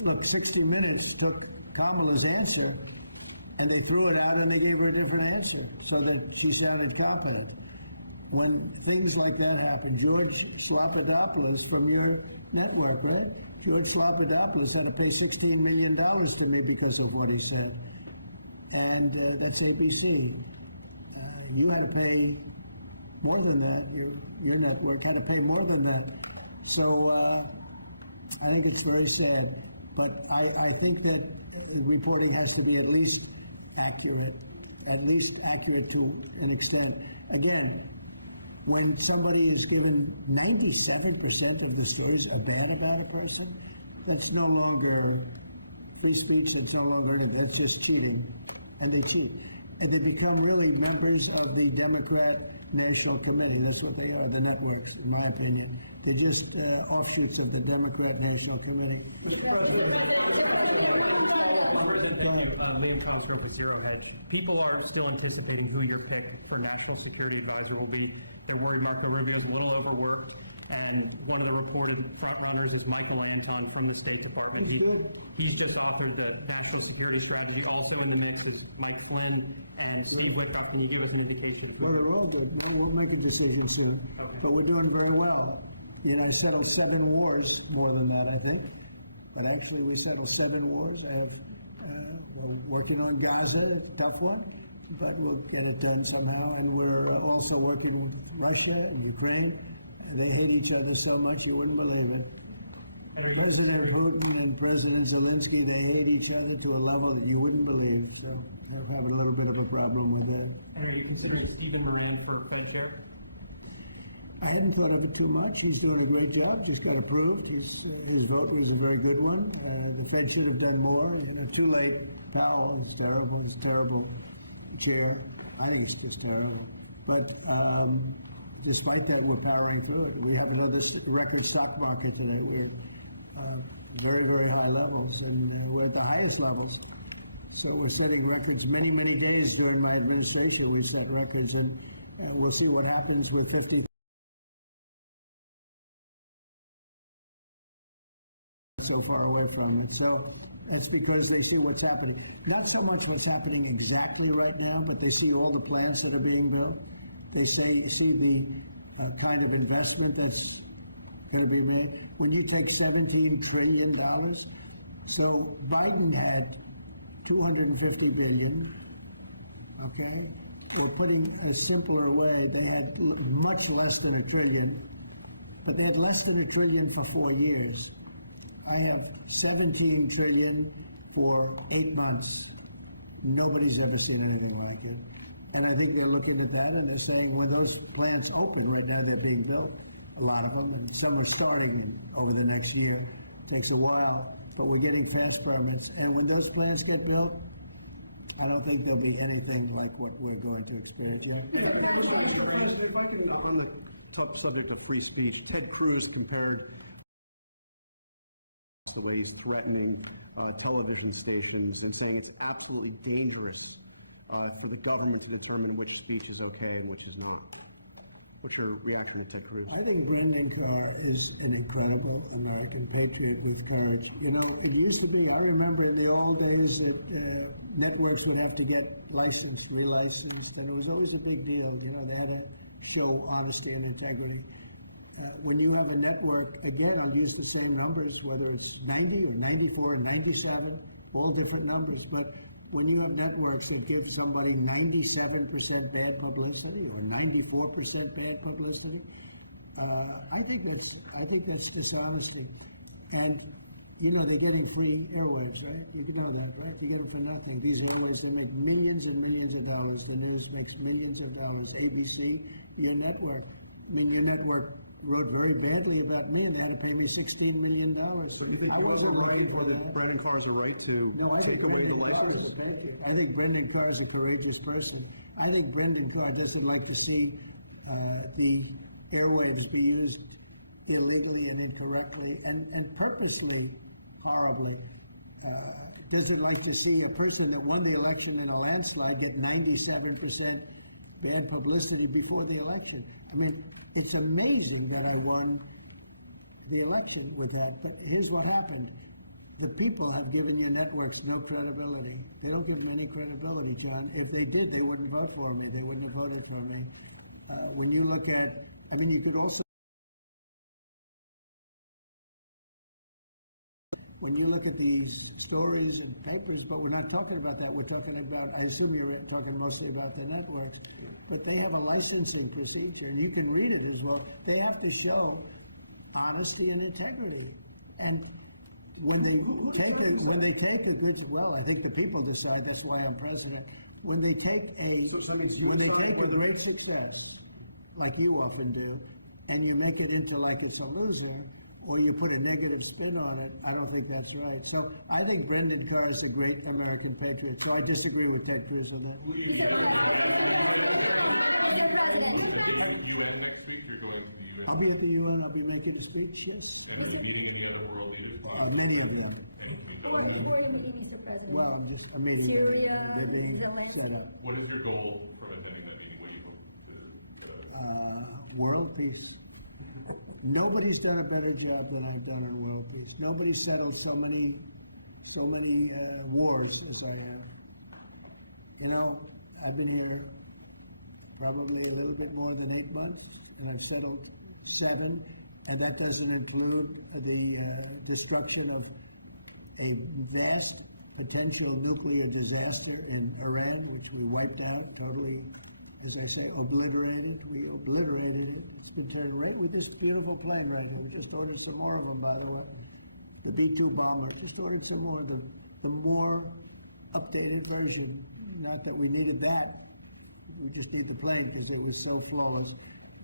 Look, 60 Minutes took Kamala's answer, and they threw it out and they gave her a different answer, so that she sounded confident. When things like that happen, George Slapadopoulos from your network, right? George Slapadopoulos had to pay $16 million to me because of what he said. And that's ABC. You had to pay more than that. Your network had to pay more than that. So I think it's very sad. But I think that reporting has to be at least accurate to an extent. Again, when somebody is given 97% of the stories are bad about a person, that's no longer free speech, it's no longer anything, that's just cheating. And they cheat. And they become really members of the Democrat National Committee. That's what they are, the network, in my opinion. They're just offshoots of the Democrat National Committee. People are still anticipating who your pick for National Security Advisor will be. They're worried Marco Rubio is a little overworked. One of the reported frontrunners is Michael Anton from the State Department. He's just offered the national security strategy. Also in the mix is Mike Flynn and Steve Witkoff. Can you give us an indication? Well, they're all good. We'll make a decision soon. But we're doing very well. You know, I settled 7 wars, more than that, I think. But actually, we settled 7 wars. We're working on Gaza, tough one. but we'll get it done somehow. And we're also working with Russia and Ukraine. They hate each other so much you wouldn't believe it. President Putin and President Zelensky, they hate each other to a level that you wouldn't believe. So they're having a little bit of a problem with that. And are you considering Stephen Moran for co-chair? I hadn't thought of it too much. He's doing a great job. Just got approved. His vote was a very good one. The Fed should have done more. Too late. Powell is terrible. He's terrible chair. I think it's just terrible. But despite that, we're powering through it. We have another record stock market today. We're very, very high levels, and we're at the highest levels. So we're setting records many, many days during my administration. We set records, and we'll see what happens with 50. So far away from it. So that's because they see what's happening. Not so much what's happening exactly right now, but they see all the plans that are being built. They see the kind of investment that's going to be made. When you take $17 trillion, so Biden had $250 billion, okay? Or put in a simpler way, they had much less than $1 trillion, but they had less than $1 trillion for 4 years. I have $17 trillion for 8 months. Nobody's ever seen anything like it. And I think they're looking at that and they're saying when those plants open, right now they're being built, a lot of them, and some are starting over the next year. It takes a while, but we're getting fast permits. And when those plants get built, I don't think there'll be anything like what we're going to experience yet. On the tough subject of free speech, Ted Cruz compared the way he's threatening television stations and saying it's absolutely dangerous for the government to determine which speech is okay and which is not. What's your reaction to Ted Cruz? I think Brendan Carr is an incredible American patriot with courage. You know, it used to be, I remember in the old days that networks would have to get licensed, relicensed, and it was always a big deal. You know, they had to show honesty and integrity. When you have a network, again, I'll use the same numbers, whether it's 90 or 94 or 97, all different numbers, but when you have networks that give somebody 97% bad publicity or 94% bad publicity, I think that's dishonesty. And you know they're getting free airwaves, right? You know that, right? You get it for nothing. These airwaves will make millions and millions of dollars. The news makes millions of dollars. ABC, your network. I mean, your network wrote very badly about me, and they had to pay me $16 million. But I wasn't right for that. Brendan Carr has a right to take away the license. I think Brendan Carr is a courageous person. I think Brendan Carr doesn't like to see the airwaves be used illegally and incorrectly and purposely horribly. Doesn't like to see a person that won the election in a landslide get 97% bad publicity before the election. I mean, it's amazing that I won the election with that. But here's what happened. The people have given your networks no credibility. They don't give them any credibility, John. If they did, they wouldn't vote for me. They wouldn't have voted for me. When you look at, I mean, you could also, when you look at these stories and papers, but we're not talking about that. We're talking about, I assume you're talking mostly about the networks, but they have a licensing procedure, and you can read it as well. They have to show honesty and integrity. And when they take a good, well, I think the people decide, that's why I'm president. When they take a great success, like you often do, and you make it into like it's a loser, or you put a negative spin on it, I don't think that's right. So I think Brendan Carr is a great American patriot, so I disagree with Ted Cruz on that. I'll be at the UN, I'll be making a speech, yes. And the meeting of the other world leaders. Many of them. Well, I'm meeting Syria, living, what is your goal for attending that meeting? What do you consider? World peace. Nobody's done a better job than I've done on world peace. Nobody's settled so many wars as I have. You know, I've been here probably a little bit more than 8 months, and I've settled 7, and that doesn't include the destruction of a vast potential nuclear disaster in Iran, which we wiped out totally, as I say, obliterated. We obliterated it. It's been right with this beautiful plane right here. We just ordered some more of them, by the way. The B-2 bomber. Just ordered some more. The more updated version. Not that we needed that. We just need the plane because it was so flawless.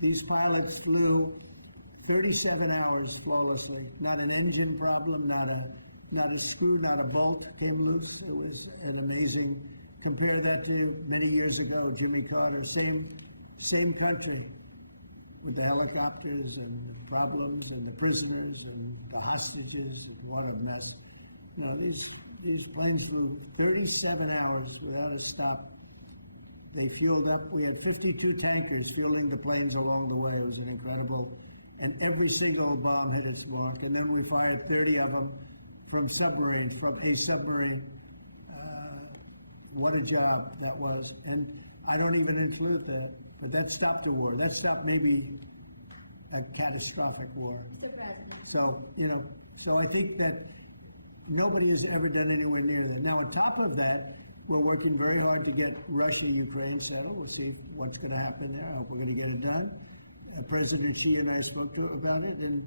These pilots flew 37 hours flawlessly. Not an engine problem, not a screw, not a bolt came loose. It was an amazing. Compare that to many years ago, Jimmy Carter, same country, with the helicopters and the problems and the prisoners and the hostages. And what a mess! You know, these planes flew 37 hours without a stop. They fueled up. We had 52 tankers fueling the planes along the way. It was an incredible. And every single bomb hit its mark. And then we fired 30 of them from submarines, from a submarine. What a job that was. And I won't even include that, but that stopped the war. That stopped maybe a catastrophic war. So, you know, so I think that nobody has ever done anywhere near that. Now, on top of that, we're working very hard to get Russia-Ukraine settled. We'll see what's going to happen there. I hope we're going to get it done. President Xi and I spoke about it, and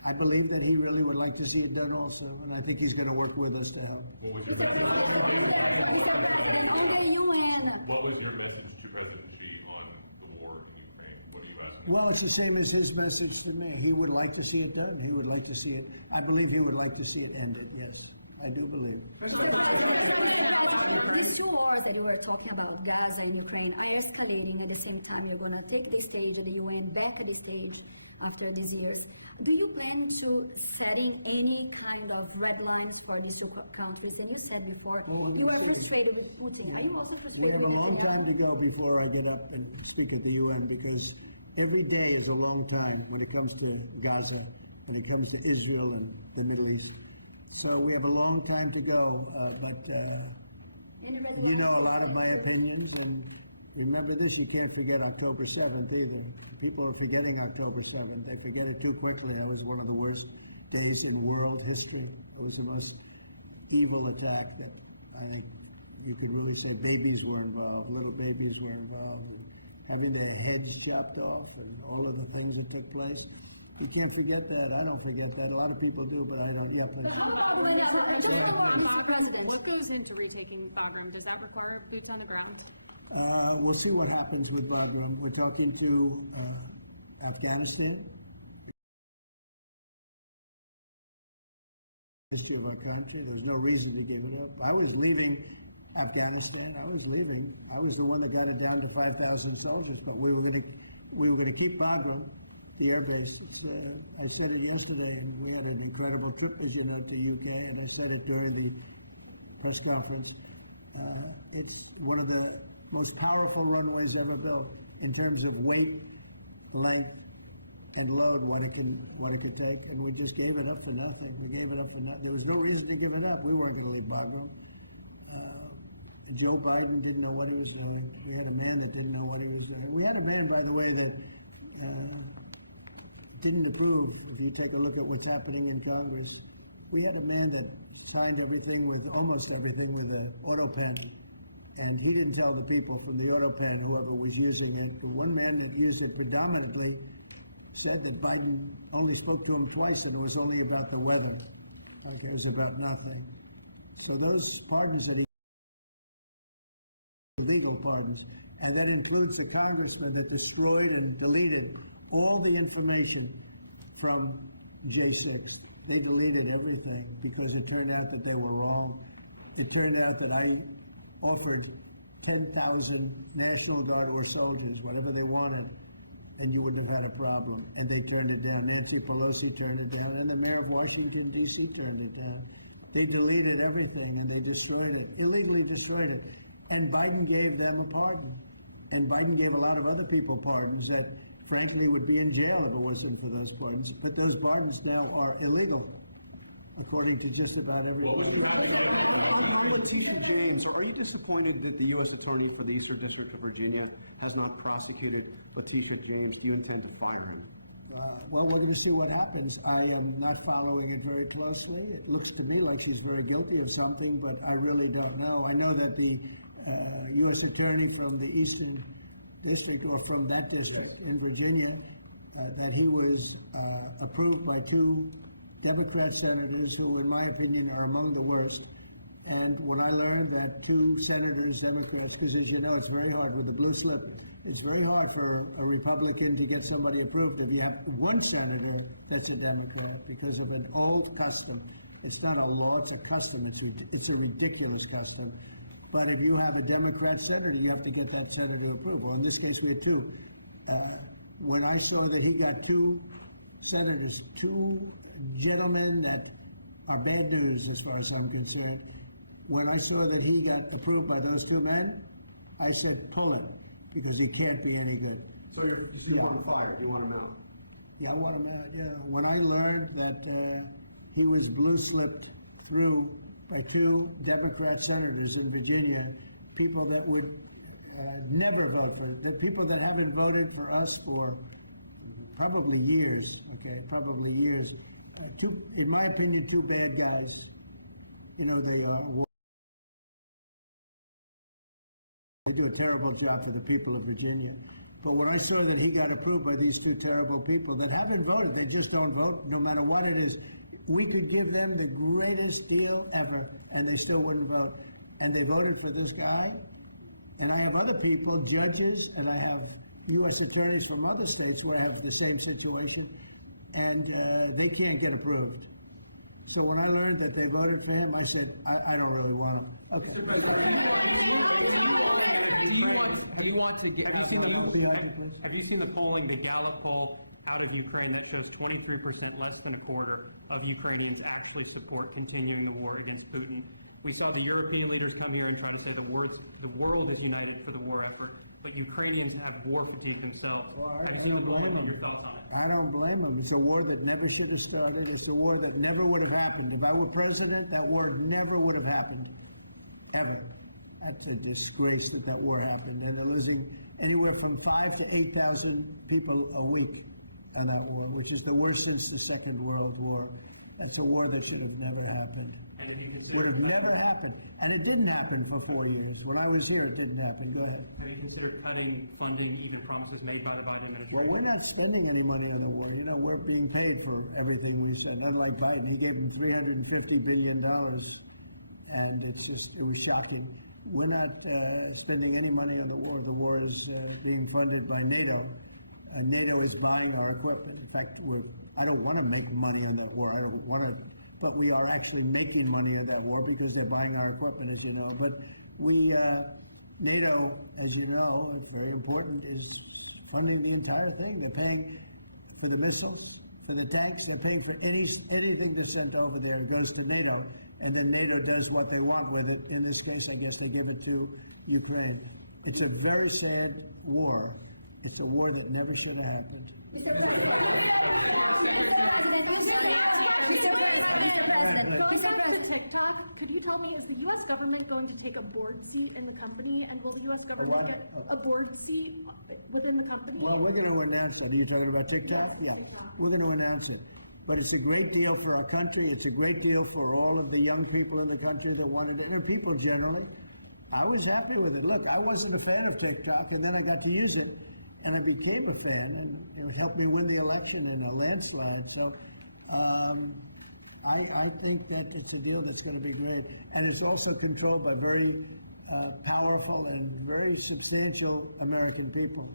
I believe that he really would like to see it done also, and I think he's going to work with us to help. What was your message to President Xi on the war in Ukraine? What do you ask? Well, it's the same as his message to me. He would like to see it done. He would like to see it. I believe he would like to see it ended, yes. I do believe. These two wars that we were talking about, Gaza and Ukraine, are escalating at the same time. You're going to take the stage at the UN, back to the stage after these years. Do you plan to setting any kind of red lines for these two countries? And you said before, you are frustrated with Putin. Are you also frustrated? We have a long time to go before I get up and speak at the UN, because every day is a long time when it comes to Gaza, when it comes to Israel and the Middle East. So we have a long time to go, but you know a lot of my opinions, and remember this, you can't forget October 7th either. People are forgetting October 7th. They forget it too quickly. That was one of the worst days in world history. It was the most evil attack that I think you could really say babies were involved, little babies were involved, and having their heads chopped off and all of the things that took place. You can't forget that. I don't forget that. A lot of people do, but I don't. Yeah, please. What goes into retaking Bagram? Does that require boots on the ground? We'll see what happens with Bagram. We're talking to Afghanistan. History of our country. There's no reason to give it up. I was leaving Afghanistan. I was leaving. I was the one that got it down to 5,000 soldiers, but we were going to keep Bagram. The air base. I said it yesterday, and we had an incredible trip, as you know, to the UK, and I said it during the press conference. It's one of the most powerful runways ever built in terms of weight, length, and load, what it can take, and we just gave it up for nothing. We gave it up for nothing. There was no reason to give it up. We weren't going to leave Bagram. Joe Biden didn't know what he was doing. We had a man that didn't know what he was doing. We had a man, by the way, that didn't approve. If you take a look at what's happening in Congress, we had a man that signed everything with almost everything with an auto pen, and he didn't tell the people from the auto pen, whoever was using it. The one man that used it predominantly said that Biden only spoke to him twice, and it was only about the weather. Okay, it was about nothing. So those pardons that he legal pardons, and that includes the congressman that destroyed and deleted all the information from J6. They deleted everything because it turned out that they were wrong. It turned out that I offered 10,000 National Guard or soldiers, whatever they wanted, and you wouldn't have had a problem. And they turned it down. Nancy Pelosi turned it down, and the mayor of Washington, D.C. turned it down. They deleted everything, and they destroyed it, illegally destroyed it. And Biden gave them a pardon. And Biden gave a lot of other people pardons that frankly would be in jail if it wasn't for those pardons. But those pardons now are illegal, according to just about everyone. On Latisha James, are you disappointed that the U.S. Attorney for the Eastern District of Virginia has not prosecuted Latisha James? Do you intend to fire her? Well, we're going to see what happens. I am not following it very closely. It looks to me like she's very guilty of something, but I really don't know. I know that the U.S. Attorney from the Eastern District, or from that district in Virginia, that he was approved by two Democrat senators who, in my opinion, are among the worst. And when I learned that two senators, Democrats, because as you know, it's very hard with the blue slip, it's very hard for a Republican to get somebody approved if you have one senator that's a Democrat because of an old custom. It's not a law, it's a custom. It's a ridiculous custom. But if you have a Democrat senator, you have to get that senator approval. In this case, we have two. When I saw that he got two senators, two gentlemen that are bad news as far as I'm concerned, when I saw that he got approved by those two men, I said, pull him, because he can't be any good. So you want him fired, you want him out? Yeah, I want him out, yeah. When I learned that he was blue-slipped through by two Democrat senators in Virginia, people that would never vote for it, people that haven't voted for us for probably years, okay, probably years. In my opinion, two bad guys. You know, they do a terrible job for the people of Virginia. But when I saw that he got approved by these two terrible people that haven't voted, they just don't vote, no matter what it is, we could give them the greatest deal ever, and they still wouldn't vote. And they voted for this guy. And I have other people, judges, and I have U.S. attorneys from other states where I have the same situation, and they can't get approved. So when I learned that they voted for him, I said, I don't really want him. Okay. Have you seen the polling, the Gallup poll out of Ukraine that shows 23%, less than a quarter of Ukrainians actually support continuing the war against Putin? We saw the European leaders come here and try to say the world is united for the war effort, but Ukrainians have war fatigue themselves. Well, I don't blame them. I don't blame them. It's a war that never should have started. It's a war that never would have happened. If I were president, that war never would have happened. Ever. That's a disgrace that war happened. And they're losing anywhere from 5,000 to 8,000 people a week on that war, which is the worst since the Second World War. That's a war that should have never happened. Would have never happened. And it didn't happen for 4 years. When I was here, it didn't happen. Go ahead. Have you considered cutting funding, either promises made by the Biden administration? Well, we're not spending any money on the war. You know, we're being paid for everything we send. Unlike Biden, he gave him $350 billion, and it was shocking. We're not spending any money on the war. The war is being funded by NATO. NATO is buying our equipment. In fact, I don't want to make money on that war. I don't want to, but we are actually making money on that war because they're buying our equipment, as you know. But NATO, as you know, it's very important, is funding the entire thing. They're paying for the missiles, for the tanks. They're paying for anything that's sent over there. It goes to NATO, and then NATO does what they want with it. In this case, I guess they give it to Ukraine. It's a very sad war. It's a war that never should have happened. Could you tell me, is the U.S. government going to take a board seat in the company, and will the U.S. government get a board seat within the company? Well, we're going to announce that. Are you talking about TikTok? Yeah. We're going to announce it. But it's a great deal for our country. It's a great deal for all of the young people in the country that wanted it, and people generally. I was happy with it. Look, I wasn't a fan of TikTok, and then I got to use it. And I became a fan, and it helped me win the election in a landslide. So I think that it's a deal that's going to be great. And it's also controlled by very powerful and very substantial American people.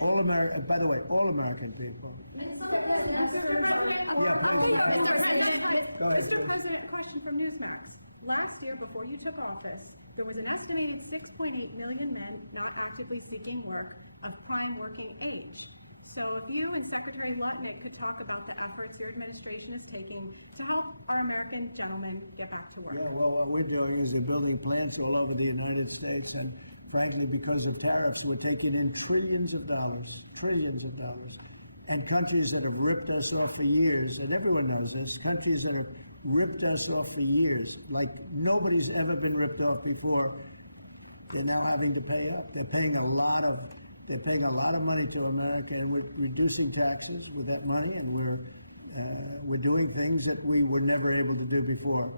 By the way, all American people. Mr. President, question from Newsmax. Last year, before you took office, there was an estimated 6.8 million men not actively seeking work of prime working age. So if you and Secretary Lutnick could talk about the efforts your administration is taking to help our American gentlemen get back to work. Yeah, well, what we're doing is we're building plants all over the United States, and frankly, because of tariffs, we're taking in trillions of dollars, and countries that have ripped us off for years, and everyone knows this, countries that have ripped us off for years, like nobody's ever been ripped off before, they're now having to pay up. They're paying a lot of They're paying a lot of money to America, and we're reducing taxes with that money, and we're doing things that we were never able to do before.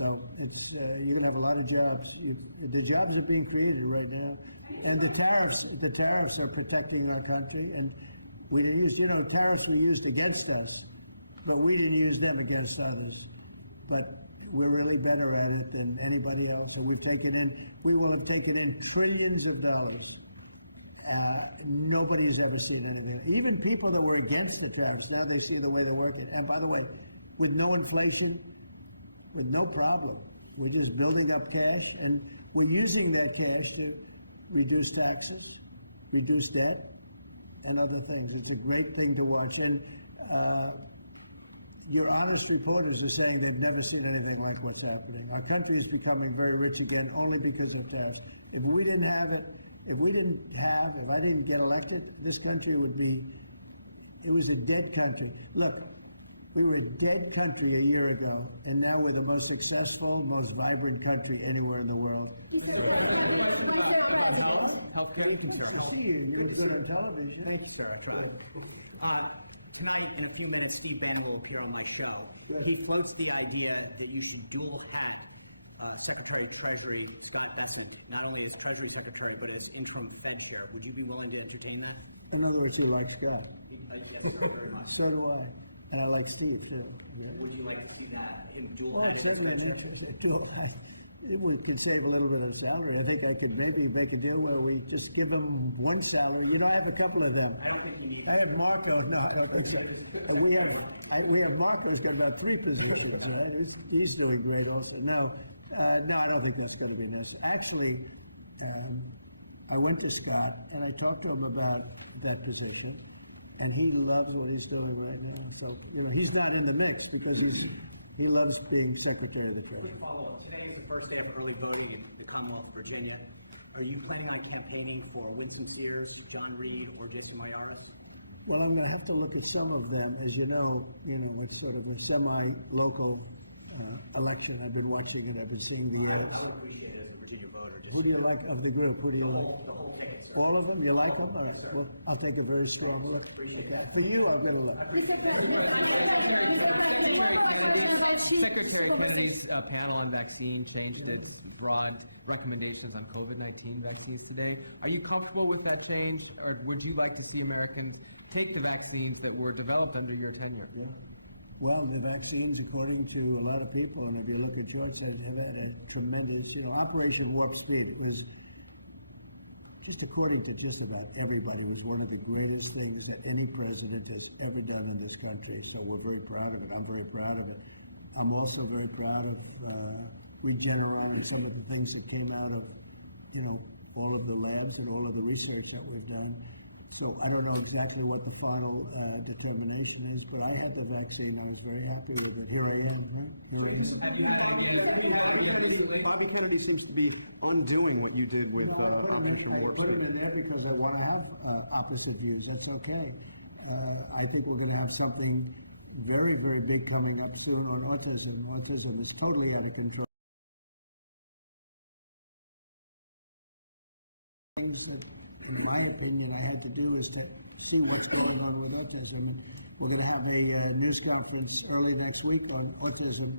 So it's you're going to have a lot of jobs. The jobs are being created right now, and the tariffs are protecting our country. And we use, tariffs were used against us, but we didn't use them against others. But we're really better at it than anybody else, and we will have taken in trillions of dollars. Nobody's ever seen anything. Even people that were against the tariffs, now they see the way they're working. And by the way, with no inflation, with no problem, we're just building up cash, and we're using that cash to reduce taxes, reduce debt, and other things. It's a great thing to watch. And your honest reporters are saying they've never seen anything like what's happening. Our country is becoming very rich again only because of tariffs. If I didn't get elected, this country it was a dead country. Look, we were a dead country a year ago, and now we're the most successful, most vibrant country anywhere in the world. See you. You're good on television. Tonight, in a few minutes, Steve Bannon will appear on my show. He floats the idea that you should dual hat Secretary of Treasury Scott Bessent, not only as Treasury Secretary, but as interim Fed chair. Would you be willing to entertain that? In other words, you like Scott. So do I. And I like Steve, too. Would you like to do that in dual hat? We could save a little bit of salary. I think I could maybe make a deal where we just give them one salary. I have a couple of them. I have Marco. No, we have Marco who's got about 3 positions. He's doing great also. No, I don't think that's going to be necessary. Actually, I went to Scott and I talked to him about that position, and he loves what he's doing right now. So, he's not in the mix because he loves being Secretary of the Treasury. Today is the first day of early voting in the Commonwealth of Virginia. Are you planning on campaigning for Winston Sears, John Reed, or Jason Mayaris? Well, I'm going to have to look at some of them. As you know, it's sort of a semi-local election. I've been watching it. I've been seeing the Who do you like of the group? Who do you like? All of them? You like them? Well, I'll take a very strong look. For you, I'll get a look. Secretary Kennedy's panel on vaccine changed its broad recommendations on COVID-19 vaccines today. Are you comfortable with that change, or would you like to see Americans take the vaccines that were developed under your tenure? Yeah? Well, the vaccines, according to a lot of people, and if you look at yours, have had a tremendous, Operation Warp Speed was, just according to just about everybody, was one of the greatest things that any president has ever done in this country. So we're very proud of it. I'm very proud of it. I'm also very proud of Regeneron and some of the things that came out of, all of the labs and all of the research that we've done. So I don't know exactly what the final determination is, but I had the vaccine. I was very happy with it. Here I am. Right? Here I am. Bobby Kennedy seems to be undoing what you did with Operation Warp Speed. Because I want to have opposite views. That's okay. I think we're going to have something very, very big coming up soon on autism. Autism is totally out of control. Things that, in my opinion, I had to do is to see what's going on with autism. We're going to have a news conference early next week on autism,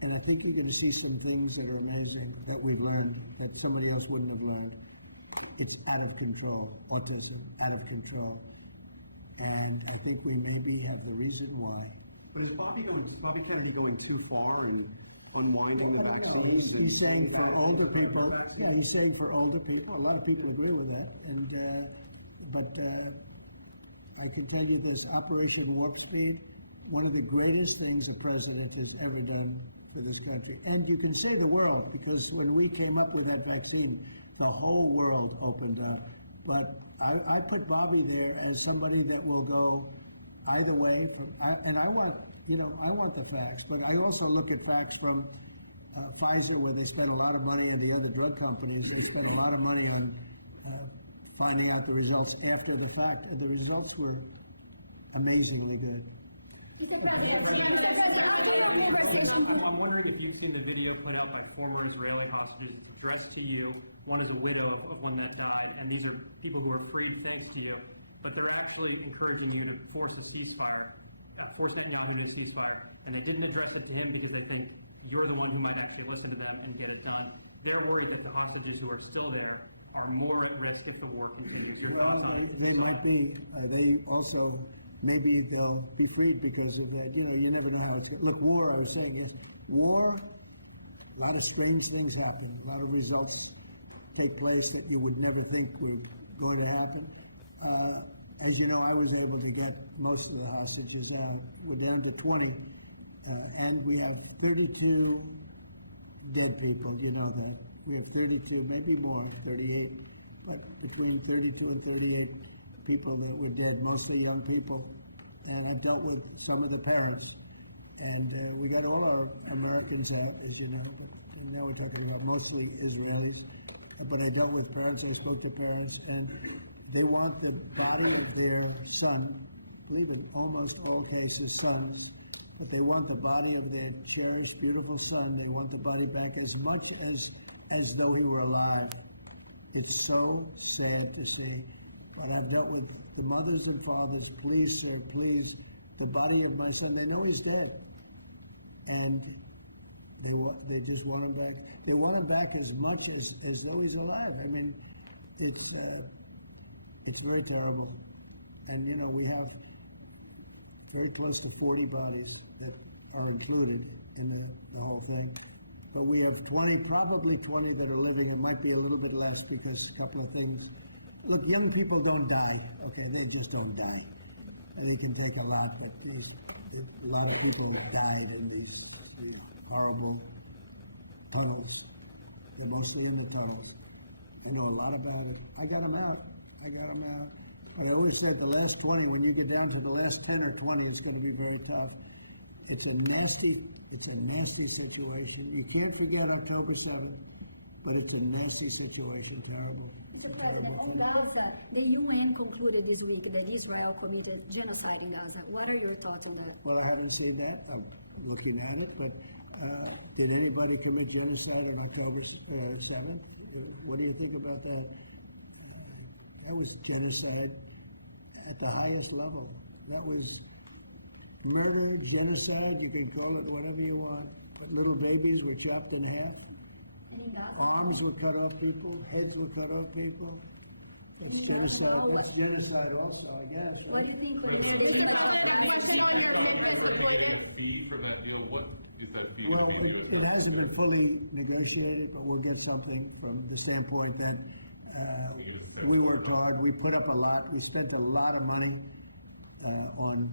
and I think you're going to see some things that are amazing that we've learned that somebody else wouldn't have learned. It's out of control, autism, out of control. And I think we maybe have the reason why. But is Bobby Kennedy going too far and unwinding the vaccines? He's saying for older people, he's saying for older people, a lot of people agree with that. And but I can tell you this, Operation Warp Speed, one of the greatest things a president has ever done for this country. And you can say the world, because when we came up with that vaccine, the whole world opened up. But I put Bobby there as somebody that will go either way. And I want the facts, but I also look at facts from Pfizer, where they spent a lot of money, and the other drug companies, they spent a lot of money on finding out the results after the fact, and the results were amazingly good. I'm wondering if you've seen the video put up by former Israeli hostages addressed to you one is a widow of one that died, and these are people who are freed thanks to you, but they're absolutely encouraging you to force a ceasefire, force an Iranian ceasefire, and they didn't address it to him because they think you're the one who might actually listen to them and get it done. They're worried that the hostages who are still there are more at risk if the war continues. Well, they might be. They also, maybe they'll be freed because of that. You know, you never know how it's. Look, war, I was saying, war, a lot of strange things happen. A lot of results take place that you would never think were going to happen. As you know, I was able to get most of the hostages out. We're down to 20, and we have 32 dead people. You know that. We have 32, maybe more, 38, but between 32 and 38 people that were dead, mostly young people. And I've dealt with some of the parents. And we got all our Americans out, as you know, but now we're talking about mostly Israelis. But I dealt with parents, I spoke to parents, and they want the body of their son, I believe in almost all cases sons, but they want the body of their cherished, beautiful son. They want the body back as much as though he were alive. It's so sad to see. But I've dealt with the mothers and fathers, please, sir, please, the body of my son, they know he's dead. And they just want him back. They want him back as much as though he's alive. I mean, it's very terrible. And, you know, we have very close to 40 bodies that are included in the whole thing. But we have 20, probably 20 that are living. It might be a little bit less because a couple of things. Look, young people don't die. Okay, they just don't die. And it can take a lot, but a lot of people have died in these horrible tunnels. They're mostly in the tunnels. I know a lot about it. I got them out. I always said the last 20, when you get down to the last 10 or 20, it's going to be very tough. It's a nasty situation. You can't forget October 7th, but it's a nasty situation, terrible. On Gaza, the UN concluded this week that Israel committed genocide in Gaza. What are your thoughts on that? Well, I haven't seen that. I'm looking at it, but did anybody commit genocide on October 7th? What do you think about that? That was genocide at the highest level. That was murder, genocide, you can call it whatever you want. But little babies were chopped in half. Arms were cut off people, heads were cut off people. It's genocide. That's genocide also, I guess. Right? Well, it hasn't been fully negotiated, but we'll get something from the standpoint that we worked hard. We put up a lot. We spent a lot of money on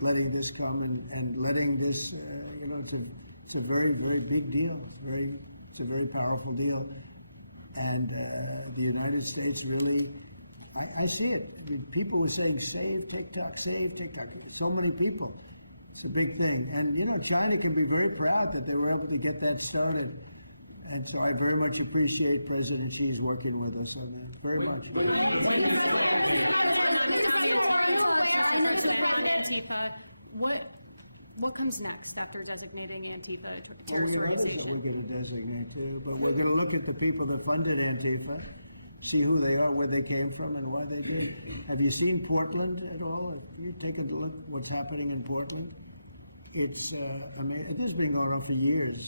letting this come and letting this, it's a very, very big deal. It's a very powerful deal. And the United States really, I see it. People were saying, save TikTok, save TikTok. So many people. It's a big thing. And, China can be very proud that they were able to get that started. And so I very much appreciate President Xi's working with us on that. Very much. What comes next after designating Antifa? We're going to designate too, but we're going to look at the people that funded Antifa, see who they are, where they came from, and why they did. Have you seen Portland at all? You take a look at what's happening in Portland. It's, it has been going on for years.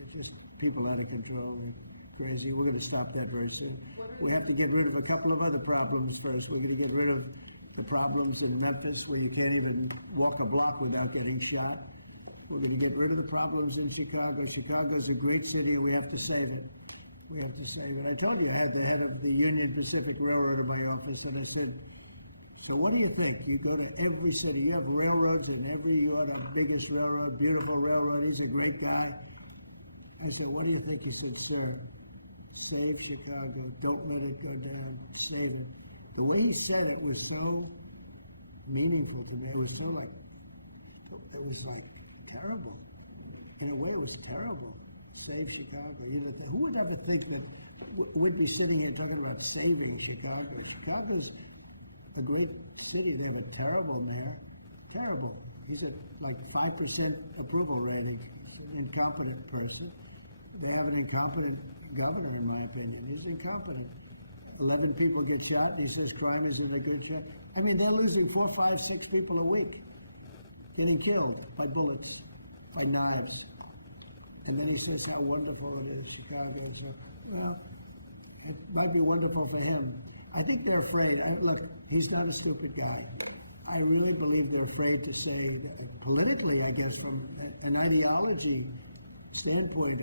It's just people out of control. They're crazy. We're going to stop that very soon. We have to get rid of a couple of other problems first. We're going to get rid of the problems in Memphis where you can't even walk a block without getting shot. We're going to get rid of the problems in Chicago. Chicago's a great city, and we have to save it. We have to save it. I told you I had the head of the Union Pacific Railroad in my office, and I said, so what do you think? You go to every city. You have railroads in you are the biggest railroad, beautiful railroad. He's a great guy. I said, what do you think? He said, sir, save Chicago. Don't let it go down. Save it. The way he said it was so meaningful to me. It was so terrible. In a way, it was terrible. Save Chicago. Who would ever think that we'd be sitting here talking about saving Chicago? Chicago's a great city. They have a terrible mayor. Terrible. He's at 5% approval rating. Incompetent person. They have an incompetent governor, in my opinion. He's incompetent. 11 people get shot. He says crime is in a good shape. I mean, they're losing 4, 5, 6 people a week getting killed by bullets, by knives. And then he says how wonderful it is, Chicago. So, well, it might be wonderful for him. I think they're afraid. Look, he's not a stupid guy. I really believe they're afraid to say, politically, I guess, from an ideology standpoint,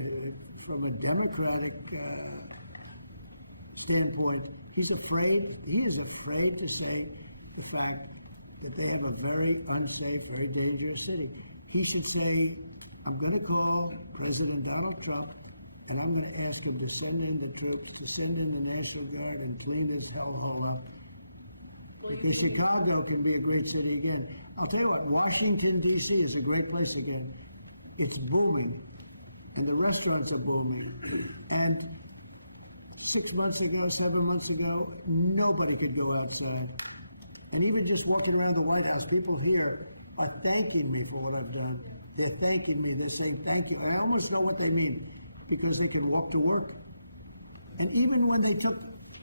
from a democratic standpoint, he is afraid to say the fact that they have a very unsafe, very dangerous city. He should say, I'm going to call President Donald Trump, and I'm going to ask him to send in the troops, to send in the National Guard and clean this hellhole up. Because Chicago can be a great city again. I'll tell you what, Washington, D.C. is a great place again. It's booming, and the restaurants are booming. And 6 months ago, 7 months ago, nobody could go outside. And even just walking around the White House, people here are thanking me for what I've done. They're thanking me. They're saying thank you. And I almost know what they mean, because they can walk to work. And even when they took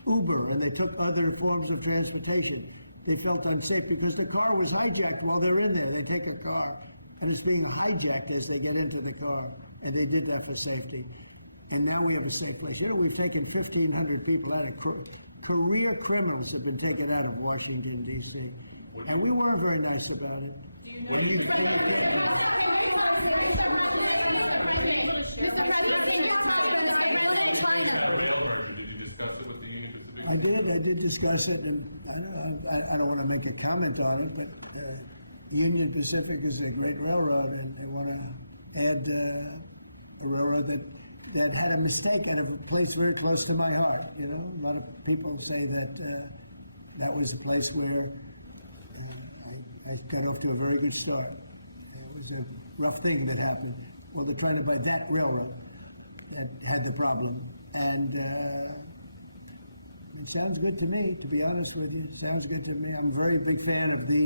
Uber and they took other forms of transportation, they felt unsafe because the car was hijacked while they're in there. They take a car, and it's being hijacked as they get into the car. And they did that for safety. And now we have a safe place. Here we've taken 1,500 people out of career criminals have been taken out of Washington, D.C. And we weren't very nice about it. I did discuss it, and I don't want to make a comment on it, but the Union Pacific is a great railroad, and they want to add a railroad that had a mistake at a place very close to my heart. You know, a lot of people say that that was a place where I got off to a very good start. It was a rough thing that happened. Well, they're trying to buy that railroad that had the problem, and it sounds good to me, to be honest with you. It sounds good to me. I'm a very big fan of the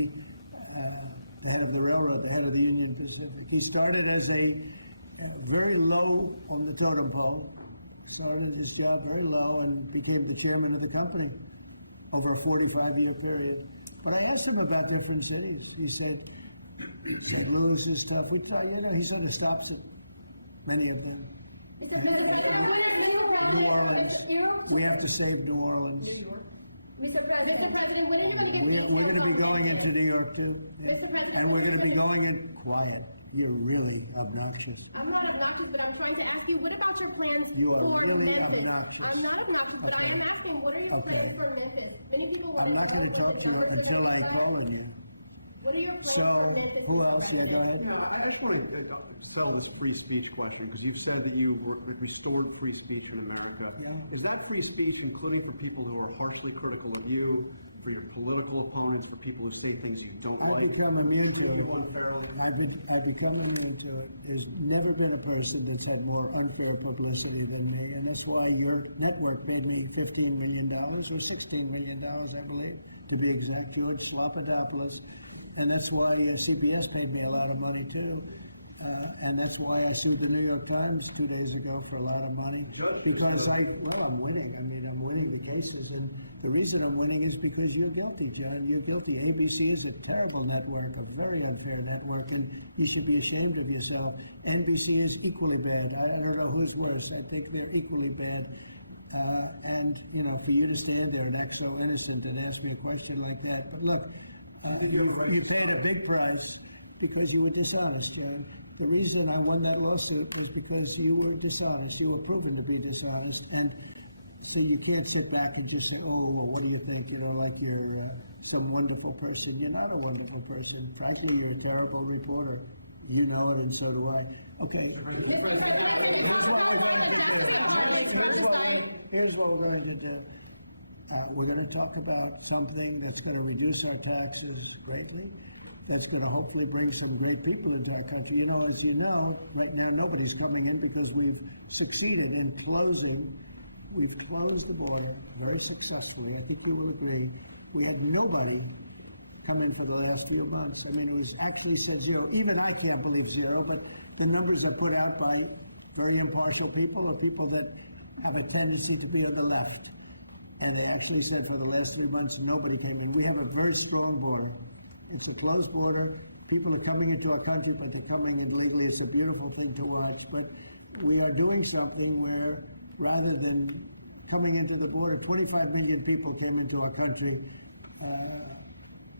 head of the railroad, the head of the Union Pacific. He started as a very low on the totem pole, started his job very low, and became the chairman of the company over a 45-year period. But I asked him about different cities. He said, St. Louis is tough. We thought, he said it stops at many of them. New Orleans. We have to save New Orleans. Mr. President, when are you going to get We're going to be going into New York, too. And we're going to be going in quiet. You're really obnoxious. I'm not obnoxious, but I'm trying to ask you, what about your plans You are for really Memphis? obnoxious. I'm not obnoxious, but I am asking, what are your plans for Memphis? Many people I'm not going to talk to you until I call on you. What are your plans So, for Memphis? who else? Yeah, go ahead. I just want to settle this free speech question, because you've said that you restored free speech in America. Yeah. Is that free speech including for people who are harshly critical of you, for your political opponents, for people who say things you don't I've like? become immune to it. I've become immune to it. There's never been a person that's had more unfair publicity than me, and that's why your network paid me $15 million, or $16 million, I believe, to be exact, George Slopadopoulous. And that's why CBS paid me a lot of money, too. And that's why I sued the New York Times 2 days ago for a lot of money. Because I'm winning. I mean, I'm winning the cases. And the reason I'm winning is because you're guilty, John. You're guilty. ABC is a terrible network, a very unfair network, and you should be ashamed of yourself. NBC is equally bad. I don't know who's worse. I think they're equally bad. And, for you to stand there and act so innocent and ask me a question like that. But look, you paid a big price because you were dishonest, John. The reason I won that lawsuit was because you were dishonest. You were proven to be dishonest. And so you can't sit back and just say, oh, well, what do you think? Like you're some wonderful person. You're not a wonderful person. Frankly, you're a terrible reporter. You know it, and so do I. Okay. Here's what we're going to do. We're going to talk about something that's going to reduce our taxes greatly. That's going to hopefully bring some great people into our country. As you know, right now nobody's coming in because we've succeeded in closing. We've closed the border very successfully. I think you will agree. We had nobody come in for the last few months. I mean, it was actually said zero. Even I can't believe zero, but the numbers are put out by very impartial people or people that have a tendency to be on the left. And they actually said for the last 3 months, nobody came in. We have a very strong border. It's a closed border. People are coming into our country, but they're coming in legally. It's a beautiful thing to watch. But we are doing something where, rather than coming into the border, 25 million people came into our country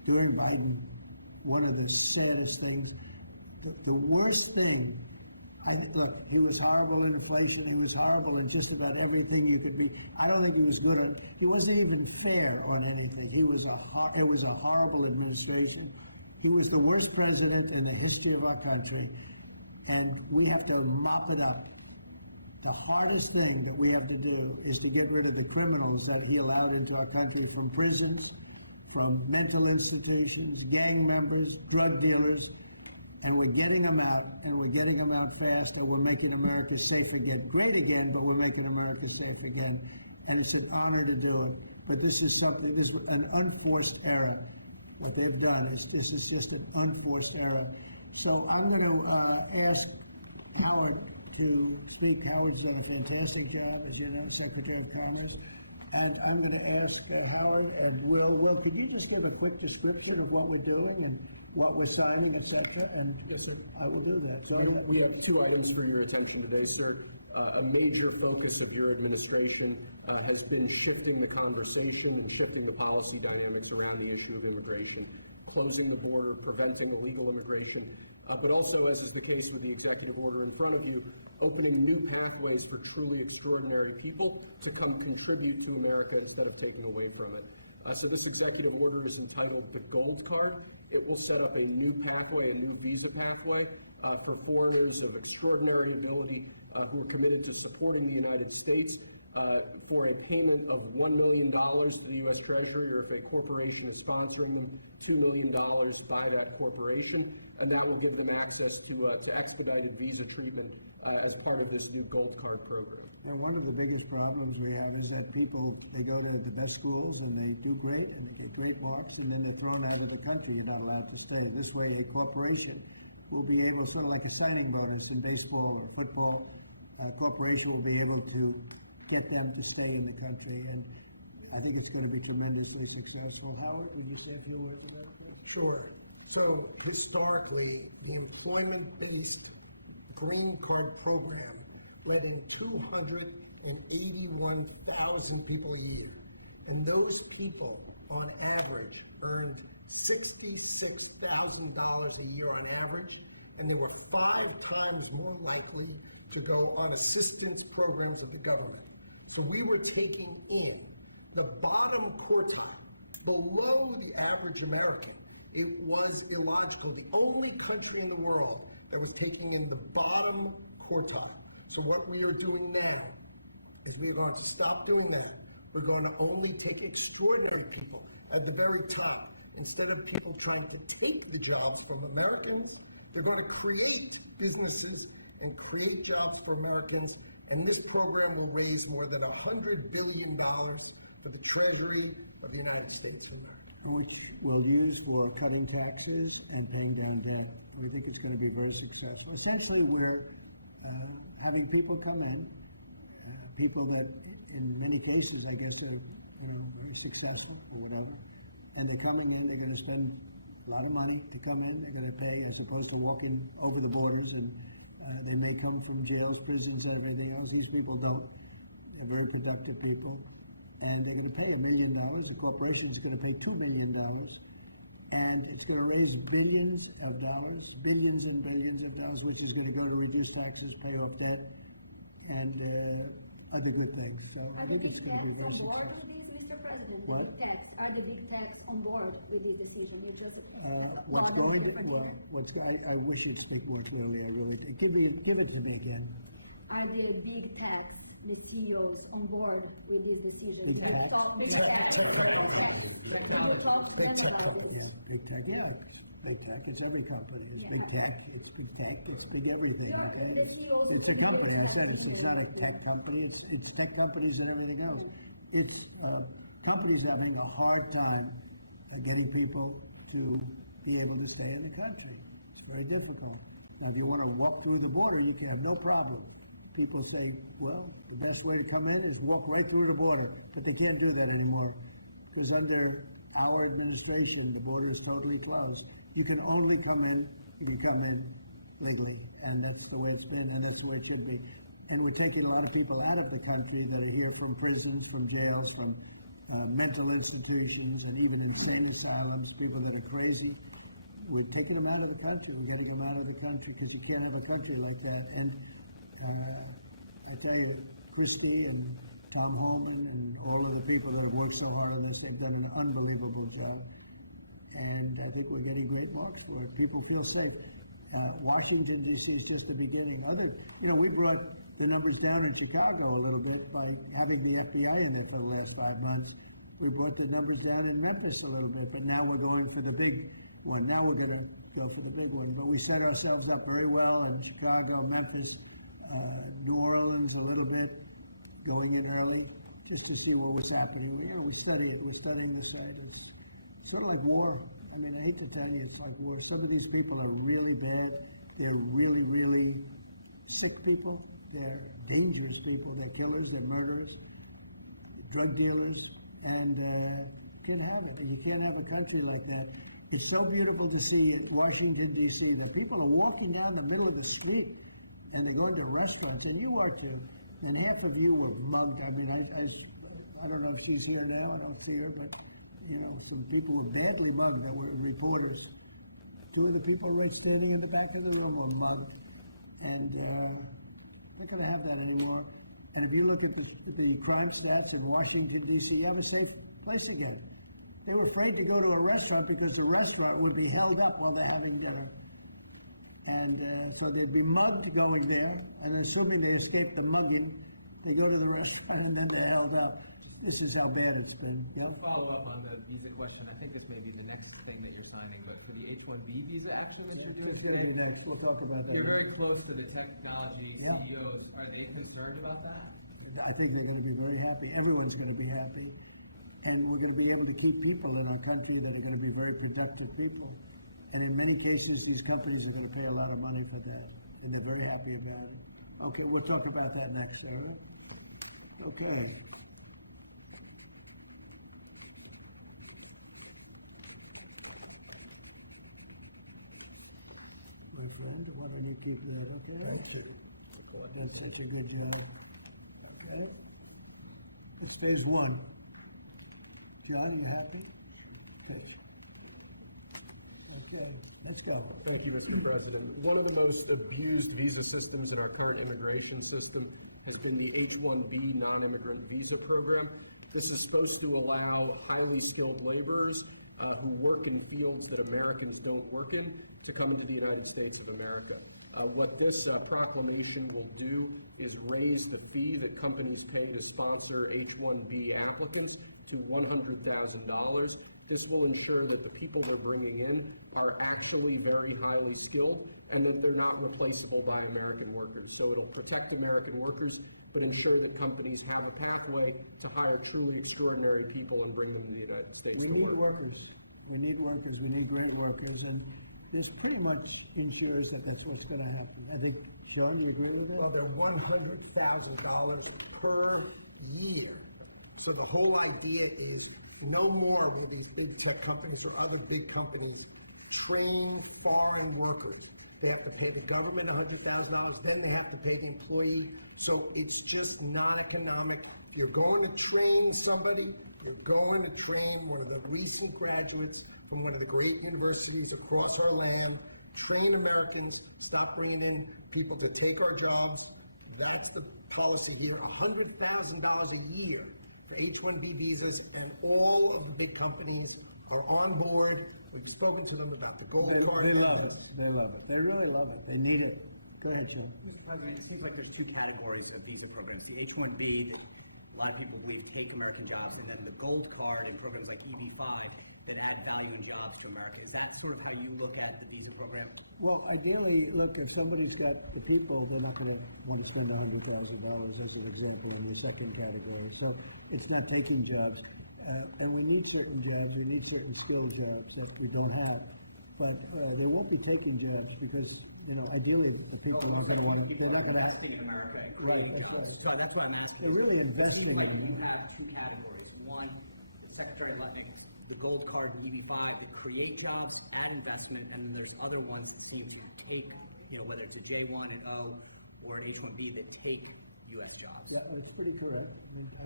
during Biden. One of the saddest things. The worst thing, look, he was horrible in inflation, he was horrible in just about everything you could be. I don't think he was good on, he wasn't even fair on anything. It was a horrible administration. He was the worst president in the history of our country, and we have to mop it up. The hardest thing that we have to do is to get rid of the criminals that he allowed into our country from prisons, from mental institutions, gang members, drug dealers, and we're getting them out, and we're getting them out fast, and we're making America safe again. Great again, but we're making America safe again, and it's an honor to do it. But this is an unforced error. What they've done is this is just an unforced error. So I'm going to ask Howard to speak. Howard's done a fantastic job, as you know, Secretary of Commerce. And I'm going to ask Howard and Will, could you just give a quick description of what we're doing and what we're signing, et cetera? And I will do that. So we have 2 items for your attention today, sir. A major focus of your administration has been shifting the conversation and shifting the policy dynamics around the issue of immigration, closing the border, preventing illegal immigration, but also, as is the case with the executive order in front of you, opening new pathways for truly extraordinary people to come contribute to America instead of taking away from it. So this executive order is entitled the Gold Card. It will set up a new pathway, a new visa pathway for foreigners of extraordinary ability who are committed to supporting the United States for a payment of $1 million to the U.S. Treasury, or if a corporation is sponsoring them, $2 million by that corporation, and that will give them access to expedited visa treatment as part of this new Gold Card program. And one of the biggest problems we have is that people, they go to the best schools and they do great and they get great marks, and then they're thrown out of the country. You're not allowed to stay. This way, a corporation will be able, sort of like a signing bonus in baseball or football, a corporation will be able to get them to stay in the country. And I think it's going to be tremendously successful. Howard, would you say a few words about that? Sure. So historically, the employment-based Green Card program let in 281,000 people a year. And those people, on average, earned $66,000 a year on average, and they were 5 times more likely to go on assistance programs with the government. So we were taking in the bottom quartile, below the average American. It was illogical. The only country in the world that was taking in the bottom quartile. So what we are doing now is we are going to stop doing that. We're going to only take extraordinary people at the very top. Instead of people trying to take the jobs from Americans, they're going to create businesses and create jobs for Americans. And this program will raise more than $100 billion for the Treasury of the United States of America. Which we'll use for cutting taxes and paying down debt. We think it's going to be very successful. Essentially, we're having people come in, people that in many cases, I guess, are very successful or whatever, and they're coming in, they're going to spend a lot of money to come in, they're going to pay as opposed to walking over the borders, and they may come from jails, prisons, and everything else. These people don't. They're very productive people. And they're going to pay $1 million. The corporation is going to pay $2 million. And it's going to raise billions of dollars, billions and billions of dollars, which is going to go to reduce taxes, pay off debt, and other good things. So I think it's going to be very successful. Mr. President, What? are the big tax on board with this decision? You just What's going to, I wish you'd speak more clearly, I really think. Give it to me again. Are the big tax, the CEOs on board with this decision? Big tax? Big tax. Big tax, yeah. Big tax, it's every company. It's big tax, it's big tech, it's big everything, okay? It's a company, I said, it's not a tech company, it's tech companies and everything else. It's companies having a hard time getting people to be able to stay in the country. It's very difficult. Now, if you want to walk through the border, you can have no problem. People say, well, The best way to come in is walk right through the border, but they can't do that anymore because under our administration, the border is totally closed. You can only come in if you come in legally, and that's the way it's been, and that's the way it should be. And we're taking a lot of people out of the country that are here from prisons, from jails, from mental institutions, and even insane asylums, people that are crazy. We're taking them out of the country. We're getting them out of the country because you can't have a country like that. And I tell you, Christie and Tom Holman and all of the people that have worked so hard on this, they've done an unbelievable job. And I think we're getting great marks for it. People feel safe. Washington, D.C. is just the beginning. We brought the numbers down in Chicago a little bit by having the FBI in there for the last 5 months. We brought the numbers down in Memphis a little bit, but now we're going for the big one. Now we're going to go for the big one. But we set ourselves up very well in Chicago, Memphis, New Orleans a little bit, going in early, just to see what was happening. We study it. We're studying the site. It's sort of like war. I mean, I hate to tell you, it's like war. Some of these people are really bad. They're really, really sick people. They're dangerous people. They're killers. They're murderers, drug dealers, and you can't have it. You can't have a country like that. It's so beautiful to see Washington, D.C., that people are walking down the middle of the street, and they're going to restaurants, and you are too. And half of you were mugged. I mean, I don't know if she's here now. I don't see her, but some people were badly mugged that were reporters. 2 of the people right standing in the back of the room were mugged. And they're not going to have that anymore. And if you look at the crime stats in Washington, D.C., you have a safe place again. They were afraid to go to a restaurant because the restaurant would be held up while they're having dinner. And so they'd be mugged going there, and assuming they escaped the mugging, they go to the restaurant and then they're held up. This is how bad it's been. I'll follow up on the visa question. I think this may be the next thing that you're signing, but for the H-1B visa action that you're doing, we'll talk about that. You're very close to the technology CEOs. Are they concerned about that? I think they're going to be very happy. Everyone's going to be happy. And we're going to be able to keep people in our country that are going to be very productive people. And in many cases, these companies are going to pay a lot of money for that. And they're very happy about it. Okay, we'll talk about that next, Sarah. Okay. My friend, why don't you keep that? Okay. Thank you. That's such a good job. Okay. That's phase 1. John, you happy? Okay. Okay, let's go. Thank you, Mr. President. One of the most abused visa systems in our current immigration system has been the H-1B non-immigrant visa program. This is supposed to allow highly skilled laborers who work in fields that Americans don't work in to come into the United States of America. What this proclamation will do is raise the fee that companies pay to sponsor H-1B applicants to $100,000. This will ensure that the people they're bringing in are actually very highly skilled and that they're not replaceable by American workers. So it'll protect American workers, but ensure that companies have a pathway to hire truly extraordinary people and bring them to the United States. We need workers. We need workers. We need great workers. And this pretty much ensures that that's what's going to happen. I think, John, do you agree with that? Well, they're $100,000 per year. So the whole idea is no more will these big tech companies or other big companies train foreign workers. They have to pay the government $100,000, then they have to pay the employee. So it's just not economic. You're going to train somebody, you're going to train one of the recent graduates from one of the great universities across our land, train Americans, stop bringing in people to take our jobs. That's the policy here, $100,000 a year for H-1B visas, and all of the big companies are on board. We've spoken to them about the gold. They love it. They love it. They really love it. They need it. Go ahead, Jim. Mr. President, it seems like there's 2 categories of visa programs. The H-1B, that a lot of people believe take American jobs, and then the gold card and programs like EB-5 that add value and jobs to America. Is that sort of how you look at the visa program? Well, ideally, look, if somebody's got the people, they're not going to want to spend $100,000 as an example in your second category. So it's not taking jobs. And we need certain jobs. We need certain skill jobs that we don't have. but they won't be taking jobs because, ideally, the people aren't going to want to, they're not going to have. In America. Right, that's right. So that's what I'm asking. They're really investing in You it. have two categories. One, the Secretary electing the gold card and EB5 to create jobs, add investment, and then there's other ones that seem to take, whether it's a J1 and O or an H1B that take U.S. jobs. Yeah, that's pretty correct.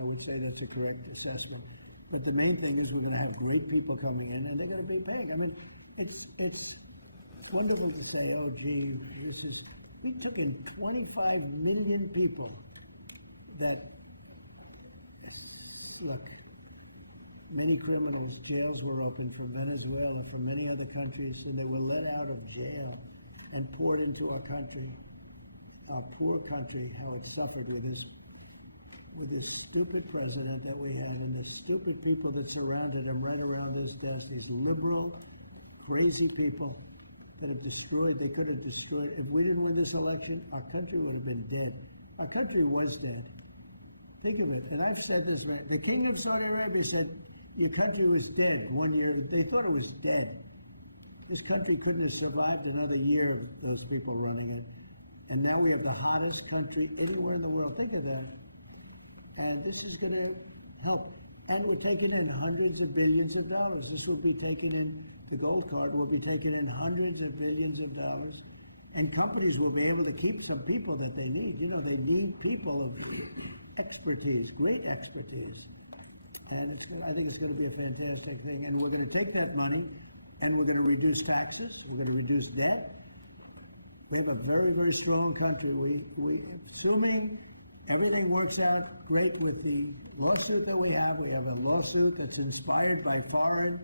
I would say that's a correct assessment. But the main thing is we're going to have great people coming in, and they're going to be paying. I mean, it's wonderful to say, oh, gee, we took in 25 million people that, look, many criminals, jails were open from Venezuela, from many other countries, and they were let out of jail and poured into our country, our poor country, how it suffered with this stupid president that we had and the stupid people that surrounded him right around his desk, these liberal, crazy people that have destroyed, they could have destroyed. If we didn't win this election, our country would have been dead. Our country was dead. Think of it, and I've said this, the king of Saudi Arabia said, your country was dead 1 year. They thought it was dead. This country couldn't have survived another year of those people running it. And now we have the hottest country anywhere in the world. Think of that. And this is going to help. And we're taking in hundreds of billions of dollars. This will be taken in, the gold card will be taken in hundreds of billions of dollars. And companies will be able to keep some people that they need. They need people of expertise, great expertise. And I think it's going to be a fantastic thing. And we're going to take that money and we're going to reduce taxes. We're going to reduce debt. We have a very, very strong country. Assuming everything works out great with the lawsuit that we have a lawsuit that's inspired by foreign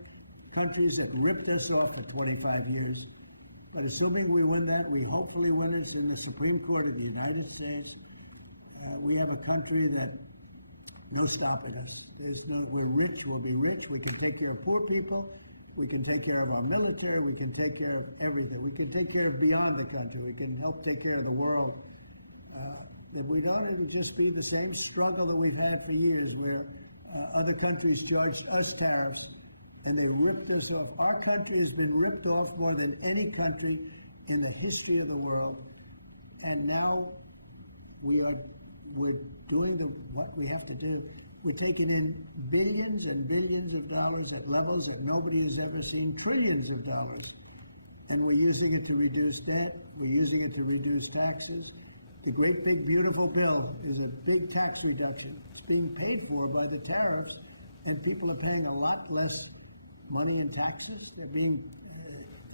countries that ripped us off for 25 years. But assuming we win that, we hopefully win it in the Supreme Court of the United States. We have a country that no stopping us. We're rich, we'll be rich, we can take care of poor people, we can take care of our military, we can take care of everything. We can take care of beyond the country, we can help take care of the world. But we don't want it to just be the same struggle that we've had for years where other countries charged us tariffs and they ripped us off. Our country has been ripped off more than any country in the history of the world. And now we're doing what we have to do. We're taking in billions and billions of dollars at levels that nobody has ever seen, trillions of dollars. And we're using it to reduce debt, we're using it to reduce taxes. The great big beautiful bill is a big tax reduction. It's being paid for by the tariffs, and people are paying a lot less money in taxes. They're being,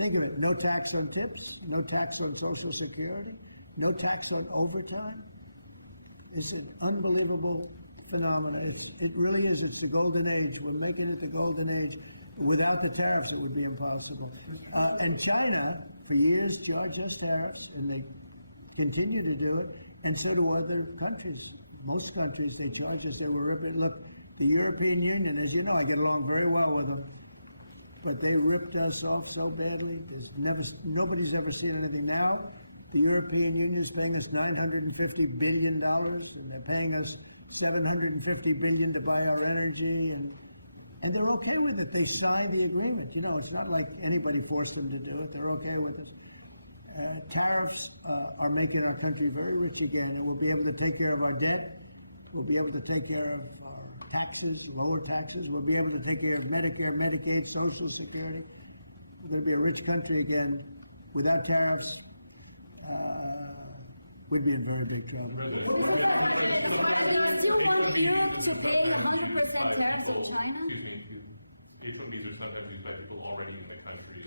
think of it, no tax on tips, no tax on Social Security, no tax on overtime. It's an unbelievable phenomenon. It really is. It's the golden age. We're making it the golden age. Without the tariffs, it would be impossible. And China, for years, charged us tariffs, and they continue to do it, and so do other countries. Most countries, they charge us. They were ripping. Look, the European Union, as you know, I get along very well with them, but they ripped us off so badly. Nobody's ever seen anything now. The European Union is paying us $950 billion, and they're paying us $750 billion to buy our energy, and they're okay with it. They signed the agreement. It's not like anybody forced them to do it. They're okay with it. Tariffs are making our country very rich again, and we'll be able to take care of our debt. We'll be able to take care of our taxes, lower taxes. We'll be able to take care of Medicare, Medicaid, Social Security. We're going to be a rich country again. Without tariffs, we'd be in very big trouble. Do you want Europe to pay 100% tariffs on China? H-1Bs are something that we've got people already in the country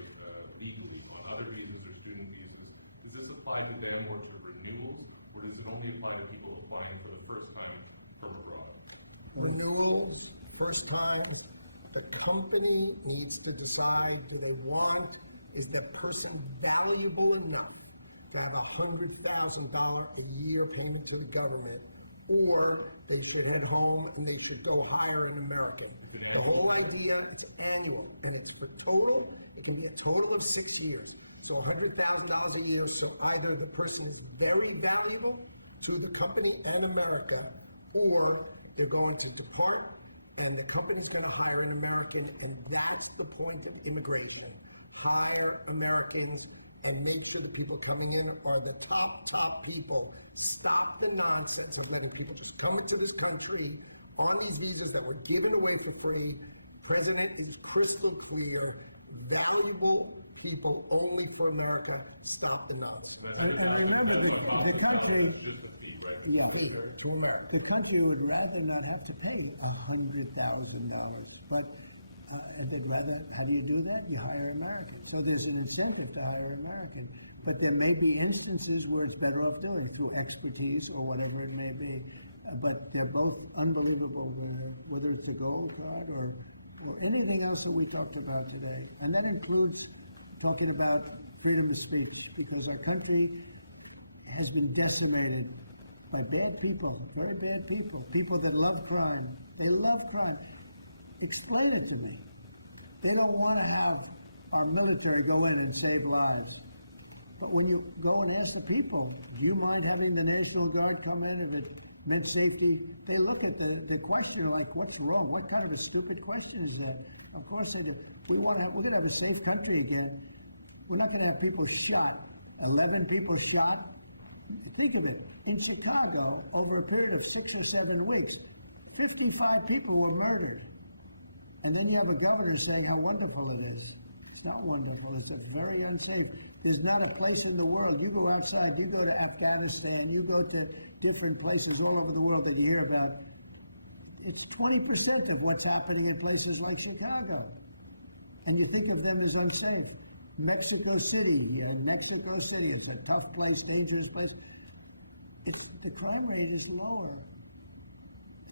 legally. On other regions or student visas, does this apply to them or to renewals, or does it only apply to people applying for the first time from abroad? Renewals, first time, the company needs to decide, do they want, is that person valuable enough to have $100,000 a year payment to the government, or they should head home and they should go hire an American. The whole idea is annual, and it's for total. It can be a total of 6 years. So $100,000 a year, so either the person is very valuable to the company and America, or they're going to depart and the company's going to hire an American, and that's the point of immigration. hire Americans and make sure the people coming in are the top people. Stop the nonsense of letting people just come into this country on these visas that were given away for free. President is crystal clear. Valuable people only for America. Stop the nonsense. And remember, the country, the country would rather not have to pay $100,000, but and they'd rather have you do that. You hire Americans, so there's an incentive to hire Americans. But there may be instances where it's better off doing it through expertise or whatever it may be. But they're both unbelievable, whether it's the gold card or anything else that we talked about today. And that includes talking about freedom of speech, because our country has been decimated by bad people, very bad people, people that love crime. They love crime. Explain it to me. They don't want to have our military go in and save lives. But when you go and ask the people, do you mind having the National Guard come in if it meant safety? They look at the question like, what's wrong? What kind of a stupid question is that? Of course they do. We're going to have a safe country again. We're not going to have people shot. 11 people shot. Think of it. In Chicago, over a period of 6 or 7 weeks, 55 people were murdered. And then you have a governor saying how wonderful it is. It's not wonderful. It's very unsafe. There's not a place in the world. You go outside, you go to Afghanistan, you go to different places all over the world that you hear about. It's 20% of what's happening in places like Chicago. And you think of them as unsafe. Mexico City, it's a tough place, dangerous place. The crime rate is lower.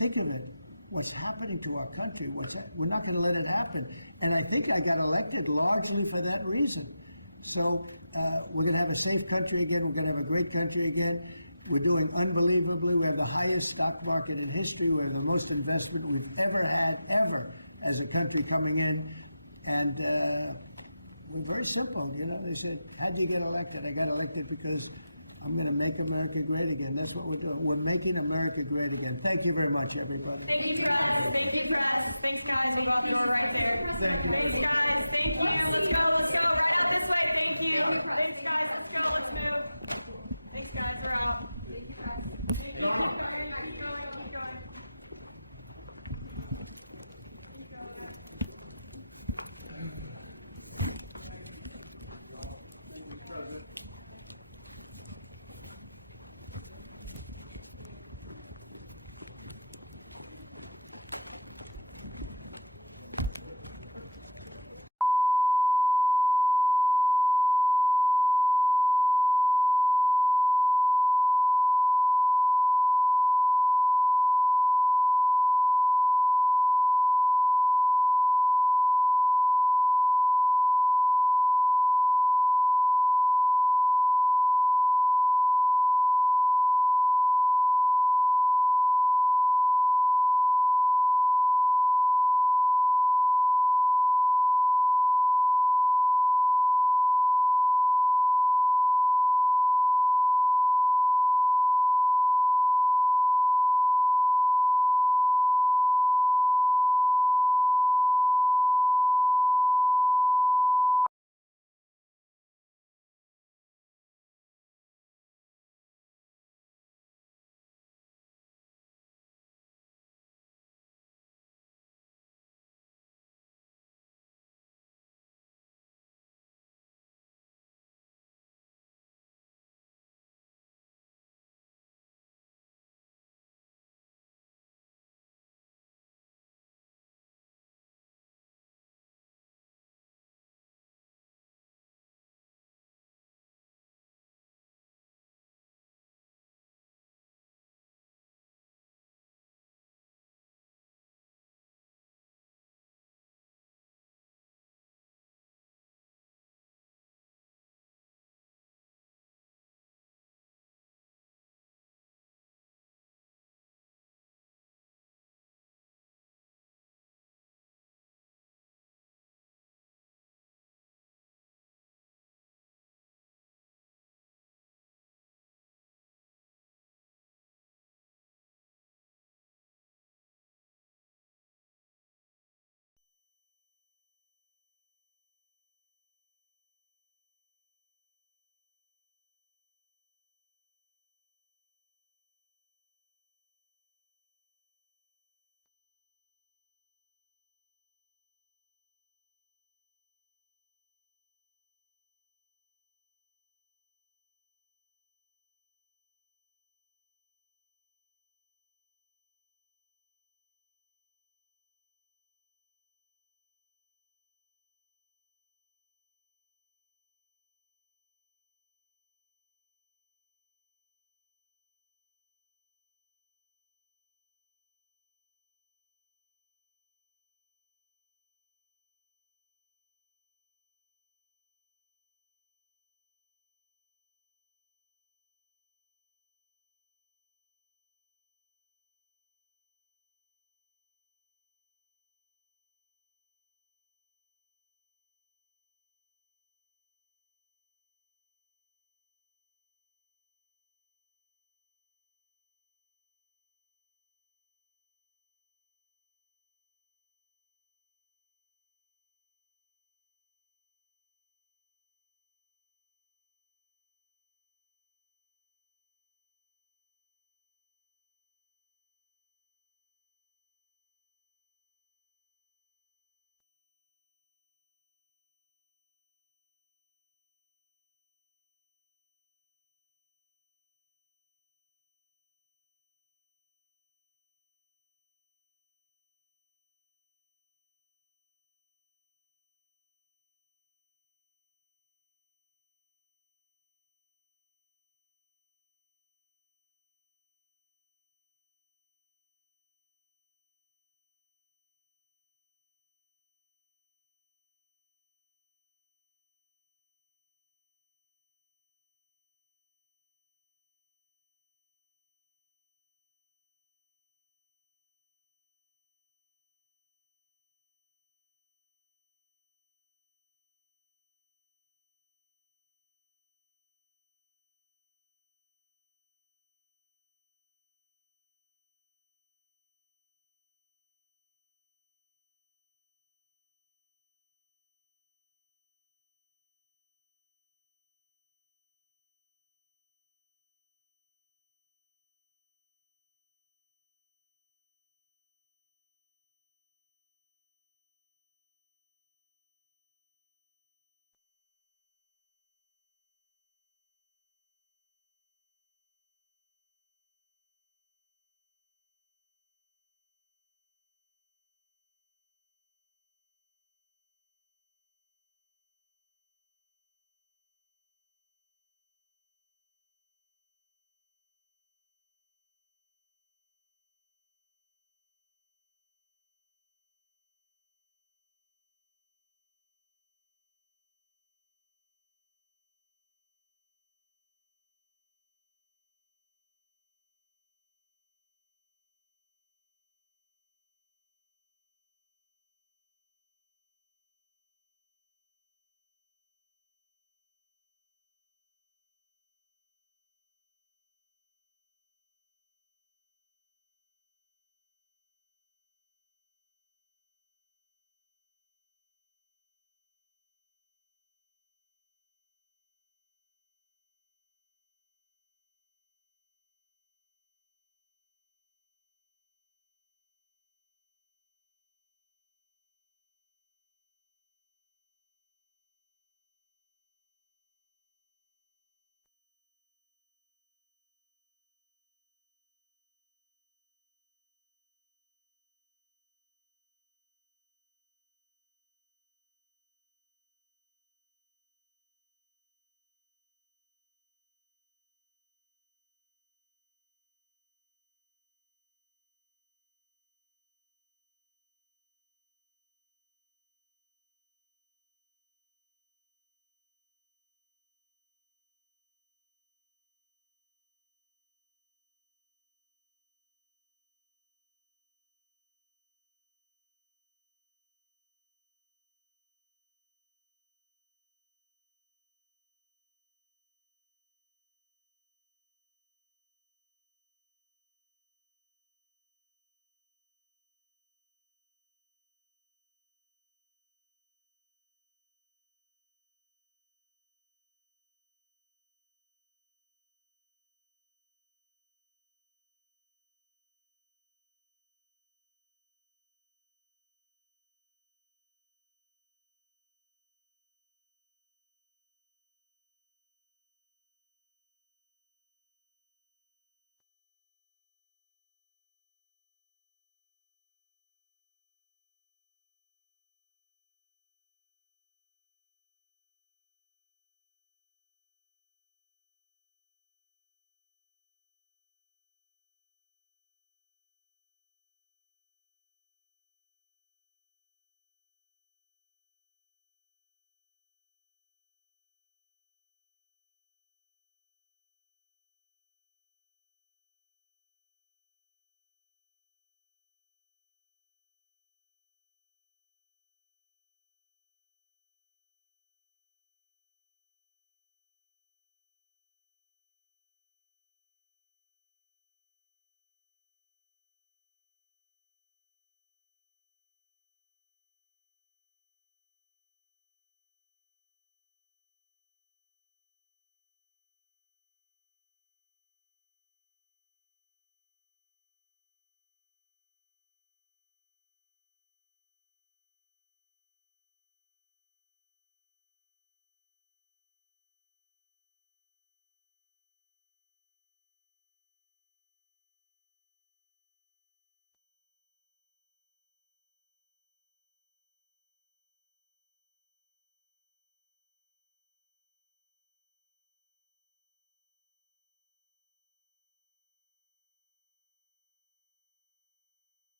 Think of it. What's happening to our country, we're not going to let it happen. And I think I got elected largely for that reason. So we're going to have a safe country again. We're going to have a great country again. We're doing unbelievably. We have the highest stock market in history. We have the most investment we've ever had, as a country coming in. And we're very simple. You know, they said, how'd you get elected? I got elected because I'm going to make America great again. That's what we're doing. We're making America great again. Thank you very much, everybody. Thank you, guys. Thank you, guys. Thanks, guys. We'll go right there. Thanks, guys. Thank you. Let's go. Right out this way. Thank you. Thanks, guys. Let's go. Let's move. Thanks, guys. We're out. Thanks, guys.